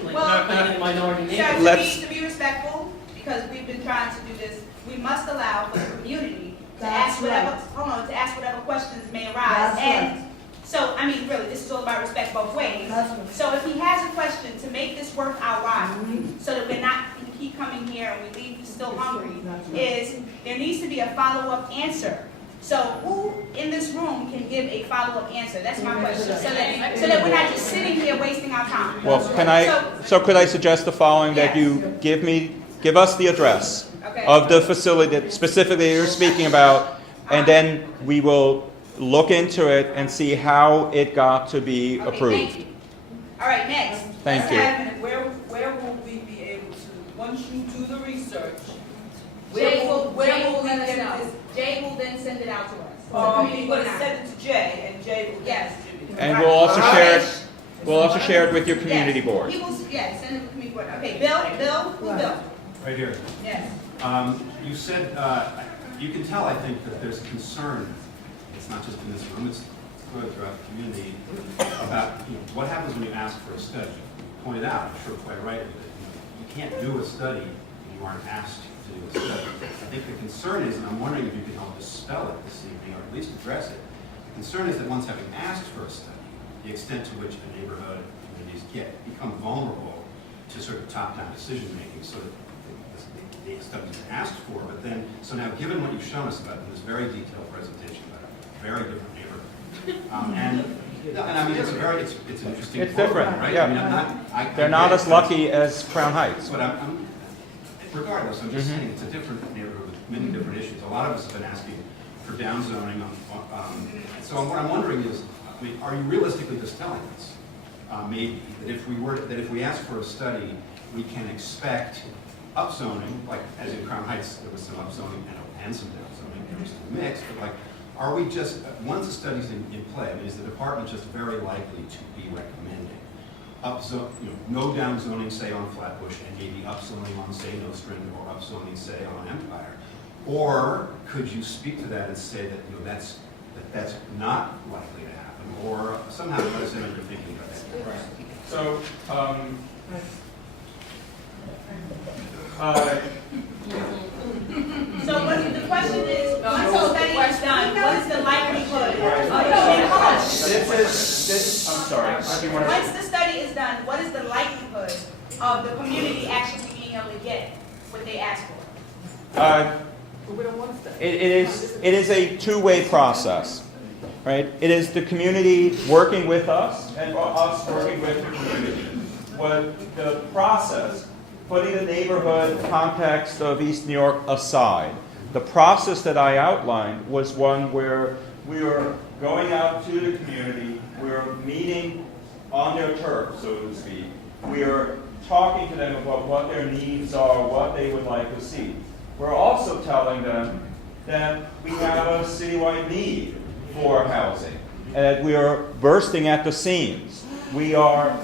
To be respectful, because we've been trying to do this, we must allow for the community to ask whatever questions may arise. And so, I mean, really, this is all about respect both ways. So if he has a question to make this work out right, so that we're not, we keep coming here and we leave still hungry, is there needs to be a follow-up answer. So who in this room can give a follow-up answer? That's my question, so that we're not just sitting here wasting our time. Well, could I suggest the following, that you give us the address of the facility that specifically you're speaking about, and then we will look into it and see how it got to be approved. Thank you. All right, next. Thank you. Where will we be able to, once you do the research, Jay will let let us us know. know? Jay will then send it out to us. You're going to send it to Jay, and Jay will Yes. distribute it. And we'll also share it. We'll also share it with your community Yes. board. He will, send it to the community board. Okay, Bill? Right here. Yes. You said, you can tell, I think, that there's concern, it's not just in this room, it's good throughout the community, about what happens when you ask for a study. You pointed out, I'm sure quite rightly, that you can't do a study if you aren't asked to do a study. I think the concern is, and I'm wondering if you can help dispel it this evening, or at least address it, the concern is that once having asked for a study, the extent to which the neighborhood communities become vulnerable to sort of top-down decision-making, so that the studies are asked for, but then, so now given what you've shown us about this very detailed presentation about a very different neighborhood, and I mean, it's an interesting It's program, different, right? yeah. I mean, They're not as lucky as Crown Heights. But regardless, I'm just saying, it's a different neighborhood with many different issues. A lot of us have been asking for downzoning. So what I'm wondering is, I mean, are you realistically just telling us, maybe, that if we ask for a study, we can expect upzoning, like as in Crown Heights, there was some upzoning and some downzoning, there was some mix, but like, are we just, once the study's in play, I mean, is the department just very likely to be recommending no downzoning, say, on Flatbush, and maybe upzoning on, say, Nostrand, or upzoning, say, on Empire? Or could you speak to that and say that, you know, that's not likely to happen, or somehow let us in on your thinking about that? Right. So, So the question is, once the study is done, what is the likelihood? I'm sorry. Once the study is done, what is the likelihood of the community actually being able to get what they asked for? It is a two-way process, right? It is the community working with us and us working with the community. What the process, putting the neighborhood context of East New York aside, the process that I outlined was one where we were going out to the community, we were meeting on their turf, so to speak. We are talking to them about what their needs are, what they would like to see. We're also telling them that we have a citywide need for housing, and that we are bursting at the seams. We are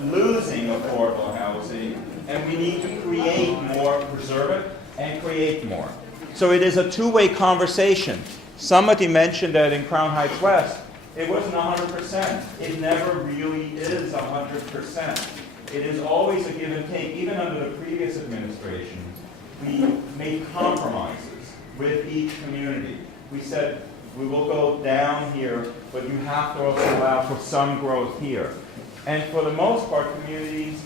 losing affordable housing, and we need to create more, preserve it, and create more. So it is a two-way conversation. Somebody mentioned that in Crown Heights West, it wasn't 100%. It never really is 100%. It is always a give and take. Even under the previous administration, we made compromises with each community. We said, we will go down here, but you have to also allow for some growth here. And for the most part, communities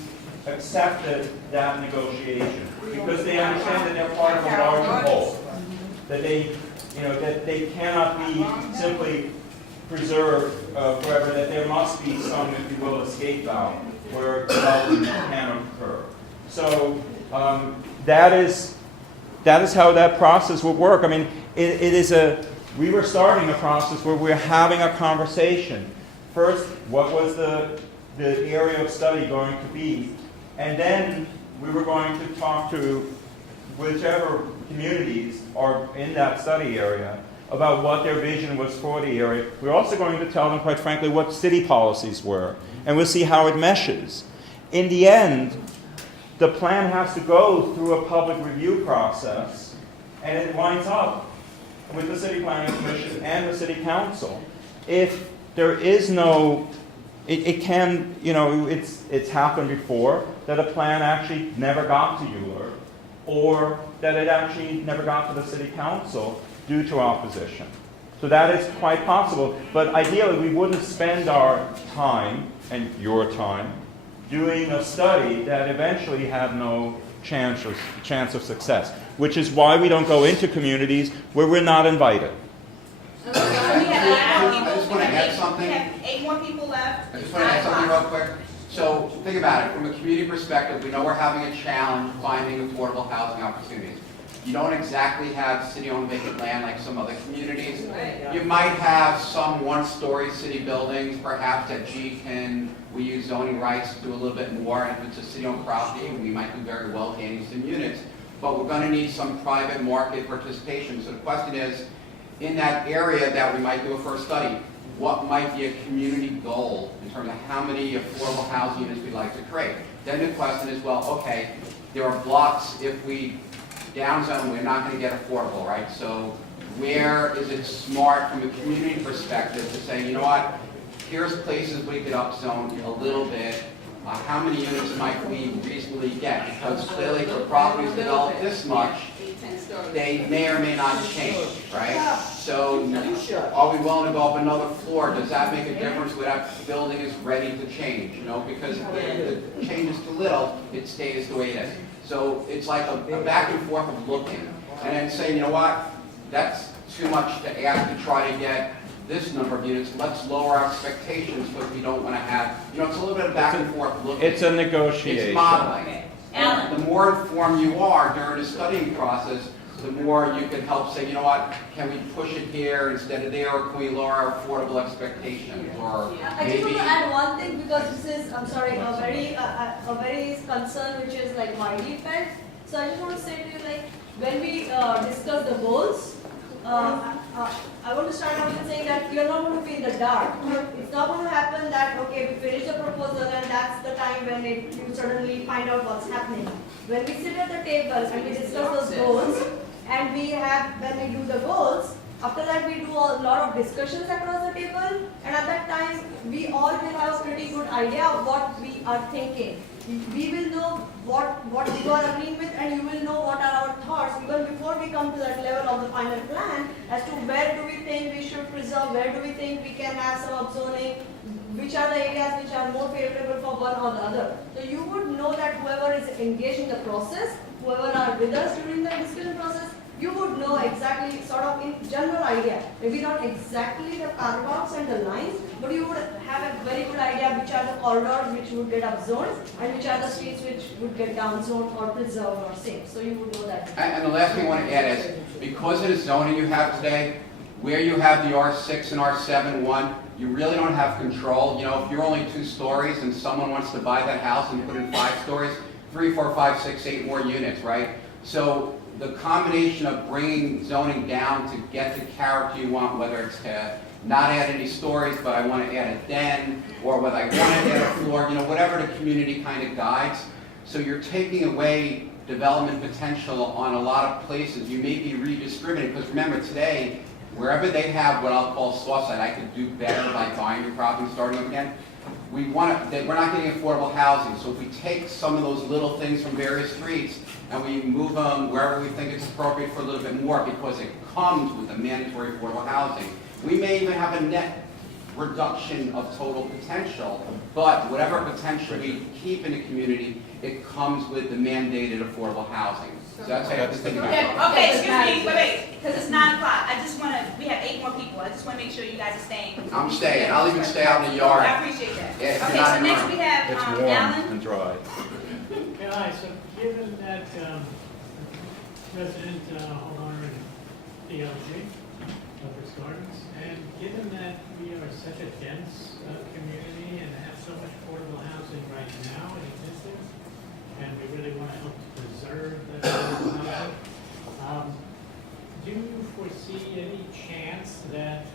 accepted that negotiation because they understand that they're part of a larger whole. That they cannot be simply preserved forever, that there must be some, if you will, escape valve where development can occur. So that is how that process would work. I mean, we were starting a process where we were having a conversation. First, what was the area of study going to be? And then we were going to talk to whichever communities are in that study area about what their vision was for the area. We're also going to tell them, quite frankly, what city policies were, and we'll see how it meshes. In the end, the plan has to go through a public review process, and it winds up with the City Planning Commission and the City Council. If there is no, it's happened before that a plan actually never got to Euler, or that it actually never got to the City Council due to opposition. So that is quite possible, but ideally we wouldn't spend our time, and your time, doing a study that eventually had no chance of success, which is why we don't go into communities where we're not invited. I just want to add something. We have 8 more people left. I just want to add something real quick. So think about it. From a community perspective, we know we're having a challenge finding affordable housing opportunities. You don't exactly have city-owned vacant land like some other communities. You might have some one-story city buildings, perhaps that, we use zoning rights to do a little bit more. And if it's a city-owned property, we might do very well gaining some units. But we're going to need some private market participation. So the question is, in that area that we might do a first study, what might be a community goal in terms of how many affordable housing units we'd like to create? Then the question is, well, okay, there are blocks, if we downzone, we're not going to get affordable, right? So where is it smart from a community perspective to say, you know what, here's places we could upzone a little bit. How many units might we reasonably get? Because clearly for properties developed this much, they may or may not change, right? So are we willing to go up another floor? Does that make a difference when that building is ready to change? You know, because if it changes too little, it stays the way it is. So it's like a back and forth of looking and then saying, you know what, that's too much to ask to try to get this number of units. Let's lower our expectations because we don't want to have, it's a little bit of back and forth looking. It's a negotiation. It's modeling. The more informed you are during the studying process, the more you can help say, you know what, can we push it here instead of there, or can we lower our affordable expectations? Or I just want to add one thing because this is, I'm sorry, a very concern which is like widely felt. So I just want to say to you, like, when we discuss the goals, I want to start out with saying that you're not going to be in the dark. It's not going to happen that, okay, we finish the proposal and that's the time when you suddenly find out what's happening. When we sit at the table and we discuss those goals, and when we do the goals, after that we do a lot of discussions across the table, and at that time we all will have a pretty good idea of what we are thinking. We will know what you are agreeing with, and you will know what are our thoughts even before we come to that level of the final plan as to where do we think we should preserve, where do we think we can have some upzoning, which are the areas which are more favorable for one or the other. So you would know that whoever is engaged in the process, whoever are with us during the discussion process, you would know exactly, sort of in general idea, maybe not exactly the carve-outs and the lines, but you would have a very good idea which are the corridors which would get upzoned and which are the streets which would get downzoned or preserved or saved. So you would know that. And the last thing I want to add is, because of the zoning you have today, where you have the R6 and R7-1, you really don't have control. You know, if you're only 2 stories and someone wants to buy that house and put in 5 stories, 3, 4, 5, 6, 8 more units, right? So the combination of bringing zoning down to get the character you want, whether it's to not add any stories, but I want to add a den, or whether I want to add a floor, you know, whatever the community kind of guides. So you're taking away development potential on a lot of places. You may be redistributing, because remember today, wherever they have what I'll call soft side, I could do better by buying your property and starting up again. We're not getting affordable housing, so if we take some of those little things from various streets and we move them wherever we think it's appropriate for a little bit more because it comes with the mandatory affordable housing, we may even have a net reduction of total potential, but whatever potential we keep in the community, it comes with the mandated affordable housing. So that's how you have to think about it. Okay, excuse me, wait, because it's 9 o'clock. I just want to, we have 8 more people. I just want to make sure you guys are staying. I'm staying. I'll even stay out in the yard. I appreciate that. Yeah, if you're Okay, not so in next room. we have It's warm Alan. and dry. Yeah, hi, so given that resident homeowner in DLG, Lover's Gardens, and given that we are such a dense community and have so much affordable housing right now in existence, and we really want to help to preserve that affordable housing, do you foresee any chance that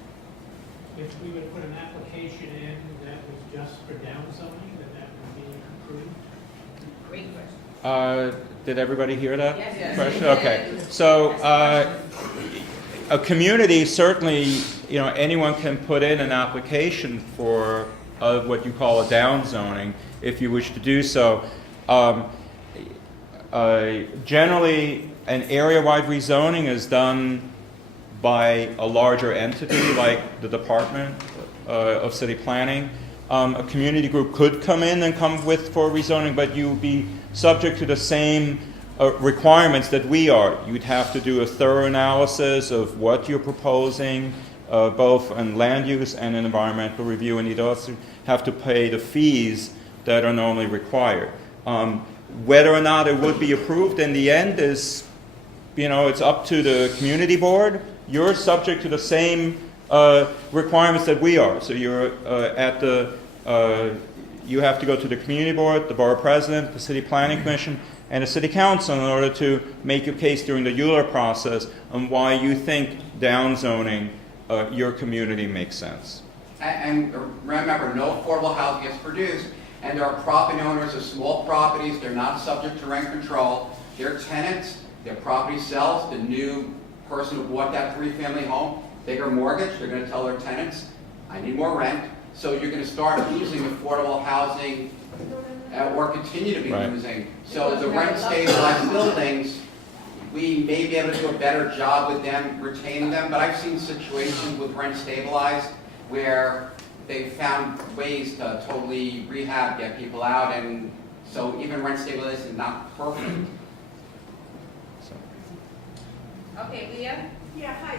if we would put an application in that was just for downzoning, that would be approved? Great question. Did everybody hear that Yes. question? Okay. So a community, certainly, you know, anyone can put in an application for what you call a downzoning if you wish to do so. Generally, an area-wide rezoning is done by a larger entity like the Department of City Planning. A community group could come in and come with for rezoning, but you would be subject to the same requirements that we are. You'd have to do a thorough analysis of what you're proposing, both in land use and in environmental review, and you'd also have to pay the fees that are normally required. Whether or not it would be approved in the end is, you know, it's up to the community board. You're subject to the same requirements that we are. So you're you have to go to the community board, the borough president, the city planning commission, and the city council in order to make your case during the ULURP process on why you think downzoning your community makes sense. And remember, no affordable housing gets produced, and there are property owners of small properties. They're not subject to rent control. They're tenants. Their property sells. The new person who bought that 3-family home, bigger mortgage, they're going to tell their tenants, I need more rent. So you're going to start losing affordable housing or continue to be losing. So the rent stabilized buildings, we may be able to do a better job with them, retaining them, but I've seen situations with rent stabilized where they've found ways to totally rehab, get people out, and so even rent stabilized is not perfect. Okay, Leah? Yeah, hi.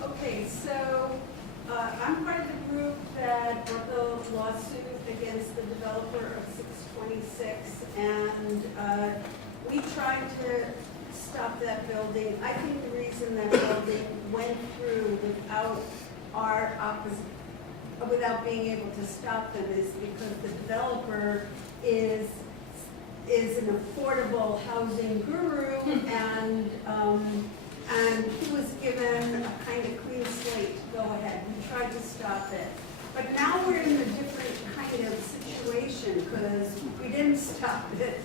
Okay, so I'm part of the group that brought the lawsuit against the developer of 626, and we tried to stop that building. I think the reason that building went through without being able to stop them is because the developer is an affordable housing guru, and he was given a kind of clean slate to go ahead. We tried to stop it. But now we're in a different kind of situation because we didn't stop it.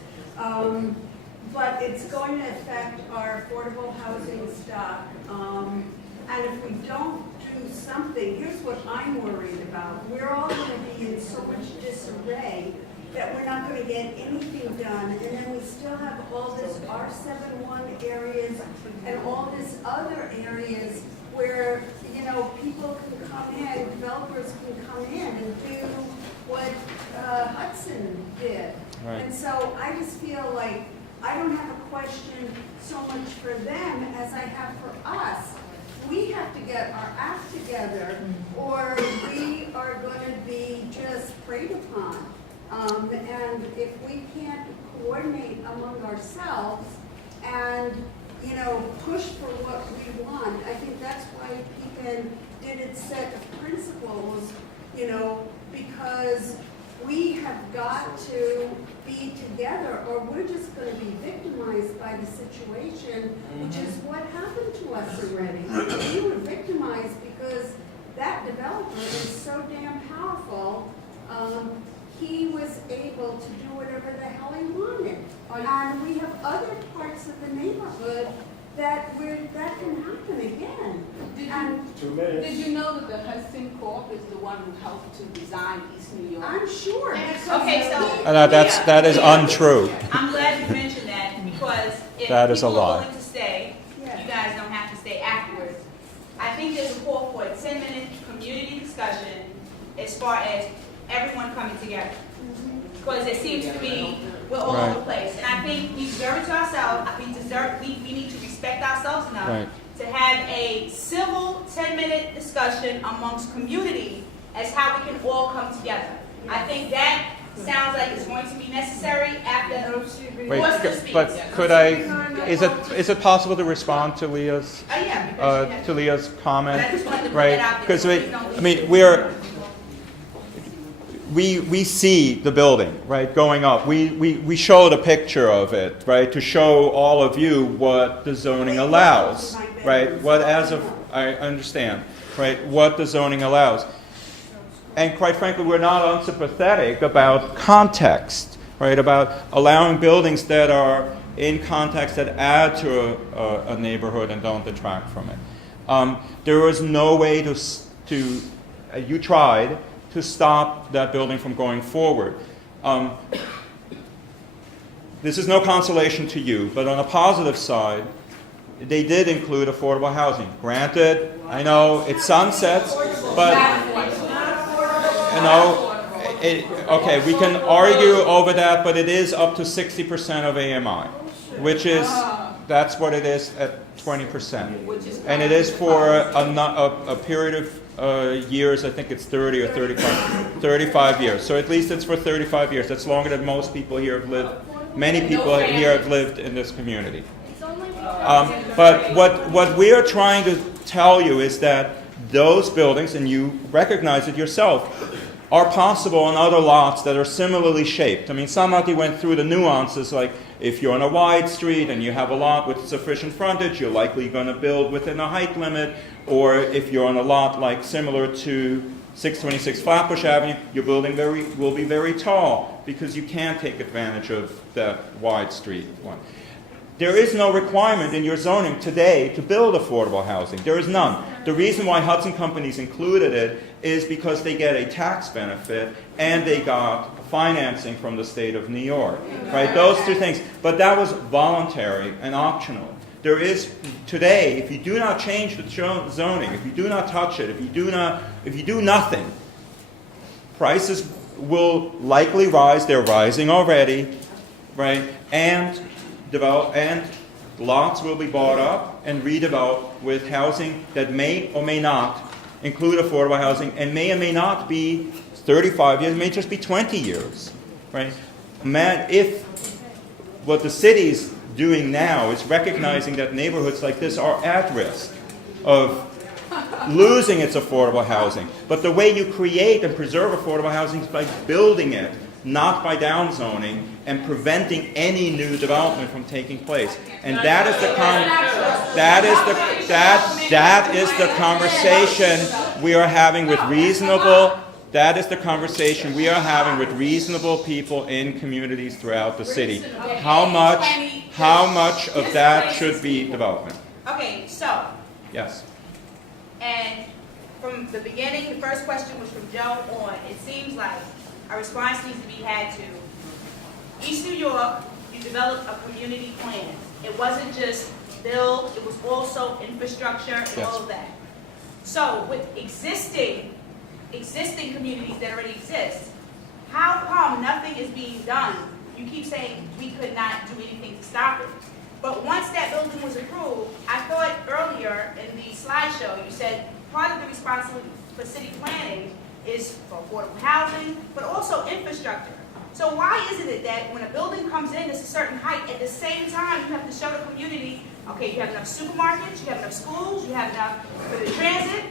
but it's going to affect our affordable housing stock. And if we don't do something, here's what I'm worried about. We're all going to be in so much disarray that we're not going to get anything done. And then we still have all this R71 areas and all these other areas where, you know, people can come in, developers can come in and do what Hudson did. Right. And so I just feel like I don't have a question so much for them as I have for us. We have to get our act together, or we are going to be just preyed upon. And if we can't coordinate among ourselves and, you know, push for what we want, I think that's why Pekin did its set of principles, you know, because we have got to be together, or we're just going to be victimized by the situation, which is what happened to us already. We were victimized because that developer is so damn powerful. He was able to do whatever the hell he wanted. And we have other parts of the neighborhood that can happen again. Did you know that the Hudson Corp is the one who helped to design East New York? I'm sure. Okay, so. That is untrue. I'm glad you mentioned that, because if That is a people are lie. willing to stay, you guys don't have to stay afterwards. I think there's a call for a 10-minute community discussion as far as everyone coming together. Because it seems to be, we're all over the place. And I think we deserve it to ourselves. We need to respect ourselves enough Right. to have a civil 10-minute discussion amongst community as how we can all come together. I think that sounds like it's going to be necessary after Wait, Worcester speaks. but could is it possible to respond to Leah's, yeah, because to Leah's comment? But I just wanted to put Right, it out there because so we don't I mean, we see the building, right, going up. We showed a picture of it, right, to show all of you what the zoning allows, right? What I understand, right, what the zoning allows. And quite frankly, we're not unsympathetic about context, right, about allowing buildings that are in context that add to a neighborhood and don't detract from it. There was no way to you tried to stop that building from going forward. This is no consolation to you, but on a positive side, they did include affordable housing. Granted, I know it sunsets, but you know, okay, we can argue over that, but it is up to 60% of AMI, which is, that's what it is at 20%. And it is for a period of years, I think it's 30 or 35 years. So at least it's for 35 years. That's longer than most people here have lived. Many people here have lived in this community. But what we are trying to tell you is that those buildings, and you recognize it yourself, are possible on other lots that are similarly shaped. I mean, Samati went through the nuances, like if you're on a wide street and you have a lot with sufficient frontage, you're likely going to build within a height limit, or if you're on a lot like similar to 626 Flatbush Avenue, your building will be very tall because you can't take advantage of that wide street one. There is no requirement in your zoning today to build affordable housing. There is none. The reason why Hudson Companies included it is because they get a tax benefit and they got financing from the state of New York. Right? Those two things. But that was voluntary and optional. There is today, if you do not change the zoning, if you do not touch it, if you do nothing, prices will likely rise. They're rising already, right? And lots will be bought up and redeveloped with housing that may or may not include affordable housing and may or may not be 35 years, it may just be 20 years, right? If what the city's doing now is recognizing that neighborhoods like this are at risk of losing its affordable housing. But the way you create and preserve affordable housing is by building it, not by downzoning and preventing any new development from taking place. And that is the conversation we are having with reasonable That is the conversation we are having with reasonable people in communities throughout the city. How much of that should be development? Okay, so, Yes. and from the beginning, the first question was from Joe on, it seems like a response needs to be had to East New York, you developed a community plan. It wasn't just build, it was also infrastructure and all of that. So with existing communities that already exist, how come nothing is being done? You keep saying we could not do anything to stop it. But once that building was approved, I thought earlier in the slideshow, you said part of the responsibility for city planning is for affordable housing, but also infrastructure. So why isn't it that when a building comes in, it's a certain height, at the same time you have to show the community, okay, you have enough supermarkets, you have enough schools, you have enough for the transit?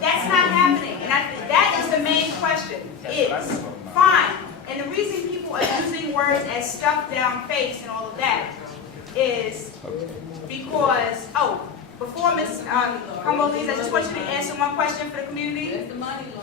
That's not happening, and that is the main question, is, fine. And the reason people are using words as stuffed down face and all of that is because, before Ms. Humble leaves, I just want you to answer one question for the community.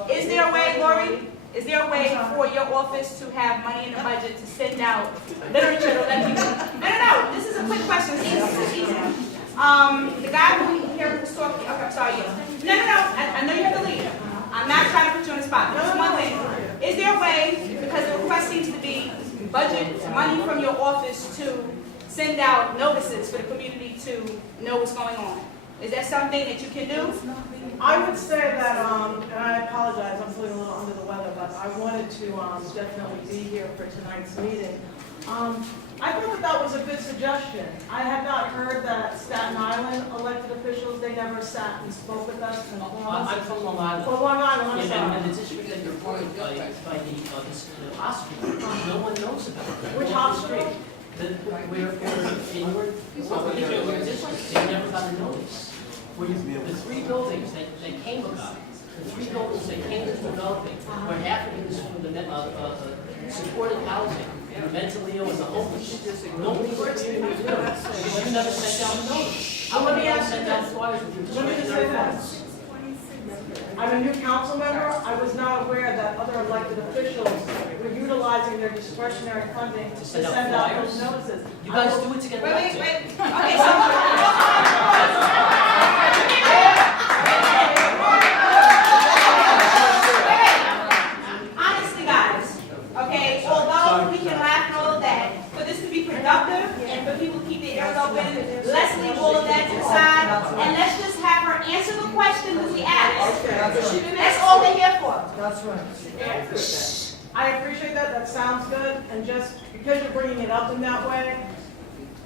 Is there a way, Lori, is there a way for your office to have money in the budget to send out literature to let people? No, this is a quick question, it's easy. The guy who here was talking, okay, I'm sorry, no, I know you have to leave. I'm not trying to put you on the spot, just one thing. Is there a way, because the request seems to be budget money from your office to send out notices for the community to know what's going on? Is that something that you can do? I would say that, and I apologize, I'm feeling a little under the weather, but I wanted to definitely be here for tonight's meeting. I thought that was a good suggestion. I had not heard that Staten Island elected officials, they never sat and spoke with us. I'm from Long Island. From Long Island, I'm sorry. And the district that you're appointed by the hospital, no one knows about that. Which hospital? Where in your district, they never got a notice. The three buildings that came about, the three buildings that came to developing, where half of it is from the supported housing, the mentally ill and the homeless. Nobody works here to do it, because you never sent out a notice. Let me ask you sent out this. flyers with your Let me just say this. I'm a new council member. I was not aware that other elected officials were utilizing their discretionary funding to send out those notices. You guys do it to get elected. Okay, so. Honestly, guys, okay, although we can laugh and all of that, for this to be productive and for people to keep their ears open, let's leave all of that to the side and let's just have her answer the question that we asked. That's all we're here for. That's right. I appreciate that. That sounds good. And just because you're bringing it up in that way,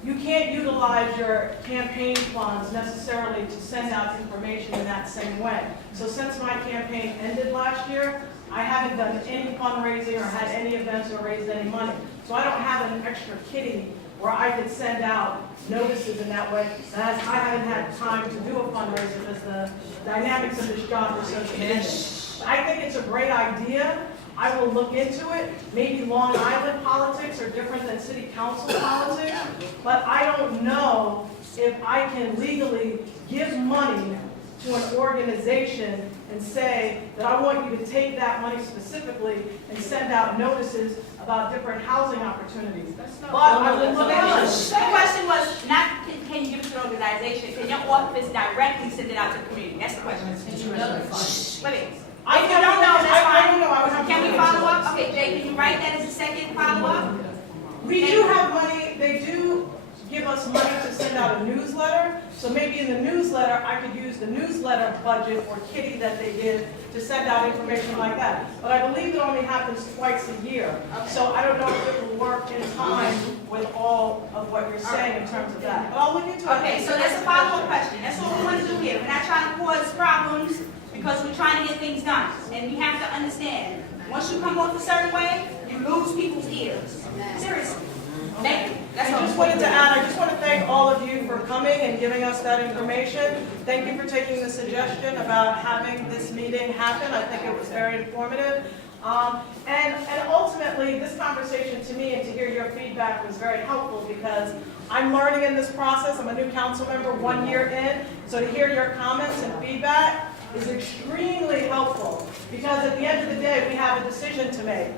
you can't utilize your campaign funds necessarily to send out information in that same way. So since my campaign ended last year, I haven't done any fundraising or had any events or raised any money. So I don't have an extra kitty where I could send out notices in that way. As I haven't had time to do a fundraiser because the dynamics of this job are so demanding. I think it's a great idea. I will look into it. Maybe Long Island politics are different than city council politics, but I don't know if I can legally give money to an organization and say that I want you to take that money specifically and send out notices about different housing opportunities. But I will look at it. The question was not can you give it to an organization, can your office directly send it out to the community? That's the question. Wait. If you don't know, that's fine. Can we follow up? Okay, Jay, can you write that as a second follow-up? We do have money, they do give us money to send out a newsletter. So maybe in the newsletter, I could use the newsletter budget or kitty that they give to send out information like that. But I believe it only happens twice a year. So I don't know if it will work in time with all of what you're saying in terms of that. But I'll look into it. Okay, so that's a follow-up question. That's what we want to do here. We're not trying to cause problems because we're trying to get things done. And we have to understand, once you come off a certain way, you lose people's ears. Seriously. Thank you. That's all. I just wanted to add, I just want to thank all of you for coming and giving us that information. Thank you for taking the suggestion about having this meeting happen. I think it was very informative. And ultimately, this conversation to me and to hear your feedback was very helpful because I'm learning in this process. I'm a new council member 1 year in. So to hear your comments and feedback is extremely helpful. Because at the end of the day, we have a decision to make.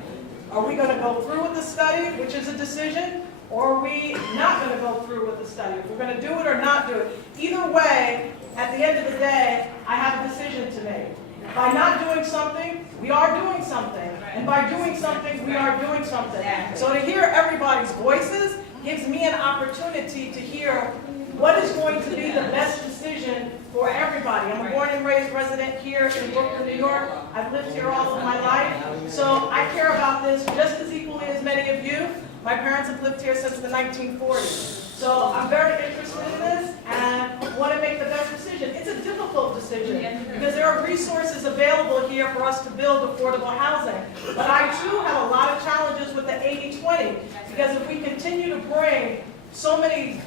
Are we gonna go through with the study, which is a decision, or are we not gonna go through with the study? If we're gonna do it or not do it. Either way, at the end of the day, I have a decision to make. By not doing something, we are doing something. And by doing something, we are doing something. So to hear everybody's voices gives me an opportunity to hear what is going to be the best decision for everybody. I'm a born and raised resident here in Brooklyn, New York. I've lived here all of my life. So I care about this just as equally as many of you. My parents have lived here since the 1940s. So I'm very interested in this and want to make the best decision. It's a difficult decision because there are resources available here for us to build affordable housing. But I too have a lot of challenges with the 80-20 because if we continue to bring so many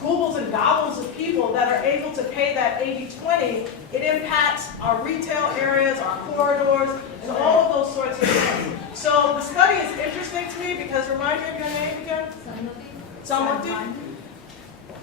googles and gobbles of people that are able to pay that 80-20, it impacts our retail areas, our corridors, and all of those sorts of things. So the study is interesting to me because, remind me of your name again? Samati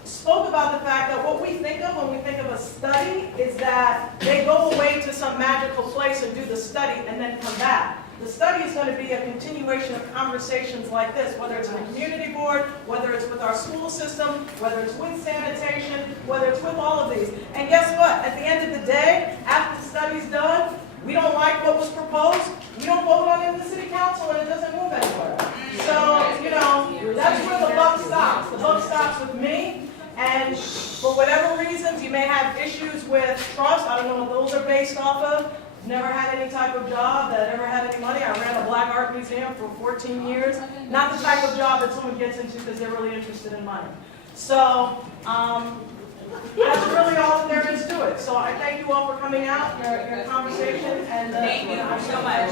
spoke about the fact that what we think of when we think of a study is that they go away to some magical place and do the study and then come back. The study is going to be a continuation of conversations like this, whether it's in a community board, whether it's with our school system, whether it's with sanitation, whether it's with all of these. And guess what? At the end of the day, after the study's done, we don't like what was proposed, we don't vote on it in the city council and it doesn't move anywhere. So, you know, that's where the buck stops. The buck stops with me. And for whatever reasons, you may have issues with trust. I don't know what those are based off of. Never had any type of job that ever had any money. I ran a black art museum for 14 years. Not the type of job that someone gets into because they're really interested in money. So that's really all that there is to it. So I thank you all for coming out, your conversation. And thank you so much.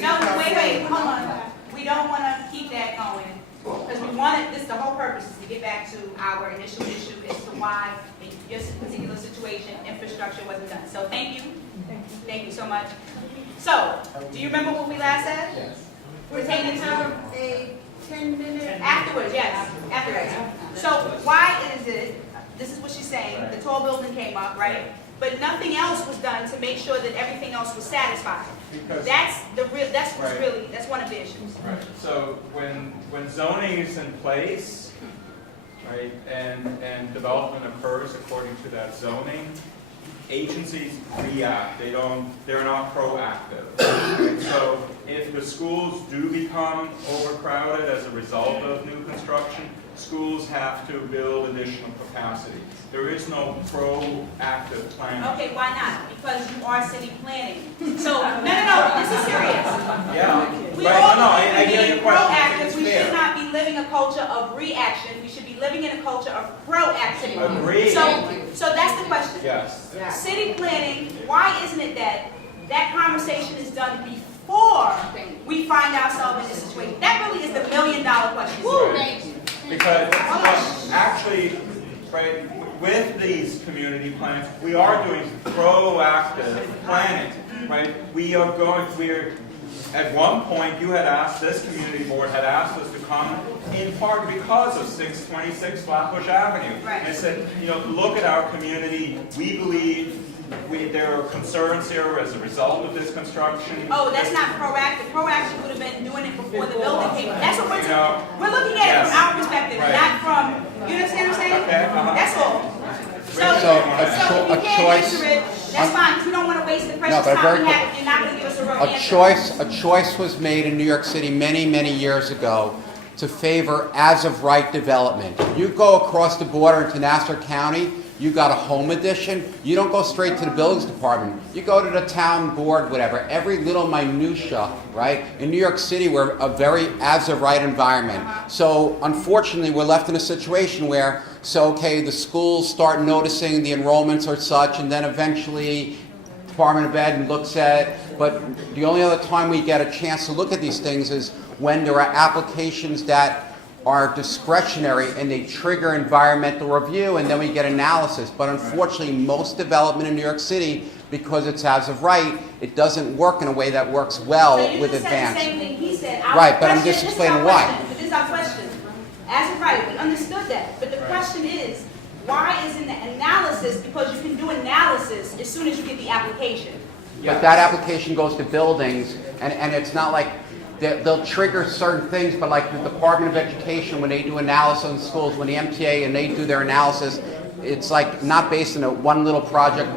No, wait, hold on. We don't want to keep that going. Because we wanted this, the whole purpose is to get back to our initial issue as to why, in this particular situation, infrastructure wasn't done. So thank you. Thank you so much. So, do you remember what we last said? Yes. Pertaining to a 10-minute... Afterwards, yes. Afterwards. So why is it, this is what she's saying, the tall building came up, right? But nothing else was done to make sure that everything else was satisfied. Because that's the real. That's what's right. really. That's one of the issues. Right. So when zoning is in place, right, and development occurs according to that zoning, agencies react. They're not proactive. Right? So if the schools do become overcrowded as a result of new construction, schools have to build additional capacity. There is no proactive planning. Okay, why not? Because you are city planning. So no, this is serious. Yeah. We right. all I need to get be your question. proactive. It's We fair. should not be living a culture of reaction. We should be living in a culture of proactivity. Agreed. So that's the question. Yes. City planning. Why isn't it that conversation is done before we find ourselves in this situation? That really is the $1 million question. Right. Because actually, right, with these community plans, we are doing proactive planning, right? We're at one point, you had asked, this community board had asked us to come in part because of 626 Flatbush Avenue. Right. And said, you know, look at our community. We believe there are concerns here as a result of this construction. Oh, that's not proactive. Proactive would have been doing it before the building came. That's what we're looking at it from our perspective, right. not from, you understand what I'm saying? Okay, That's all. So if you can't answer it, that's fine, because we don't want to waste the precious time we have if you're not going to give us a real answer. A choice was made in New York City many, many years ago to favor as-of-right development. You go across the border into Nassau County, you got a home edition, you don't go straight to the buildings department. You go to the town board, whatever, every little minutia, right? In New York City, we're a very as-of-right environment. So unfortunately, we're left in a situation where, the schools start noticing the enrollments or such, and then eventually Department of Ed looks at it. But the only other time we get a chance to look at these things is when there are applications that are discretionary and they trigger environmental review, and then we get analysis. But unfortunately, most development in New York City, because it's as of right, it doesn't work in a way that works well with advance. So you just said the same thing he said. Right, but I'm just explaining why. This is our question. As of right, we understood that. But the question is, why isn't the analysis, because you can do analysis as soon as you get the application. But that application goes to buildings, and it's not like, they'll trigger certain things, but like the Department of Education, when they do analysis in schools, when the MTA and they do their analysis, it's like not based on one little project.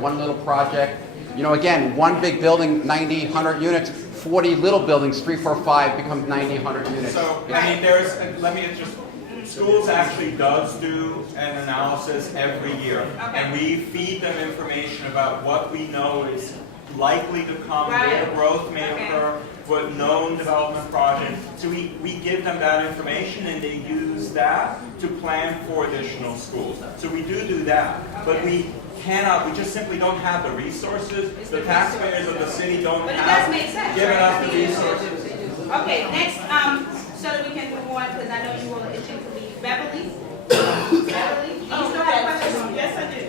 You know, again, one big building, 90, 100 units, 40 little buildings, 3, 4, 5 becomes 90, 100 units. So, I mean, let me just, schools actually does do an analysis every year. And we feed them information about what we know is likely to come, where the growth may occur, what known development projects. So we give them that information and they use that to plan for additional schools. So we do that. But we just simply don't have the resources. The taxpayers of the city don't have given us the resources. Okay, next, so that we can move on, because I know you all are itching to leave. Beverly? Beverly, do you still have a question? Yes, I do.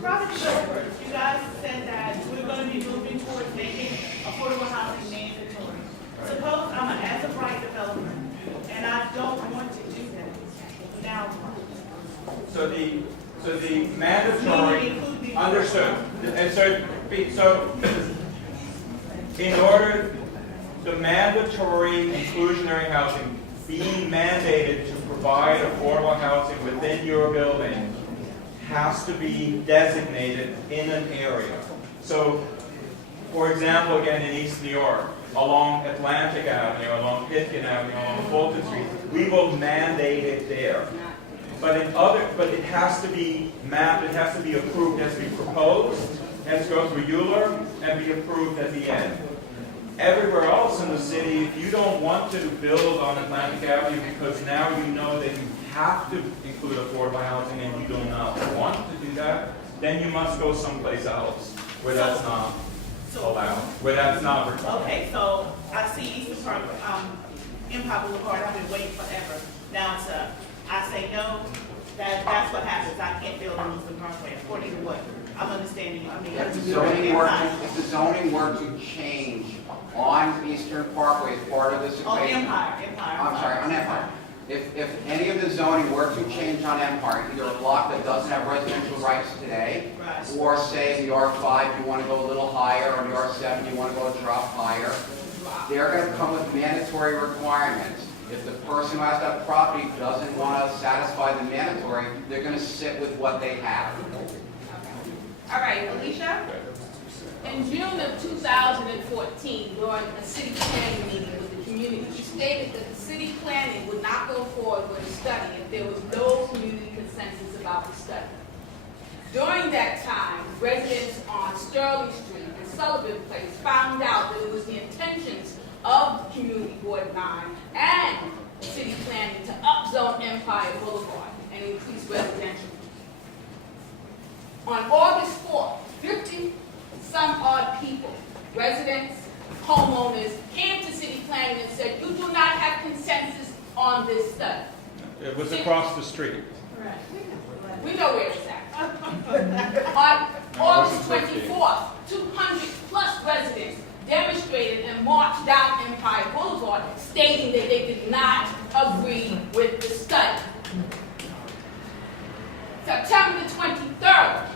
Private developers, you guys said that we're going to be moving towards making affordable housing mandatory. Suppose I'm an as-of-right developer, and I don't want to do that. Now what? So the mandatory, understood. And so in order, the mandatory inclusionary housing being mandated to provide affordable housing within your building has to be designated in an area. So, for example, again in East New York, along Atlantic Avenue, along Pitkin Avenue, along Fulton Street, we will mandate it there. But it has to be mapped, it has to be approved, it has to be proposed, it has to go through Euler and be approved at the end. Everywhere else in the city, if you don't want to build on Atlantic Avenue because now you know that you have to include affordable housing and you do not want to do that, then you must go someplace else where that's not allowed, where that's not required. Okay, so I see Eastern Park, Empire Boulevard, I've been waiting forever. Now it's I say no, that's what happens. I can't build on Eastern Parkway, according to what I'm understanding. I mean, If the zoning were to change on Eastern Parkway as part of this equation. Empire. I'm sorry, on Empire. If any of the zoning were to change on Empire, either a block that doesn't have residential rights today, or say in the R5 you want to go a little higher, or in the R7 you want to go a drop higher, they're going to come with mandatory requirements. If the person who has that property doesn't want to satisfy the mandatory, they're going to sit with what they have. All right, Alicia? In June of 2014, during a city planning meeting with the community, you stated that the city planning would not go forward with a study if there was no community consensus about the study. During that time, residents on Sterling Street and Sullivan Place found out that it was the intentions of Community Board 9 and city planning to upzone Empire Boulevard and increase residential. On August 4th, 50-some-odd people, residents, homeowners, came to city planning and said, you do not have consensus on this study. It was across the street. We know where it's at. On August 24th, 200 plus residents demonstrated and marched down Empire Boulevard stating that they did not agree with the study. September the 23rd,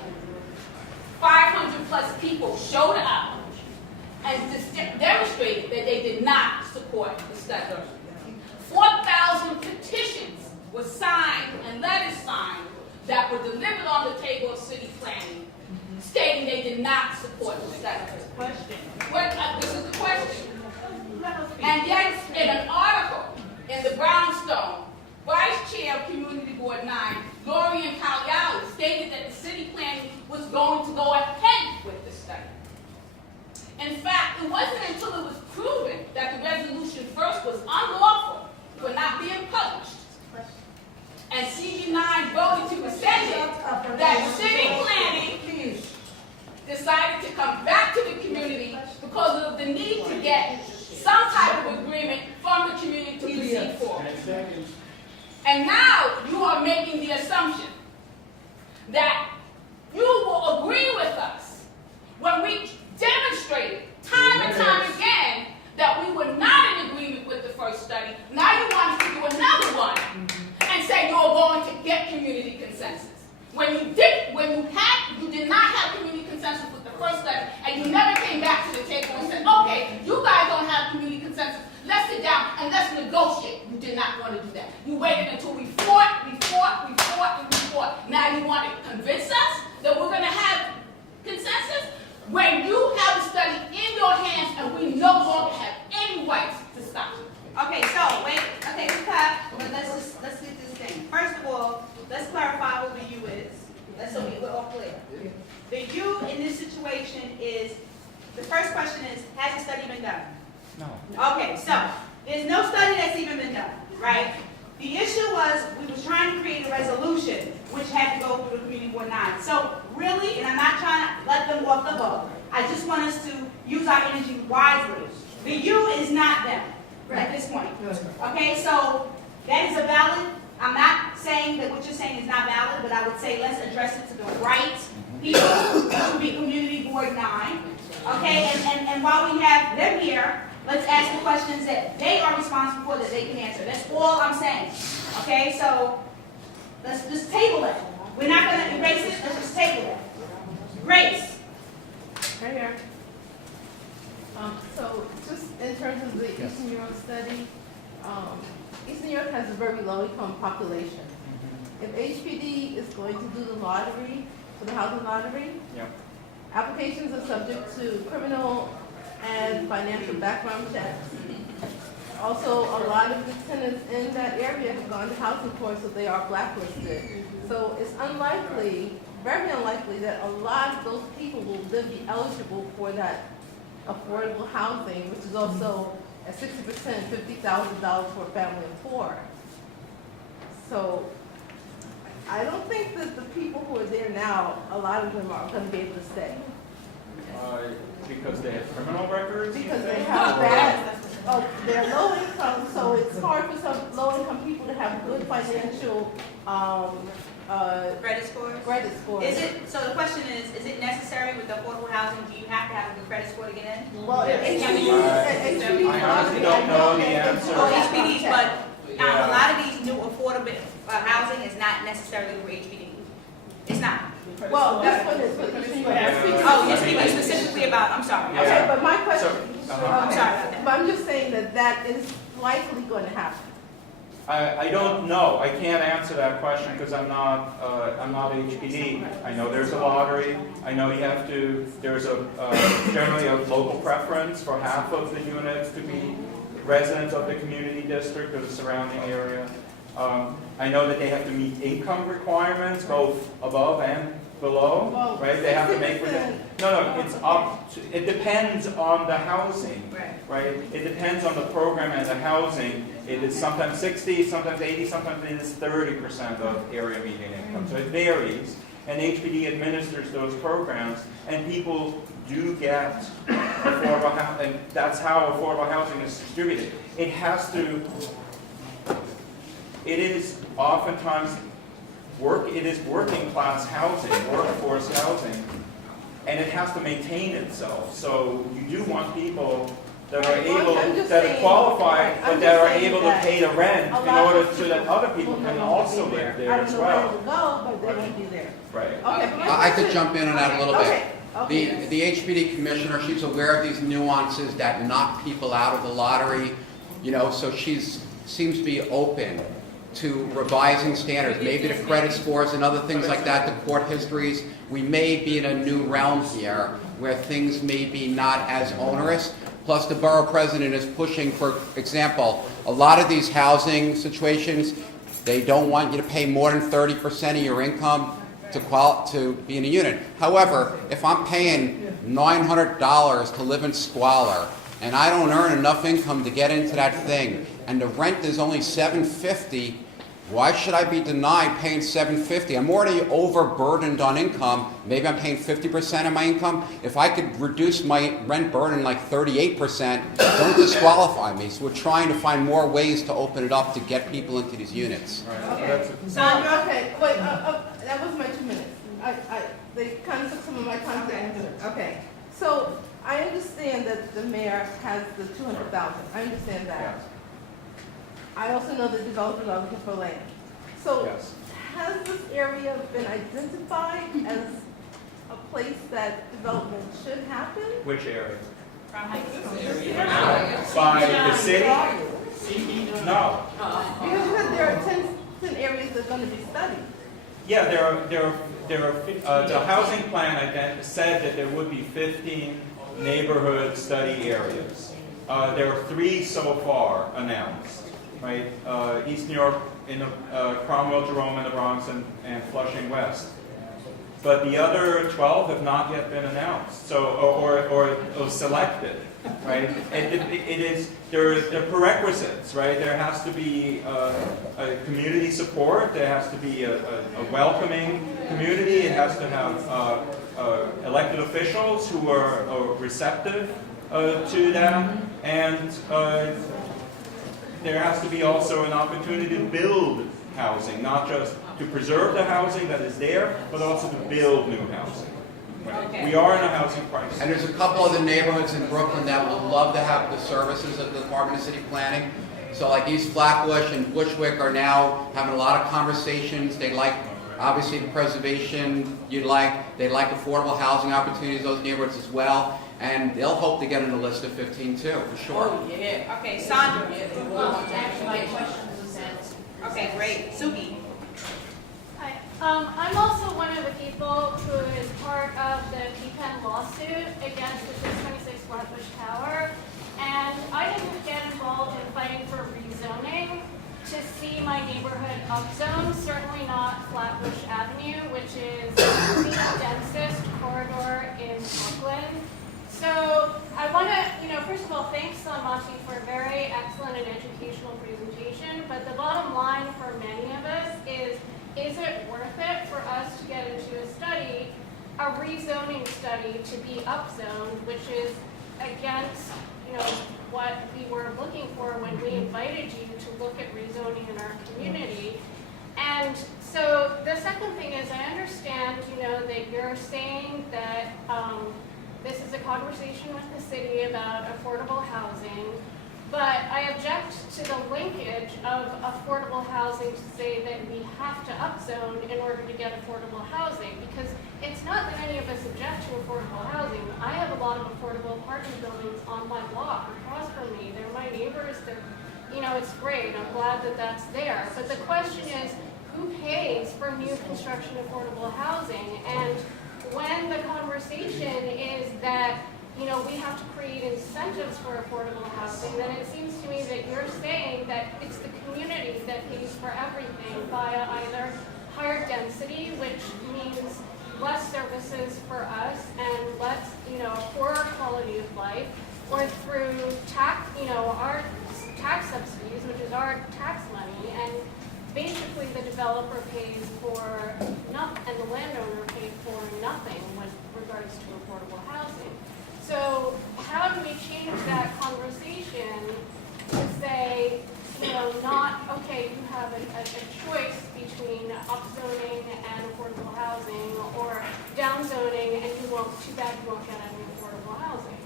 500 plus people showed up and demonstrated that they did not support the study. 4,000 petitions were signed and letters signed that were delivered on the table of city planning stating they did not support the study. This is the question. And yet, in an article in the Brownstone, Vice Chair of Community Board 9, Lorian Pagliari, stated that the city planning was going to go ahead with the study. In fact, it wasn't until it was proven that the resolution first was unlawful for not being published, and cb9 voted to rescind it, that city planning decided to come back to the community because of the need to get some type of agreement from the community to proceed forward. And now you are making the assumption that you will agree with us when we demonstrated time and time again that we were not in agreement with the first study. Now you want us to do another one and say you're going to get community consensus. When you did not have community consensus with the first study, and you never came back to the table and said, okay, you guys don't have community consensus, let's sit down and let's negotiate. You did not want to do that. You waited until we fought. Now you want to convince us that we're going to have consensus when you have the study in your hands and we no longer have any rights to stop you. Okay, so wait. Okay, but let's get this thing. First of all, let's clarify what the U is. Let's so we're all clear. The U in this situation is the first question is, has the study been done? No. Okay, so there's no study that's even been done, right? The issue was we was trying to create a resolution which had to go through the Community Board 9. So really, and I'm not trying to let them off the hook, I just want us to use our energy wisely. The U is not them at this point. Okay, so that is a valid, I'm not saying that what you're saying is not valid, but I would say let's address it to the right people, which would be Community Board 9. Okay, and while we have them here, let's ask the questions that they are responsible for that they can answer. That's all I'm saying. Okay, so let's just table it. We're not going to erase it, let's just table it. Grace. Right here. So just in terms of the Eastern New York study, Eastern New York has a very low income population. If HPD is going to do the lottery, for the housing lottery, applications are subject to criminal and financial background checks. Also, a lot of the tenants in that area have gone to housing court, so they are blacklisted. So it's unlikely, very unlikely, that a lot of those people will then be eligible for that affordable housing, which is also at 60%, $50,000 for a family of 4. So I don't think that the people who are there now, a lot of them are going to be able to stay. Because they have criminal records? Because they have bad, they're low income, so it's hard for some low income people to have good financial Credit scores? Credit scores. So the question is it necessary with the affordable housing? Do you have to have a good credit score to get in? Well, I honestly don't know the answer. HPDs, but a lot of these new affordable housing is not necessarily for HPD. It's not. Well, this one is for Eastern New York. Oh, you're speaking specifically about, I'm sorry. Okay, but my question, I'm sorry about that. but I'm just saying that that is likely going to happen. I don't know. I can't answer that question because I'm not HPD. I know there's a lottery. I know you have to. There's generally a local preference for half of the units to be residents of the community district or the surrounding area. I know that they have to meet income requirements both above and below, right? They have to make. No, it's up. It depends on the housing, right? It depends on the program and the housing. It is sometimes 60, sometimes 80, sometimes it is 30% of area median income. So it varies, and HPD administers those programs, and people do get affordable housing. And that's how affordable housing is distributed. It has to. It is oftentimes working class housing, workforce housing, and it has to maintain itself. So you do want people that are able, that are qualified, but that are able to pay the rent in order so that other people can also live there as well. I don't know where to go, but they won't be there. Right. Okay, I could jump in on that a little bit. Okay. The HPD commissioner, she's aware of these nuances that knock people out of the lottery, so seems to be open to revising standards, maybe the credit scores and other things like that, the court histories. We may be in a new realm here where things may be not as onerous. Plus, the borough president is pushing, for example, a lot of these housing situations, they don't want you to pay more than 30% of your income to be in a unit. However, if I'm paying $900 to live in squalor and I don't earn enough income to get into that thing, and the rent is only $750, why should I be denied paying $750? I'm already overburdened on income. Maybe I'm paying 50% of my income. If I could reduce my rent burden like 38%, don't disqualify me. So we're trying to find more ways to open it up to get people into these units. Okay. Sandra, okay, wait, that was my 2 minutes. They kind of took some of my time to answer. Okay, so I understand that the mayor has the 200,000. I understand that. Yes. I also know that developers are looking for land. So Yes. has this area been identified as a place that development should happen? Which area? By By the city? No. Because you said there are 10 areas that are going to be studied. Yeah, the housing plan said that there would be 15 neighborhood study areas. There are 3 so far announced, right? East New York, in Cromwell, Jerome, in the Bronx, and Flushing West. But the other 12 have not yet been announced, so or selected, right? There are prerequisites, right? There has to be a community support. There has to be a welcoming community. It has to have elected officials who are receptive to that, and there has to be also an opportunity to build housing, not just to preserve the housing that is there, but also to build new housing. Right? Okay. We are in a housing crisis. And there's a couple of the neighborhoods in Brooklyn that would love to have the services of the Department of City Planning. So like East Flatbush and Bushwick are now having a lot of conversations. They like, obviously, the preservation. They like affordable housing opportunities in those neighborhoods as well. And they'll hope to get on the list of 15 too, for sure. Oh, yeah. Okay, Sandra. My question was answered. Okay, great. Suki. Hi. I'm also one of the people who is part of the PPEN lawsuit against the 626 Flatbush Tower. And I didn't get involved in fighting for rezoning to see my neighborhood upzoned, certainly not Flatbush Avenue, which is the densest corridor in Brooklyn. So I want to, first of all, thanks Monty for a very excellent and educational presentation. But the bottom line for many of us is it worth it for us to get into a study, a rezoning study to be upzoned, which is against, what we were looking for when we invited you to look at rezoning in our community. And so the second thing is I understand, that you're saying that this is a conversation with the city about affordable housing, but I object to the linkage of affordable housing to say that we have to upzone in order to get affordable housing, because it's not that any of us object to affordable housing. I have a lot of affordable apartment buildings on my block across from me. They're my neighbors. It's great. I'm glad that that's there. But the question is, who pays for new construction affordable housing? And when the conversation is that, we have to create incentives for affordable housing, then it seems to me that you're saying that it's the community that pays for everything via either higher density, which means less services for us and less, poorer quality of life, or through our tax subsidies, which is our tax money, and basically the developer pays for nothing and the landowner pays for nothing with regards to affordable housing. So how do we change that conversation to say, not, okay, you have a choice between upzoning and affordable housing, or downzoning and too bad you won't get any affordable housing.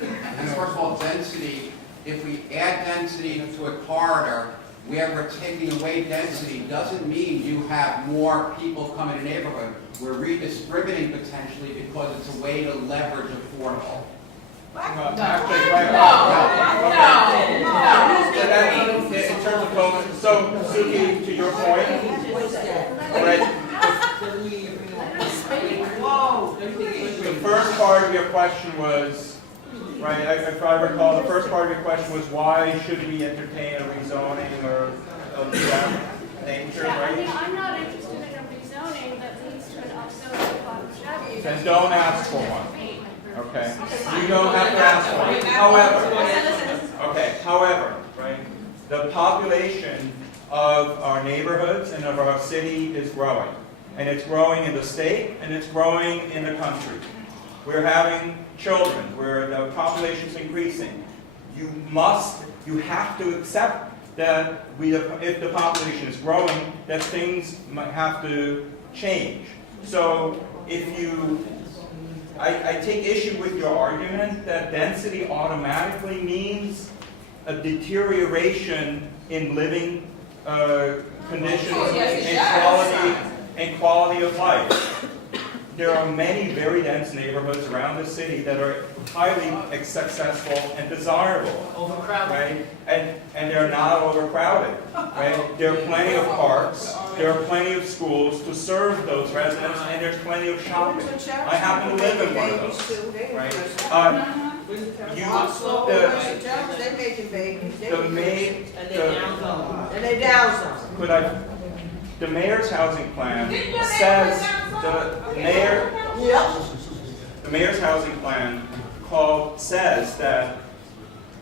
And first of all, density, if we add density to a corridor, where we're taking away density doesn't mean you have more people come in a neighborhood. We're redistributing potentially because it's a way to leverage affordable. In terms of COVID, so Suki, to your point, the first part of your question was, right, if I recall, the first part of your question was why should we entertain a rezoning or of that nature, right? I'm not interested in a rezoning that leads to an upzoning of Flatbush Avenue. Then don't ask for one, okay? You don't have to ask for one. However, right, the population of our neighborhoods and of our city is growing. And it's growing in the state, and it's growing in the country. We're having children, where the population is increasing. You have to accept that if the population is growing, that things might have to change. So I take issue with your argument that density automatically means a deterioration in living conditions and quality of life. there are many very dense neighborhoods around the city that are highly successful and desirable. Overcrowded. Right? And they're not overcrowded. Right? There are plenty of parks, there are plenty of schools to serve those residents, and there's plenty of shopping. I happen to live in one of those. Right? They're making babies. And they downsizing. Could I? The mayor's housing plan says the mayor's housing plan says that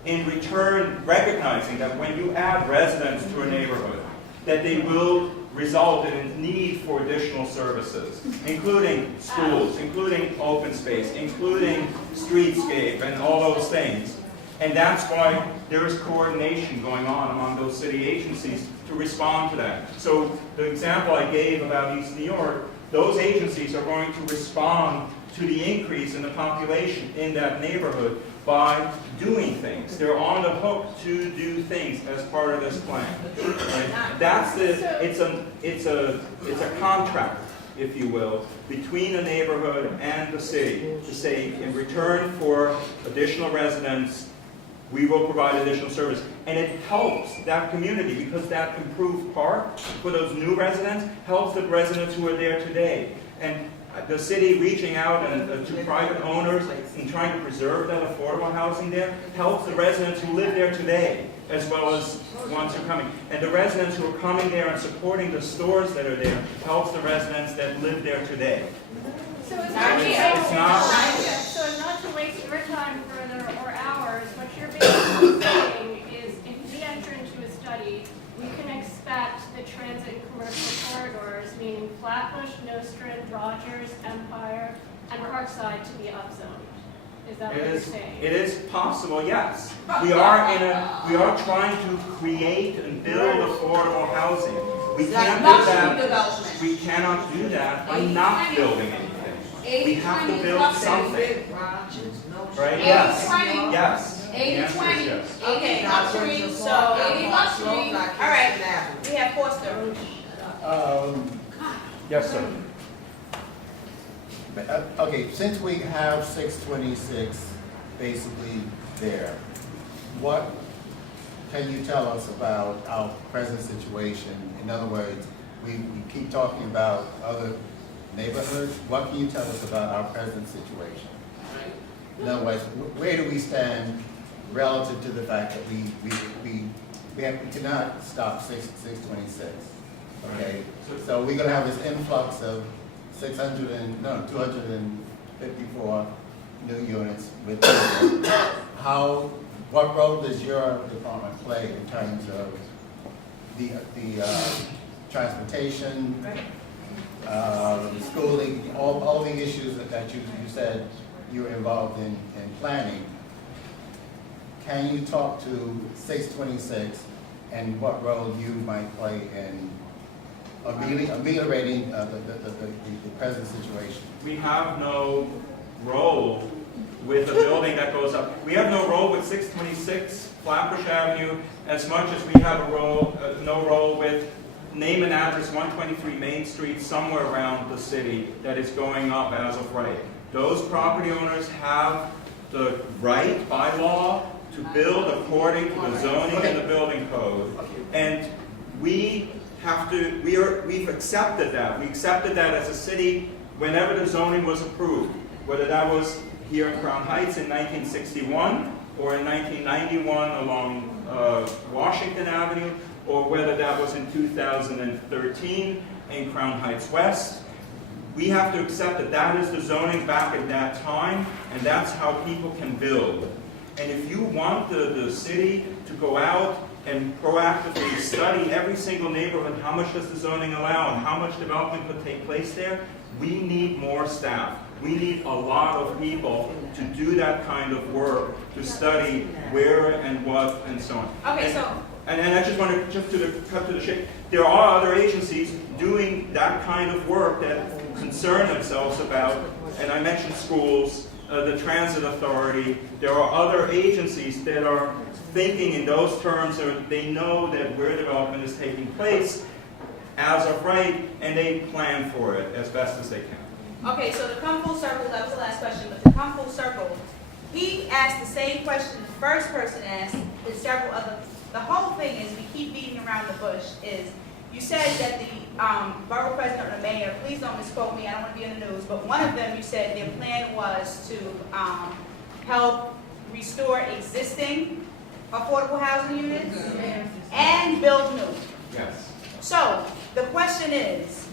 in return, recognizing that when you add residents to a neighborhood, that they will result in a need for additional services, including schools, including open space, including streetscape, and all those things. And that's why there is coordination going on among those city agencies to respond to that. So the example I gave about East New York, those agencies are going to respond to the increase in the population in that neighborhood by doing things. They're on the hook to do things as part of this plan. Right? That's it's a contract, if you will, between the neighborhood and the city to say, in return for additional residents, we will provide additional service. And it helps that community because that improved park for those new residents helps the residents who are there today. And the city reaching out to private owners and trying to preserve that affordable housing there helps the residents who live there today as well as ones who are coming. And the residents who are coming there and supporting the stores that are there helps the residents that live there today. So it's not to waste your time further or ours, what you're basically saying is if we enter into a study, we can expect the transit and commercial corridors, meaning Flatbush, Nostrand, Rogers, Empire, and Parkside to be upzoned. Is that what you're saying? It is possible, yes. We are trying to create and build affordable housing. We can't do that. We cannot do that by not building anything. We have to build something. Right? Yes. Yes. 80-20. Yes. Okay, luxury, so 80 luxury. All right, we have Forster. Yes, sir. Okay, since we have 626 basically there, what can you tell us about our present situation? In other words, we keep talking about other neighborhoods. What can you tell us about our present situation? In other words, where do we stand relative to the fact that we cannot stop 626? Okay, so we're going to have this influx of 254 new units. With what role does your department play in terms of the transportation, schooling, all the issues that you said you were involved in planning? Can you talk to 626 and what role you might play in ameliorating the present situation? We have no role with a building that goes up. We have no role with 626 Flatbush Avenue as much as we have no role with name and address 123 Main Street somewhere around the city that is going up as of right. Those property owners have the right by law to build according to the zoning and the building code. And we've accepted that. We accepted that as a city whenever the zoning was approved, whether that was here in Crown Heights in 1961 or in 1991 along Washington Avenue, or whether that was in 2013 in Crown Heights West. We have to accept that that is the zoning back at that time, and that's how people can build. And if you want the city to go out and proactively study every single neighborhood, how much does the zoning allow and how much development could take place there, we need more staff. We need a lot of people to do that kind of work, to study where and what and so on. Okay, And I just want to cut to the chase. There are other agencies doing that kind of work that concern themselves about, and I mentioned schools, the transit authority. There are other agencies that are thinking in those terms, or they know that where development is taking place as of right, and they plan for it as best as they can. Okay, so to come full circle, that was the last question, but to come full circle, he asked the same question the first person asked, and several other, the whole thing is, we keep beating around the bush, is, you said that the borough president or the mayor, please don't misquote me, I don't want to be in the news, but one of them, you said their plan was to help restore existing affordable housing units and build new. Yes. So, the question is,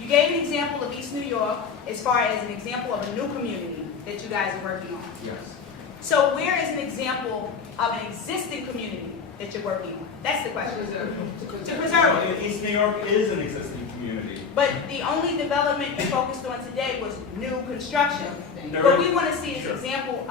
you gave an example of East New York as far as an example of a new community that you guys are working on. Yes. So where is an example of an existing community that you're working on? That's the question. To preserve Well, it. East New York is an existing community. But the only development you focused on today was new construction. There What is- we want to see is Sure. examples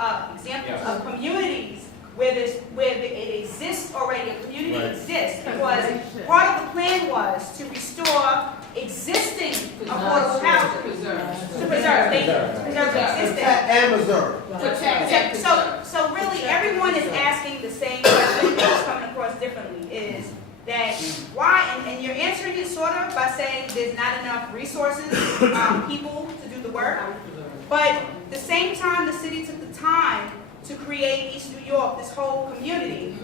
Yes. of communities where it exists already, a community Right. exists, because part of the plan was to restore existing affordable housing. To preserve, thank you, to preserve the existing. And reserve. So really, everyone is asking the same question, it's just coming across differently, is that why, and you're answering it sort of by saying there's not enough resources, people to do the work, but at the same time, the city took the time to create East New York, this whole community,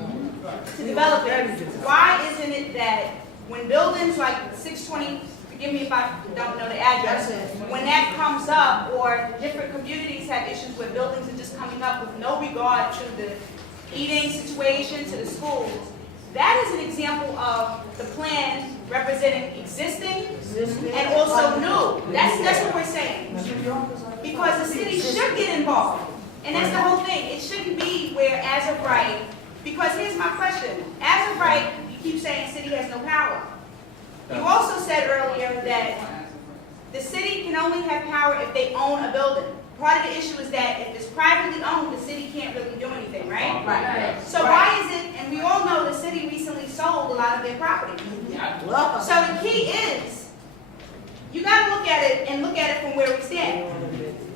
to develop it. Why isn't it that when buildings like 620, forgive me if I don't know the address, when that comes up, or different communities have issues where buildings are just coming up with no regard to the eating situation, to the schools, that is an example of the plan representing existing and also new. That's what we're saying. Because the city should get involved. And that's the whole thing. It shouldn't be where as of right, because here's my question. As of right, you keep saying city has no power. You also said earlier that the city can only have power if they own a building. Part of the issue is that if it's privately owned, the city can't really do anything, right? Right. So why is it, and we all know the city recently sold a lot of their property. So the key is, you gotta look at it and look at it from where we stand.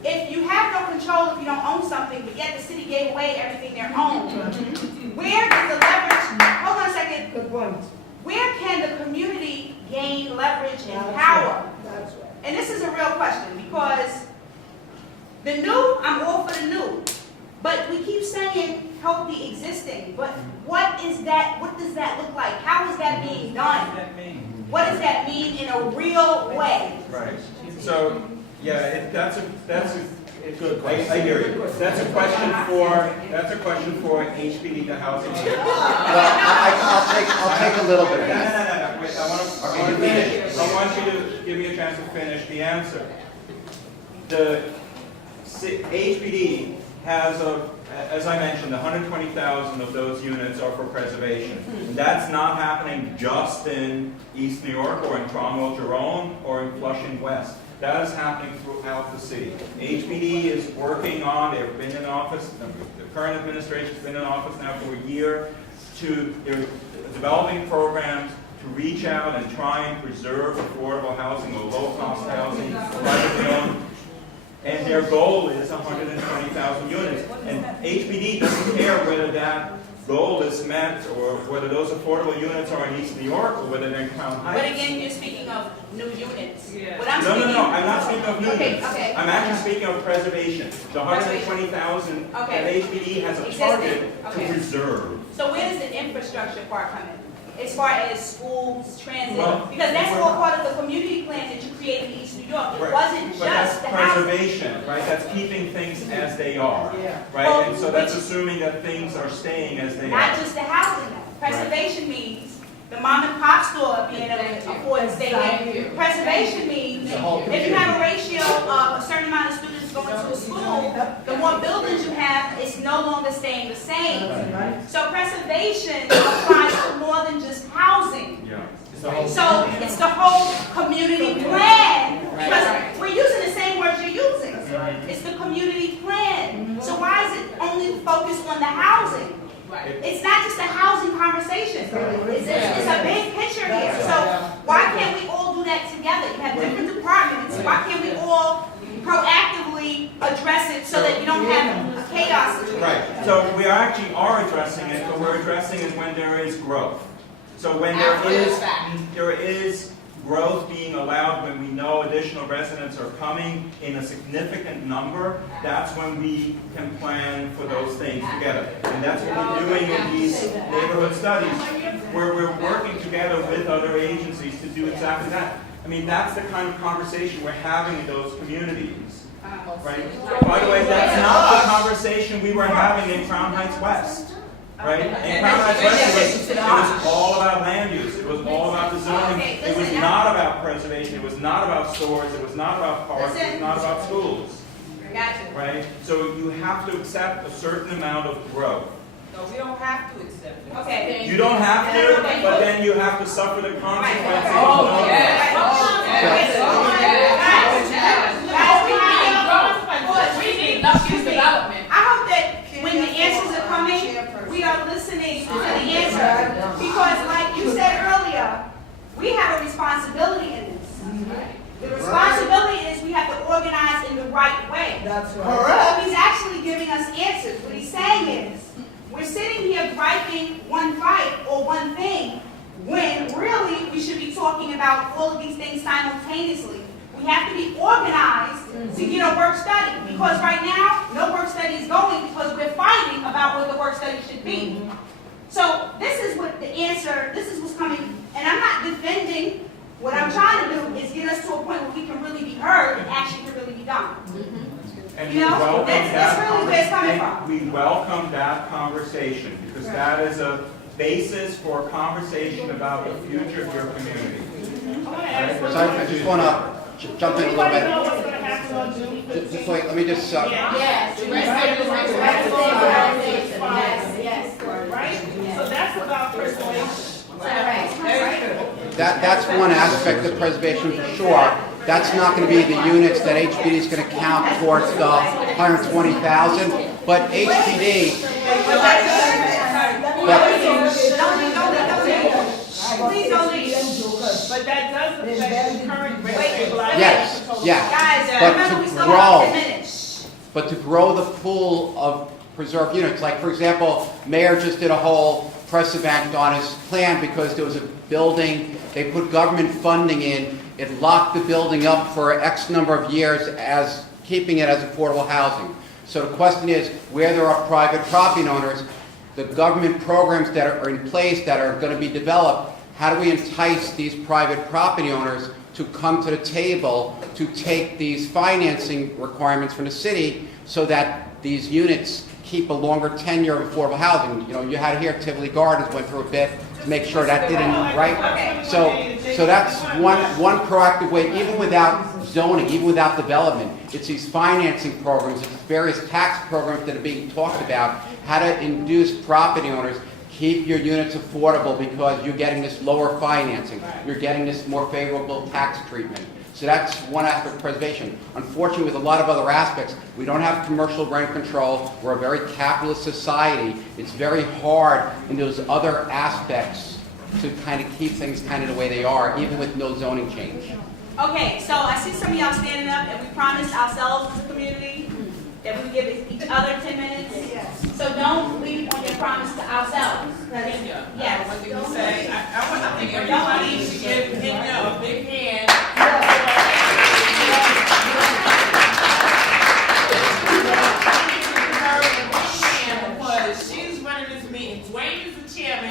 If you have no control, if you don't own something, but yet the city gave away everything they own, where does the leverage, hold on a second. Good point. Where can the community gain leverage and power? And this is a real question, because the new, I'm all for the new, but we keep saying help the existing, but what is that, what does that look like? How is that being done? What does that mean in a real way? Right. So, yeah, that's a good question. I hear you. That's a question for HPD, the housing. Well, I'll take a little bit of No, that. wait, I want you to give me a chance to finish the answer. The HPD has as I mentioned, 120,000 of those units are for preservation. That's not happening just in East New York or in Cromwell Jerome or in Flushing West. That is happening throughout the city. HPD is working on, they've been in office, the current administration's been in office now for a year, they're developing programs to reach out and try and preserve affordable housing or low-cost housing, privately owned. And their goal is 120,000 units. And HPD doesn't care whether that goal is met or whether those affordable units are in East New York or whether they're in Crown Heights. But again, you're speaking of new units. What No, I'm not speaking of new units. Okay. I'm actually speaking of preservation. The 120,000 that HPD has a target to preserve. So where does the infrastructure part come in? As far as schools, transit, Well, because that's all part of the community plan that you created in East New York. It wasn't But that's just the housing. preservation, right? That's keeping things as they are, right? Well, And so that's assuming that things are staying as they are. Not just the housing. Preservation means the mom and pop store being able to afford to stay there. Preservation means if you have a ratio of a certain amount of students going to a school, the more buildings you have, it's no longer staying the same. So preservation applies to more than just housing. So it's the whole community plan. Because we're using the same words you're using. It's the community plan. So why is it only focused on the housing? It's not just a housing conversation. It's a big picture here. So why can't we all do that together? You have different departments. Why can't we all proactively address it so that you don't have a chaos situation? Right. So we actually are addressing it, but we're addressing it when there is growth. So when there is growth being allowed when we know additional residents are coming in a significant number, that's when we can plan for those things together. And that's what we're doing in these neighborhood studies, where we're working together with other agencies to do exactly that. I mean, that's the kind of conversation we're having in those communities, right? By the way, that's not the conversation we were having in Crown Heights West. Right? In Crown Heights West, it was all about land use. It was all about the zoning. It was not about preservation. It was not about stores. It was not about parks. It was not about schools. Right? So you have to accept a certain amount of growth. No, we don't have to accept it. Okay. You don't have to, but then you have to suffer the consequences. I hope that when the answers are coming, we are listening to the answer. Because like you said earlier, we have a responsibility in this. The responsibility is we have to organize in the right way. That's right. So he's actually giving us answers. What he's saying is, we're sitting here griping one fight or one thing, when really we should be talking about all of these things simultaneously. We have to be organized to get a work study, because right now, no work study is going because we're fighting about what the work study should be. So this is what the answer, this is what's coming, and I'm not defending. What I'm trying to do is get us to a point where we can really be heard and action can really be done. And You know, that's really where it's coming from. We welcome that conversation, because that is a basis for conversation about the future of your community. Right? So I just want to jump in a little bit. Know what's going to happen on June 15th? Just wait, let me just, Yes. Right? So that's about persuasion. that's one aspect of preservation for sure. That's not going to be the units that HPD is going to count towards the 120,000, but HPD. Please don't leave. But that does affect the current rate. Yes, yes. Guys, remember we still have 10 minutes. But to grow the pool of preserved units, like for example, Mayor just did a whole press event on his plan because there was a building, they put government funding in, it locked the building up for X number of years as keeping it as affordable housing. So the question is, where there are private property owners, the government programs that are in place that are going to be developed, how do we entice these private property owners to come to the table to take these financing requirements from the city so that these units keep a longer tenure of affordable housing? You know, you had here Tivoli Gardens went through a bit to make sure that didn't, right? So that's one proactive way, even without zoning, even without development. It's these financing programs, it's various tax programs that are being talked about, how to induce property owners, keep your units affordable because you're getting this lower financing, you're getting this more favorable tax treatment. So that's one aspect of preservation. Unfortunately, with a lot of other aspects, we don't have commercial rent control. We're a very capitalist society. It's very hard in those other aspects to kind of keep things kind of the way they are, even with no zoning change. Okay, so I see some of y'all standing up, and we promised ourselves as a community that we would give each other 10 minutes. Yes. So don't leave on your promise to ourselves. Yes. One thing to say, I think everybody should give Kenya a big hand. Because she's running this meeting. Dwayne is the chairman.